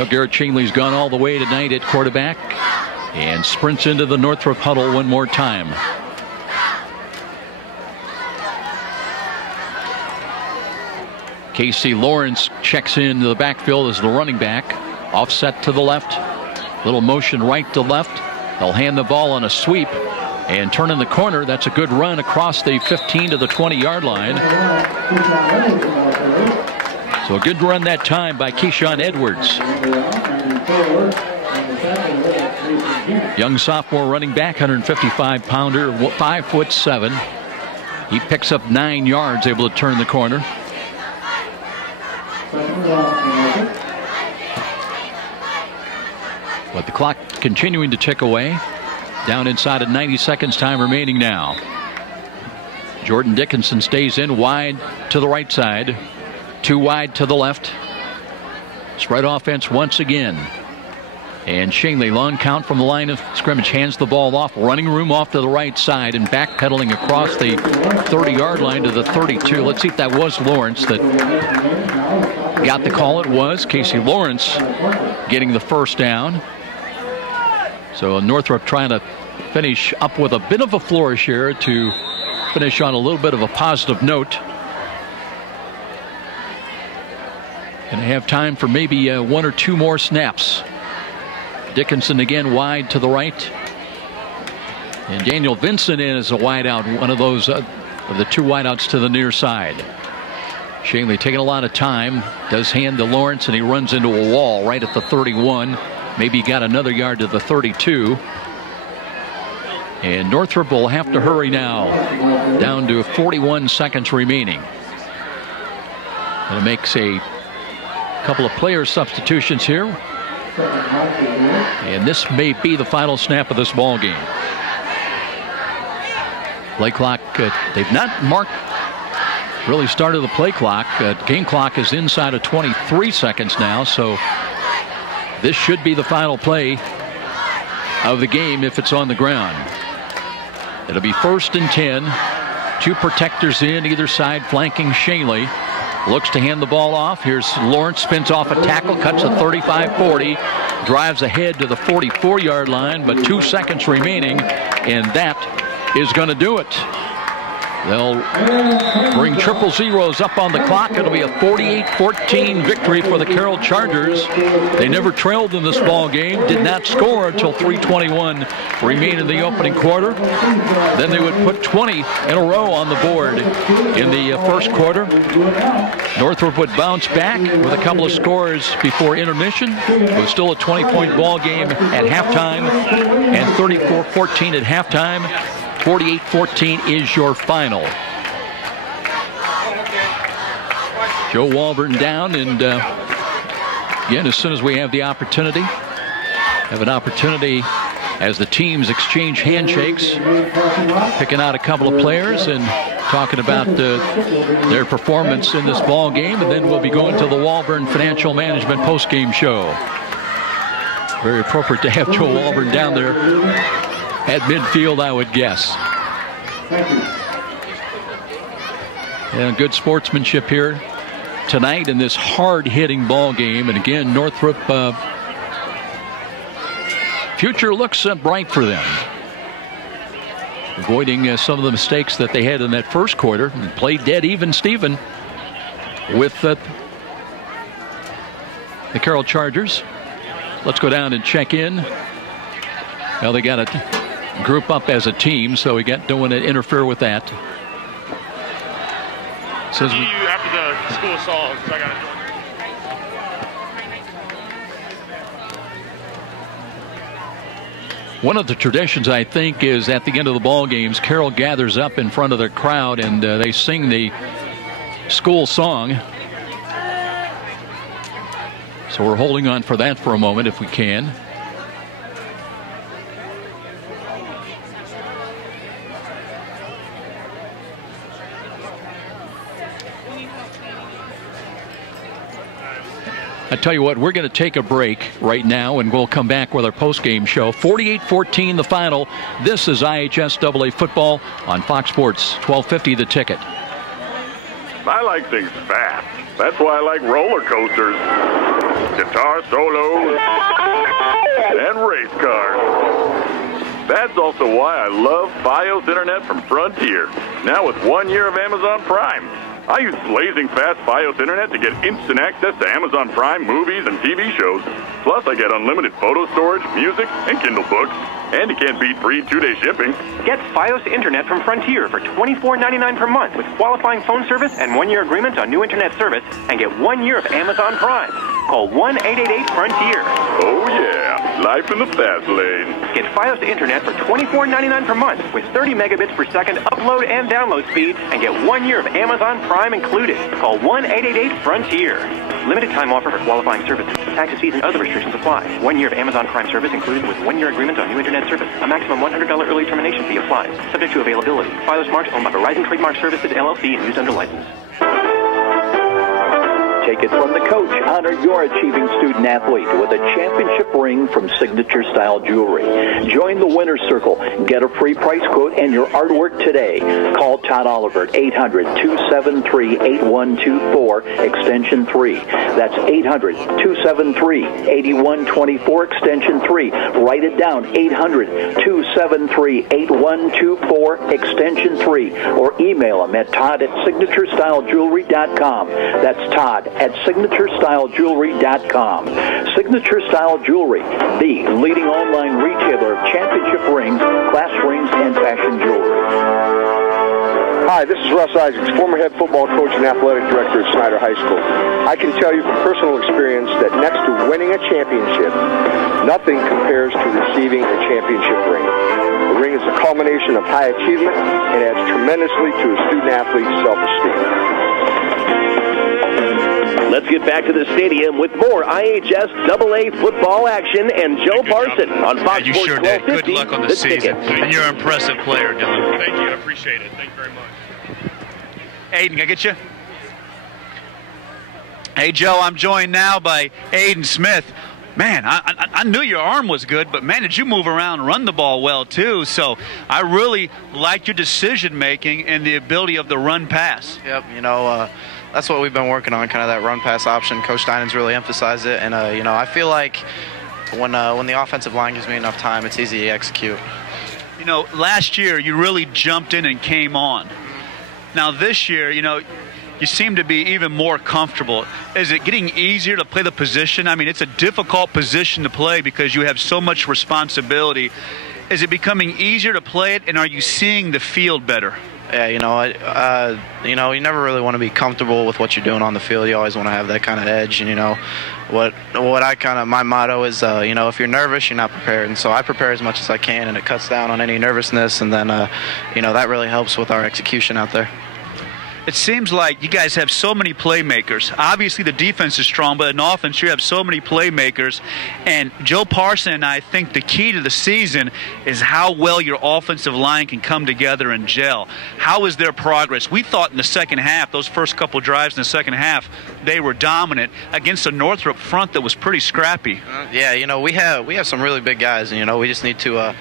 Garrett Shanley's gone all the way tonight at quarterback and sprints into the Northrop huddle one more time. Casey Lawrence checks into the backfield as the running back. Offset to the left. Little motion right to left. They'll hand the ball on a sweep and turn in the corner. That's a good run across the 15 to the 20-yard line. So a good run that time by Keyshawn Edwards. Young sophomore running back, 155-pounder, 5'7". He picks up 9 yards, able to turn the corner. But the clock continuing to tick away. Down inside of 90 seconds time remaining now. Jordan Dickinson stays in wide to the right side. 2 wide to the left. Spread offense once again. And Shanley, long count from the line of scrimmage, hands the ball off. Running room off to the right side and backpedaling across the 30-yard line to the 32. Let's see if that was Lawrence that got the call. It was Casey Lawrence getting the first down. So Northrop trying to finish up with a bit of a flourish here to finish on a little bit of a positive note. And have time for maybe 1 or 2 more snaps. Dickinson again wide to the right. And Daniel Vincent in as a wideout, one of those of the 2 wideouts to the near side. Shanley taking a lot of time, does hand to Lawrence, and he runs into a wall right at the 31. Maybe got another yard to the 32. And Northrop will have to hurry now, down to 41 seconds remaining. And it makes a couple of player substitutions here. And this may be the final snap of this ball game. Play clock, they've not marked, really started the play clock. Game clock is inside of 23 seconds now, so this should be the final play of the game if it's on the ground. It'll be 1st and 10. 2 protectors in either side flanking Shanley. Looks to hand the ball off. Here's Lawrence, spins off a tackle, cuts the 35-40, drives ahead to the 44-yard line, but 2 seconds remaining, and that is going to do it. They'll bring 000s up on the clock. It'll be a 48-14 victory for the Carroll Chargers. They never trailed in this ball game, did not score until 3:21 remained in the opening quarter. Then they would put 20 in a row on the board in the first quarter. Northrop would bounce back with a couple of scores before intermission. It was still a 20-point ball game at halftime, and 34-14 at halftime. 48-14 is your final. Joe Walburn down, and again, as soon as we have the opportunity, as the teams exchange handshakes, picking out a couple of players and talking about their performance in this ball game, and then we'll be going to the Walburn Financial Management postgame show. Very appropriate to have Joe Walburn down there at midfield, I would guess. And good sportsmanship here tonight in this hard-hitting ball game. And again, Northrop, future looks bright for them. Avoiding some of the mistakes that they had in that first quarter, and played dead even Steven with the Carroll Chargers. Let's go down and check in. Well, they got to group up as a team, so we don't want to interfere with that. Says we after the school songs. I got One of the traditions, I think, is at the end of the ball games, Carroll gathers up in front of their crowd and they sing the school song. So we're holding on for that for a moment if we can. I tell you what, we're going to take a break right now, and we'll come back with our post-game show. 48-14 the final. This is IHSAA football on Fox Sports 1250 The Ticket. I like things fast. That's why I like roller coasters, guitar solos, and race cars. That's also why I love Fios Internet from Frontier. Now with 1 year of Amazon Prime. I use blazing fast Fios Internet to get instant access to Amazon Prime movies and TV shows. Plus, I get unlimited photo storage, music, and Kindle books. And you can't beat free 2-day shipping. Get Fios Internet from Frontier for $24.99 per month with qualifying phone service and 1 year agreement on new Internet service, and get 1 year of Amazon Prime. Call 1-888-FRONTIER. Oh, yeah. Life in the fast lane. Get Fios Internet for $24.99 per month with 30 megabits per second upload and download speed, and get 1 year of Amazon Prime included. Call 1-888-FRONTIER. Limited time offer for qualifying services. Taxes, fees, and other restrictions apply. 1 year of Amazon Prime service included with 1 year agreement on new Internet service. A maximum $100 early termination fee applies. Subject to availability. Fios Mart owned by Verizon Trademark Services, LLC, and used under license. Take it from the coach. Honor your achieving student athlete with a championship ring from Signature Style Jewelry. Join the winner's circle. Get a free price quote and your artwork today. Call Todd Oliver at 800-273-8124, extension 3. That's 800-273-8124, extension 3. Write it down, 800-273-8124, extension 3. Or email him at todd@signaturestylegewelry.com. That's Todd at signaturestylegewelry.com. Signature Style Jewelry, the leading online retailer of championship rings, class rings, and fashion jewelry. Hi, this is Russ Isaacs, former head football coach and athletic director at Snyder High School. I can tell you from personal experience that next to winning a championship, nothing compares to receiving a championship ring. The ring is a culmination of high achievement and adds tremendously to a student-athlete's self-esteem. Let's get back to the stadium with more IHSAA football action and Joe Parson on Fox you Sports sure did. 1250. Good luck on the season. And you're an impressive player, Dylan. Thank you. I appreciate it. Thank you very much. Aiden, can I get you? Hey, Joe, I'm joined now by Aiden Smith. Man, I knew your arm was good, but, man, did you move around and run the ball well, too. So I really liked your decision-making and the ability of the run-pass. Yep, that's what we've been working on, kind of that run-pass option. Coach Steinen's really emphasized it, and, I feel like when the offensive line gives me enough time, it's easy to execute. Last year you really jumped in and came on. Now this year, you seem to be even more comfortable. Is it getting easier to play the position? I mean, it's a difficult position to play because you have so much responsibility. Is it becoming easier to play it, and are you seeing the field better? Yeah, you never really want to be comfortable with what you're doing on the field. You always want to have that kind of edge. And, my motto is, if you're nervous, you're not prepared. And so I prepare as much as I can, and it cuts down on any nervousness. And then, that really helps with our execution out there. It seems like you guys have so many playmakers. Obviously, the defense is strong, but in offense, you have so many playmakers. And Joe Parson and I think the key to the season is how well your offensive line can come together and gel. How is their progress? We thought in the second half, those first couple drives in the second half, they were dominant against a Northrop front that was pretty scrappy. We have some really big guys, and we just need to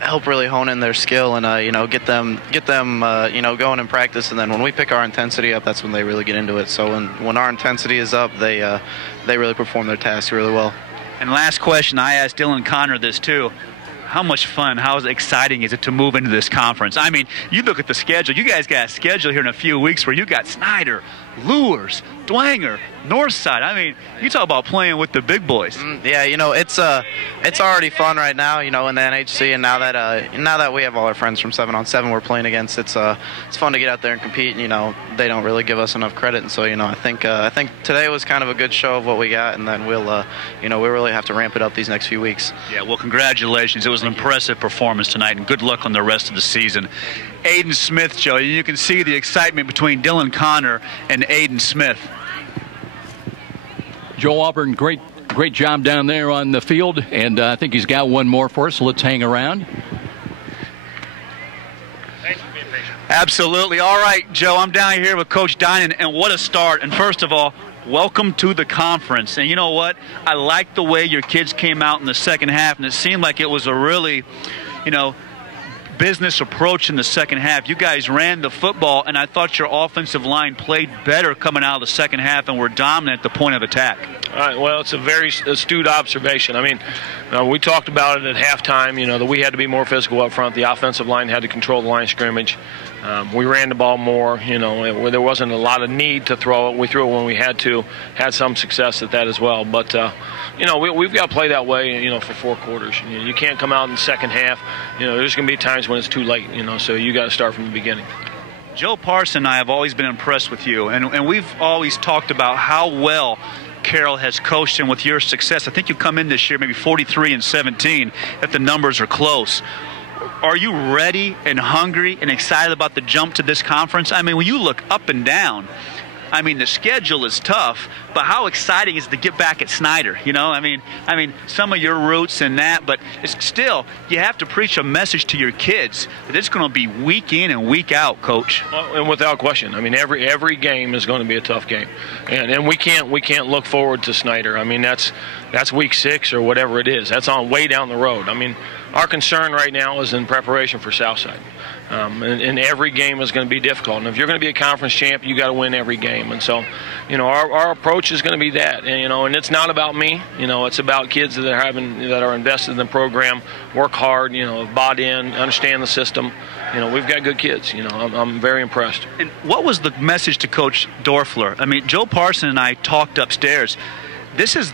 help really hone in their skill and get them going in practice. And then when we pick our intensity up, that's when they really get into it. So when our intensity is up, they really perform their task really well. And last question, I asked Dylan Connor this too. How much fun, how exciting is it to move into this conference? I mean, you look at the schedule. You guys got a schedule here in a few weeks where you got Snyder, Lures, Dwanger, Northside. I mean, you talk about playing with the big boys. It's already fun right now, in the NHC, and now that we have all our friends from 7-on-7 we're playing against, it's fun to get out there and compete. They don't really give us enough credit, and so I think today was kind of a good show of what we got, and then we'll really have to ramp it up these next few weeks. Yeah, well, congratulations. It was an impressive performance tonight, and good luck on the rest of the season. Aiden Smith, Joe, you can see the excitement between Dylan Connor and Aiden Smith. Joe Auburn, great job down there on the field, and I think he's got one more for us, so let's hang around. Thanks for being patient. Absolutely. All right, Joe, I'm down here with Coach Dinan, and what a start. And first of all, welcome to the conference. And you know what? I like the way your kids came out in the second half, and it seemed like it was a really, business approach in the second half. You guys ran the football, and I thought your offensive line played better coming out of the second half and were dominant at the point of attack. All right, well, it's a very astute observation. I mean, we talked about it at halftime, that we had to be more physical up front. The offensive line had to control the line of scrimmage. We ran the ball more, there wasn't a lot of need to throw it. We threw it when we had to, had some success at that as well. But, we've got to play that way, for 4 quarters. You can't come out in the second half. There's going to be times when it's too late, so you got to start from the beginning. Joe Parson and I have always been impressed with you, and we've always talked about how well Carroll has coached, and with your success, I think you come in this year maybe 43-17 if the numbers are close. Are you ready and hungry and excited about the jump to this conference? I mean, when you look up and down, the schedule is tough, but how exciting is it to get back at Snyder? I mean, some of your roots and that, but it's still, you have to preach a message to your kids that it's going to be week in and week out, Coach. Well, and without question, every game is going to be a tough game, and we can't look forward to Snyder. That's week 6 or whatever it is. That's on way down the road. Our concern right now is in preparation for Southside. And every game is going to be difficult. And if you're going to be a conference champ, you got to win every game. And so, our approach is going to be that. And it's not about me. It's about kids that are invested in the program, work hard, bought in, understand the system. We've got good kids. I'm very impressed. And what was the message to Coach Dorfler? Joe Parson and I talked upstairs. This is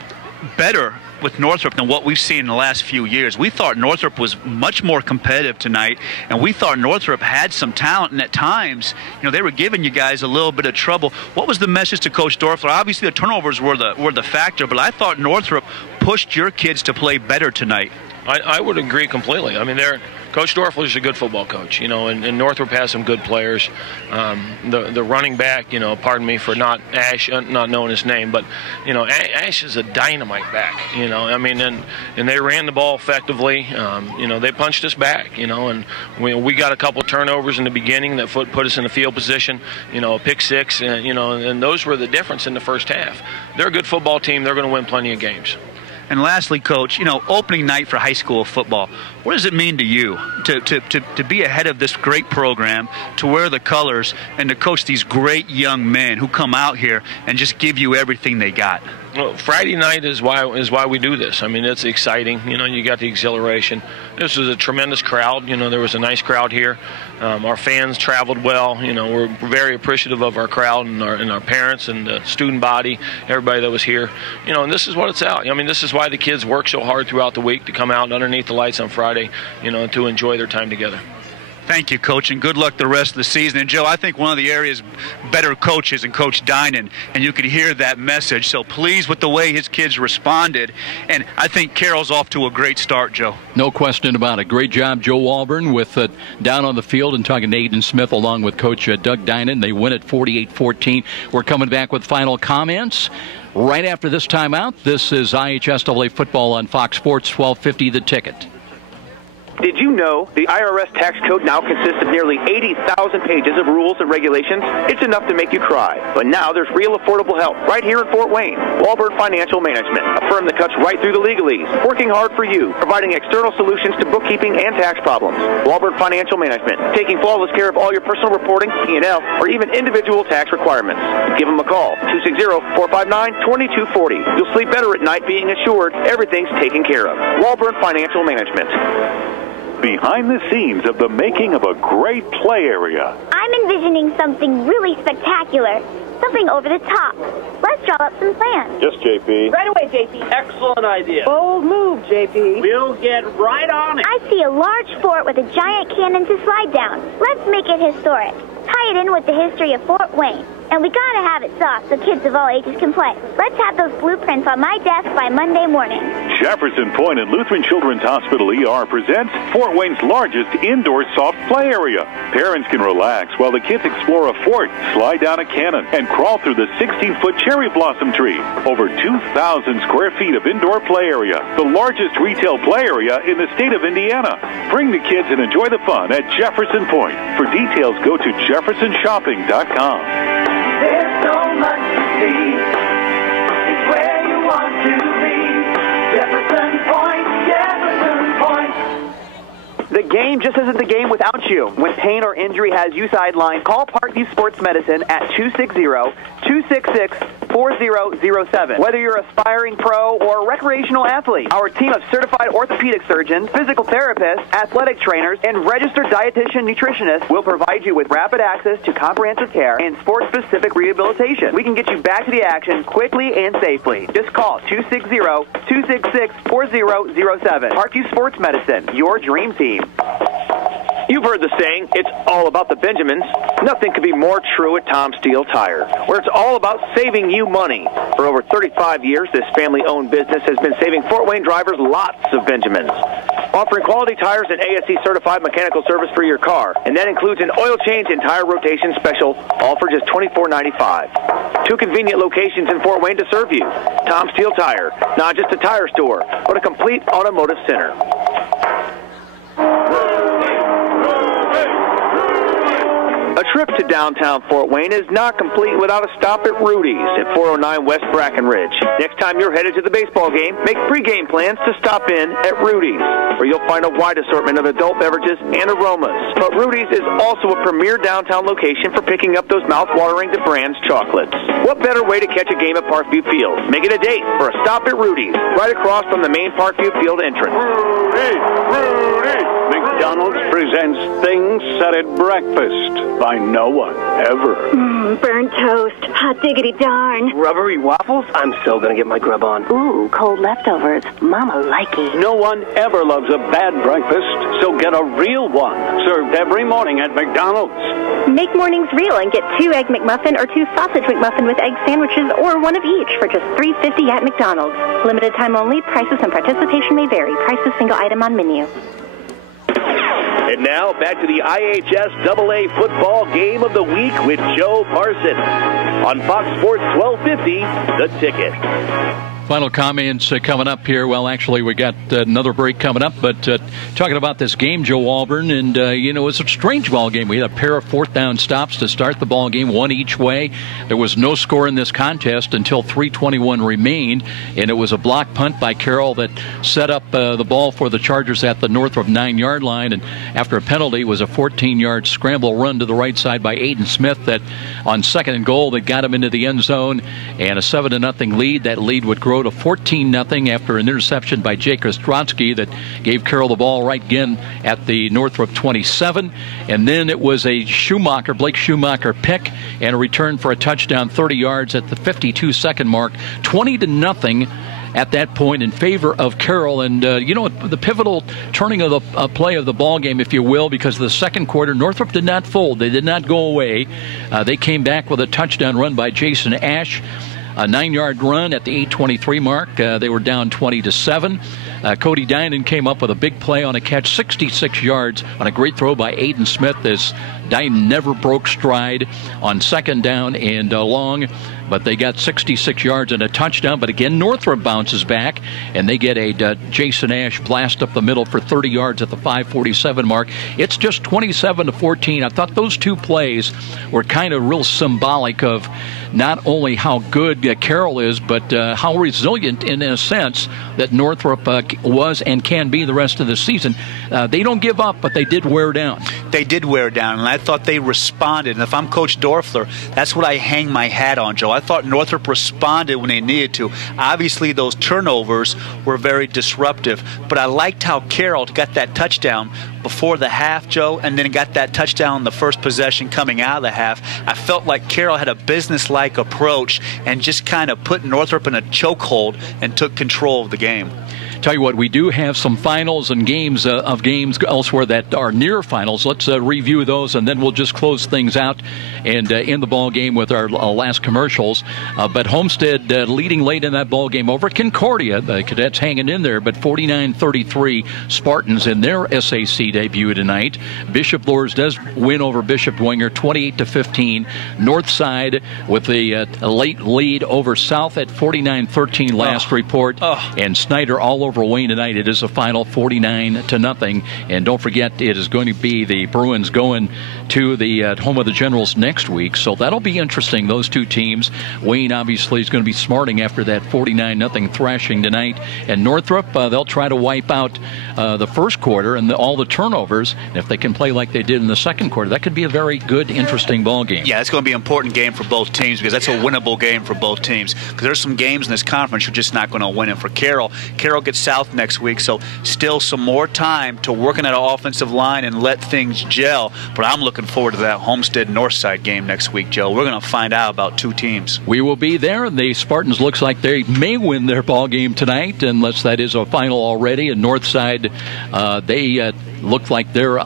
better with Northrop than what we've seen in the last few years. We thought Northrop was much more competitive tonight, and we thought Northrop had some talent, and at times, they were giving you guys a little bit of trouble. What was the message to Coach Dorfler? Obviously, the turnovers were the factor, but I thought Northrop pushed your kids to play better tonight. I would agree completely. Coach Dorfler is a good football coach, and Northrop has some good players. The running back, pardon me for not knowing his name, but, Ash is a dynamite back, and they ran the ball effectively. They punched us back, and we got a couple of turnovers in the beginning that put us in the field position, a pick 6, and those were the difference in the first half. They're a good football team. They're going to win plenty of games. And lastly, Coach, opening night for high school football, what does it mean to you to be ahead of this great program, to wear the colors, and to coach these great young men who come out here and just give you everything they got? Well, Friday night is why we do this. It's exciting. You got the exhilaration. This was a tremendous crowd. There was a nice crowd here. Our fans traveled well. We're very appreciative of our crowd and our parents and the student body, everybody that was here. And this is what it's out. This is why the kids work so hard throughout the week to come out underneath the lights on Friday, to enjoy their time together. Thank you, Coach, and good luck the rest of the season. And, Joe, I think one of the area's better coaches and Coach Dinan, and you could hear that message. So pleased with the way his kids responded. And I think Carroll's off to a great start, Joe. No question about it. Great job, Joe Walburn, with down on the field and talking to Aiden Smith along with Coach Doug Dinan. They win at 48-14. We're coming back with final comments right after this timeout. This is IHSAA football on Fox Sports 1250 The Ticket. Did you know the IRS tax code now consists of nearly 80,000 pages of rules and regulations? It's enough to make you cry. But now there's real affordable help right here in Fort Wayne. Walburn Financial Management, a firm that cuts right through the legalese, working hard for you, providing external solutions to bookkeeping and tax problems. Walburn Financial Management, taking flawless care of all your personal reporting, P&L, or even individual tax requirements. Give them a call, 260-459-2240. You'll sleep better at night being assured everything's taken care of. Walburn Financial Management. Behind the scenes of the making of a great play area. I'm envisioning something really spectacular. Something over the top. Let's draw up some plans. Yes, JP. Right away, JP. Excellent idea. Bold move, JP. We'll get right on it. I see a large fort with a giant cannon to slide down. Let's make it historic. Tie it in with the history of Fort Wayne. And we gotta have it soft so kids of all ages can play. Let's have those blueprints on my desk by Monday morning. Jefferson Point and Lutheran Children's Hospital ER presents Fort Wayne's largest indoor soft play area. Parents can relax while the kids explore a fort, slide down a cannon, and crawl through the 16-foot cherry blossom tree. Over 2,000 square feet of indoor play area, the largest retail play area in the state of Indiana. Bring the kids and enjoy the fun at Jefferson Point. For details, go to jeffersonshopping.com. There's so much to see. The game just isn't the game without you. When pain or injury has you sidelined, call Parkview Sports Medicine at 260-266-4007. Whether you're aspiring pro or recreational athlete, our team of certified orthopedic surgeons, physical therapists, athletic trainers, and registered dietitian nutritionists will provide you with rapid access to comprehensive care and sports-specific rehabilitation. We can get you back to the action quickly and safely. Just call 260-266-4007. Parkview Sports Medicine, your dream team. You've heard the saying, it's all about the Benjamins. Nothing could be more true at Tom Steele Tire, where it's all about saving you money. For over 35 years, this family-owned business has been saving Fort Wayne drivers lots of Benjamins. Offering quality tires and ASE-certified mechanical service for your car, and that includes an oil change and tire rotation special, all for just $24.95. 2 convenient locations in Fort Wayne to serve you. Tom Steele Tire, not just a tire store, but a complete automotive center. A trip to downtown Fort Wayne is not complete without a stop at Rudy's at 409 West Brackenridge. Next time you're headed to the baseball game, make pregame plans to stop in at Rudy's, where you'll find a wide assortment of adult beverages and aromas. But Rudy's is also a premier downtown location for picking up those mouth-watering DeBrand's chocolates. What better way to catch a game at Parkview Field? Make it a date for a stop at Rudy's, right across from the main Parkview Field entrance. Rudy! McDonald's presents things said at breakfast by no one ever. Burnt toast. Hot diggity darn. Rubbery waffles? I'm still gonna get my grub on. Ooh, cold leftovers. Mama likey. No one ever loves a bad breakfast, so get a real one. Served every morning at McDonald's. Make mornings real and get 2 Egg McMuffin or 2 Sausage McMuffin with egg sandwiches or one of each for just $3.50 at McDonald's. Limited time only. Prices and participation may vary. Prices single item on menu. And now back to the IHSAA football game of the week with Joe Parson on Fox Sports 1250, The Ticket. Final comments coming up here. Well, actually, we got another break coming up, but talking about this game, Joe Auburn, and, it's a strange ball game. We had a pair of 4th down stops to start the ball game, one each way. There was no score in this contest until 3:21 remained, and it was a block punt by Carroll that set up the ball for the Chargers at the Northrop 9-yard line, and after a penalty, it was a 14-yard scramble run to the right side by Aiden Smith that on 2nd and goal that got him into the end zone, and a 7-0 lead. That lead would grow to 14-0 after an interception by Jake Ostrotsky that gave Carroll the ball right again at the Northrop 27. And then it was a Blake Schumacher pick and a return for a touchdown 30 yards at the 52-second mark, 20-0 at that point in favor of Carroll. And, the pivotal turning of the play of the ball game, if you will, because of the second quarter, Northrop did not fold. They did not go away. They came back with a touchdown run by Jason Ash. A 9-yard run at the 8:23 mark. They were down 20-7. Cody Dinan came up with a big play on a catch, 66 yards on a great throw by Aiden Smith as Dinan never broke stride on 2nd down and long. But they got 66 yards and a touchdown. But again, Northrop bounces back, and they get a Jason Ash blast up the middle for 30 yards at the 5:47 mark. It's just 27-14. I thought those two plays were kind of real symbolic of not only how good Carroll is, but how resilient, in a sense, that Northrop was and can be the rest of the season. They don't give up, but they did wear down. They did wear down, and I thought they responded. And if I'm Coach Dorfler, that's what I hang my hat on, Joe. I thought Northrop responded when they needed to. Obviously, those turnovers were very disruptive, but I liked how Carroll got that touchdown before the half, Joe, and then got that touchdown the first possession coming out of the half. I felt like Carroll had a business-like approach and just kind of put Northrop in a chokehold and took control of the game. Tell you what, we do have some finals and games elsewhere that are near finals. Let's review those, and then we'll just close things out and end the ball game with our last commercials. But Homestead leading late in that ball game over Concordia. The Cadets hanging in there, but 49-33 Spartans in their SAC debut tonight. Bishop Lourdes does win over Bishop Dwenger 28-15. Northside with the late lead over South at 49-13 last report. And Snyder all over over Wayne tonight. It is a final 49-0. And don't forget, it is going to be the Bruins going to the home of the Generals next week. So that'll be interesting, those two teams. Wayne obviously is going to be smarting after that 49-0 thrashing tonight. And Northrop, they'll try to wipe out the first quarter and all the turnovers. And if they can play like they did in the second quarter, that could be a very good, interesting ball game. Yeah, it's going to be an important game for both teams because that's a winnable game for both teams. Because there's some games in this conference you're just not going to win. And for Carroll gets South next week, so still some more time to work on that offensive line and let things gel. But I'm looking forward to that Homestead Northside game next week, Joe. We're going to find out about two teams. We will be there. The Spartans looks like they may win their ball game tonight, unless that is a final already. And Northside, they look like they're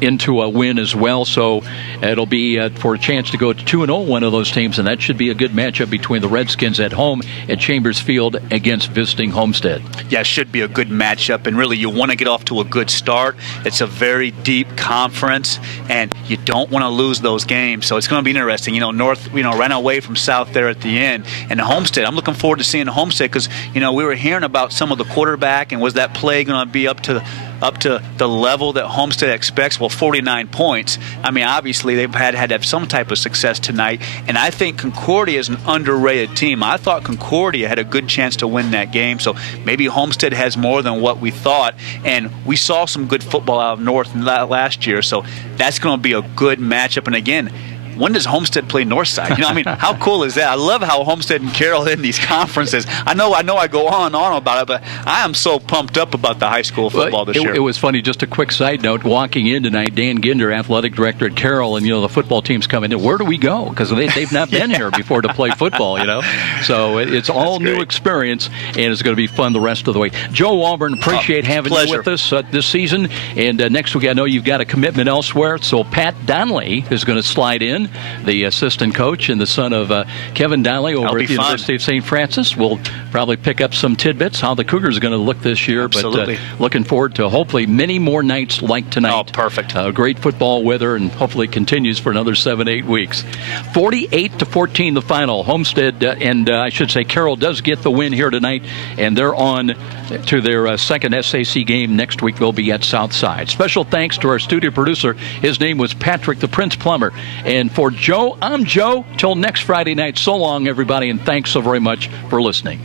into a win as well. So it'll be for a chance to go 2-0, one of those teams, and that should be a good matchup between the Redskins at home at Chambers Field against visiting Homestead. Yeah, it should be a good matchup, and really you want to get off to a good start. It's a very deep conference, and you don't want to lose those games. So it's going to be interesting. You know, North, ran away from South there at the end, and Homestead. I'm looking forward to seeing Homestead because we were hearing about some of the quarterback, and was that play going to be up to the level that Homestead expects? Well, 49 points. I mean, obviously they've had to have some type of success tonight, and I think Concordia is an underrated team. I thought Concordia had a good chance to win that game, so maybe Homestead has more than what we thought, and we saw some good football out of North last year, so that's going to be a good matchup. And again, when does Homestead play Northside? How cool is that? I love how Homestead and Carroll in these conferences. I know I go on and on about it, but I am so pumped up about the high school football this year. It was funny, just a quick side note, walking in tonight, Dan Ginder, athletic director at Carroll, and, the football team's coming in. Where do we go? Because they've not been here before to play football, So it's all new experience, and it's going to be fun the rest of the way. Joe Walburn, appreciate having you with us this season. And next week, I know you've got a commitment elsewhere, so Pat Donnelly is going to slide in, the assistant coach and the son of Kevin Donnelly over at the University of St. Francis. We'll probably pick up some tidbits how the Cougars are going to look this year. Absolutely. But looking forward to hopefully many more nights like tonight. Oh, perfect. Great football weather, and hopefully it continues for another 7-8 weeks. 48-14 the final. Homestead and I should say Carroll does get the win here tonight, and they're on to their second SAC game next week. They'll be at Southside. Special thanks to our studio producer. His name was Patrick the Prince Plumber. And for Joe, I'm Joe. Till next Friday night, so long, everybody, and thanks so very much for listening.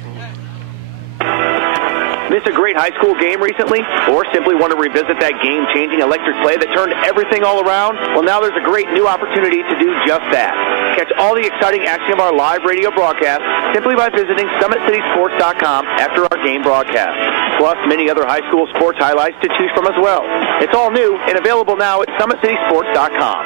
Miss a great high school game recently, or simply want to revisit that game-changing electric play that turned everything all around? Well, now there's a great new opportunity to do just that. Catch all the exciting action of our live radio broadcast simply by visiting SummitCitySports.com after our game broadcast. Plus, many other high school sports highlights to choose from as well. It's all new and available now at SummitCitySports.com.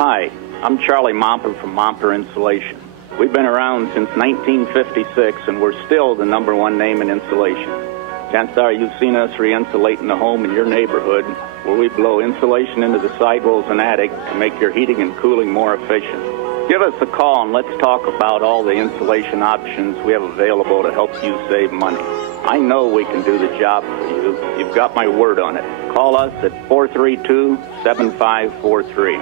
Hi, I'm Charlie Momper from Momper Insulation. We've been around since 1956, and we're still the #1 name in insulation. Chances are you've seen us re-insulating the home in your neighborhood, where we blow insulation into the sidewalls and attic to make your heating and cooling more efficient. Give us a call and let's talk about all the insulation options we have available to help you save money. I know we can do the job for you. You've got my word on it. Call us at 432-7543.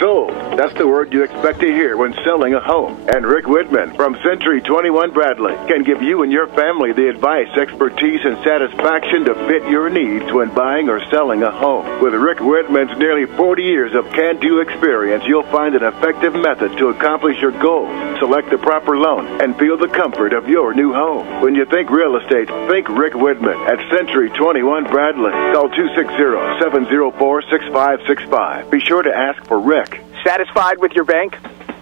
So, that's the word you expect to hear when selling a home. And Rick Whitman from Century 21 Bradley can give you and your family the advice, expertise, and satisfaction to fit your needs when buying or selling a home. With Rick Whitman's nearly 40 years of can-do experience, you'll find an effective method to accomplish your goals, select the proper loan, and feel the comfort of your new home. When you think real estate, think Rick Whitman at Century 21 Bradley. Call 260-704-6565. Be sure to ask for Rick. Satisfied with your bank?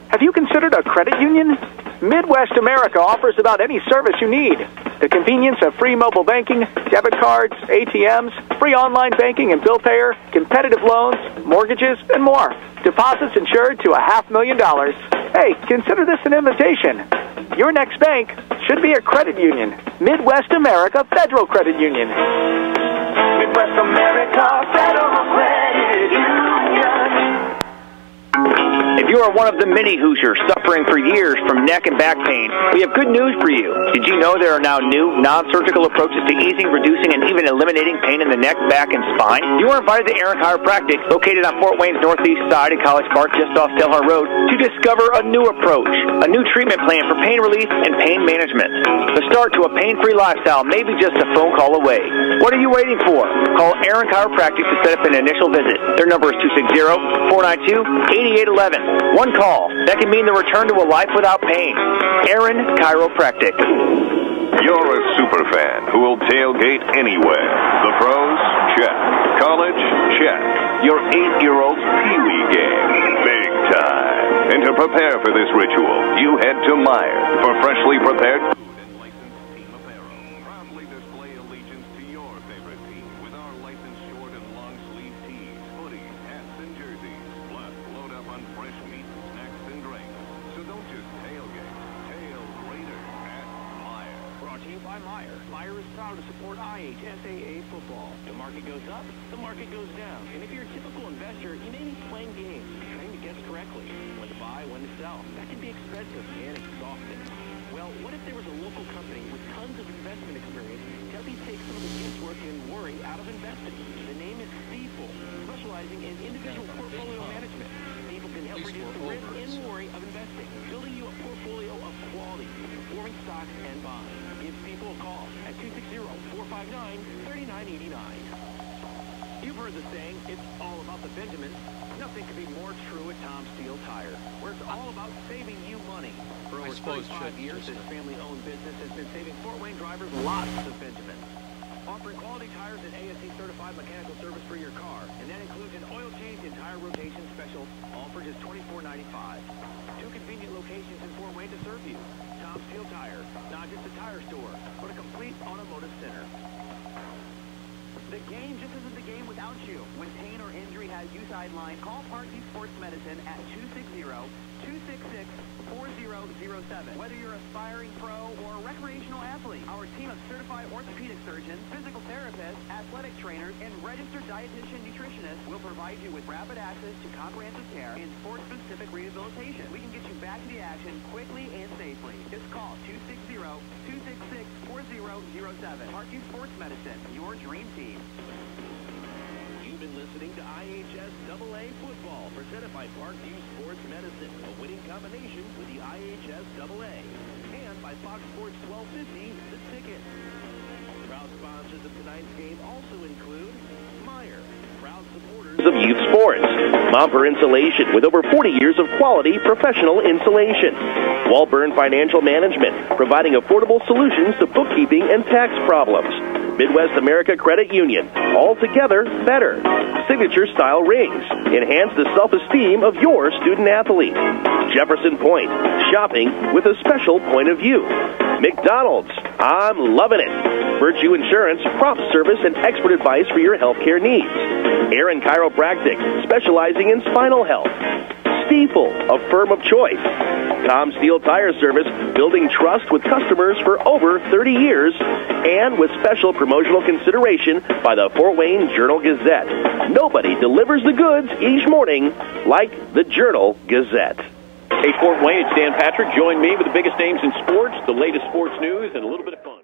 Have you considered a credit union? Midwest America offers about any service you need. The convenience of free mobile banking, debit cards, ATMs, free online banking and bill payer, competitive loans, mortgages, and more. Deposits insured to $500,000. Hey, consider this an invitation. Your next bank should be a credit union. Midwest America Federal Credit Union. Midwest America Federal Credit Union. If you're are one of the many Hoosiers suffering for years from neck and back pain, we have good news for you. Did you know there are now new, non-surgical approaches to easing, reducing, and even eliminating pain in the neck, back, and spine? You are invited to Aaron Chiropractic, located on Fort Wayne's northeast side at College Park, just off Delhar Road, to discover a new approach, a new treatment plan for pain relief and pain management. The start to a pain-free lifestyle may be just a phone call away. What are you waiting for? Call Aaron Chiropractic to set up an initial visit. Their number is 260-492-8811. One call. That can mean the return to a life without pain. Aaron Chiropractic. You're a super fan who will tailgate anywhere. The pros? Check. College? Check. Your 8-year-old's Pee-wee game? Big time. And to prepare for this ritual, you head to Meijer for freshly prepared food and licensed team apparel. Proudly display allegiance to your favorite team with our licensed short and long sleeve tees, hoodies, hats, and jerseys. Plus, load up on fresh meats, snacks, and drinks. So don't just tailgate. Tail greater at Meijer. Brought to you by Meijer. Meijer is proud to support IHSAA football. The market goes up, the market goes down. And if you're a typical investor, you may be playing games, trying to guess correctly. When to buy, when to sell. That can be expensive and exhausting. Well, what if there was a local company with tons of investment experience to help you take some of the guesswork and worry out of investing? The name is Stiefel, specializing in individual portfolio management. Stiefel can help reduce the risk and worry of investing, building you a portfolio of quality, performing stocks and bonds. Give Stiefel a call at 260-459-3989. You've heard the saying, it's all about the Benjamins. Nothing could be more true at Tom Steel Tire, where it's all about saving you money. For over 35 years, this family-owned business has been saving Fort Wayne drivers lots of Benjamins. Offering quality tires and ASC-certified mechanical service for your car, and that includes an oil change and tire rotation special, all for just $24.95. 2 convenient locations in Fort Wayne to serve you. Tom Steel Tire, not just a tire store, but a complete automotive center. The game just isn't the game without you. When pain or injury has you sidelined, call Parkview Sports Medicine at 260-266-4007. Whether you're an aspiring pro or a recreational athlete, our team of certified orthopedic surgeons, physical therapists, athletic trainers, and registered dietitian nutritionists will provide you with rapid access to comprehensive care and sport-specific rehabilitation. We can get you back to the action quickly and safely. Just call 260-266-4007. Parkview Sports Medicine, your dream team. You've been listening to IHSAA football, presented by Parkview Sports Medicine, a winning combination with the IHSAA, and by Fox Sports 1250, The Ticket. Proud sponsors of tonight's game also include Meijer, proud supporters of youth sports, Momper Insulation with over 40 years of quality professional insulation, Walburn Financial Management, providing affordable solutions to bookkeeping and tax problems, Midwest America Credit Union, altogether better. Signature style rings, enhance the self-esteem of your student athlete. Jefferson Point, shopping with a special point of view. McDonald's, I'm loving it. Virtue Insurance, prompt service and expert advice for your healthcare needs. Aaron Chiropractic, specializing in spinal health. Stiefel, a firm of choice. Tom Steel Tire Service, building trust with customers for over 30 years, and with special promotional consideration by the Fort Wayne Journal-Gazette. Nobody delivers the goods each morning like the Journal-Gazette. Hey, Fort Wayne, it's Dan Patrick. Join me with the biggest names in sports, the latest sports news, and a little bit of fun.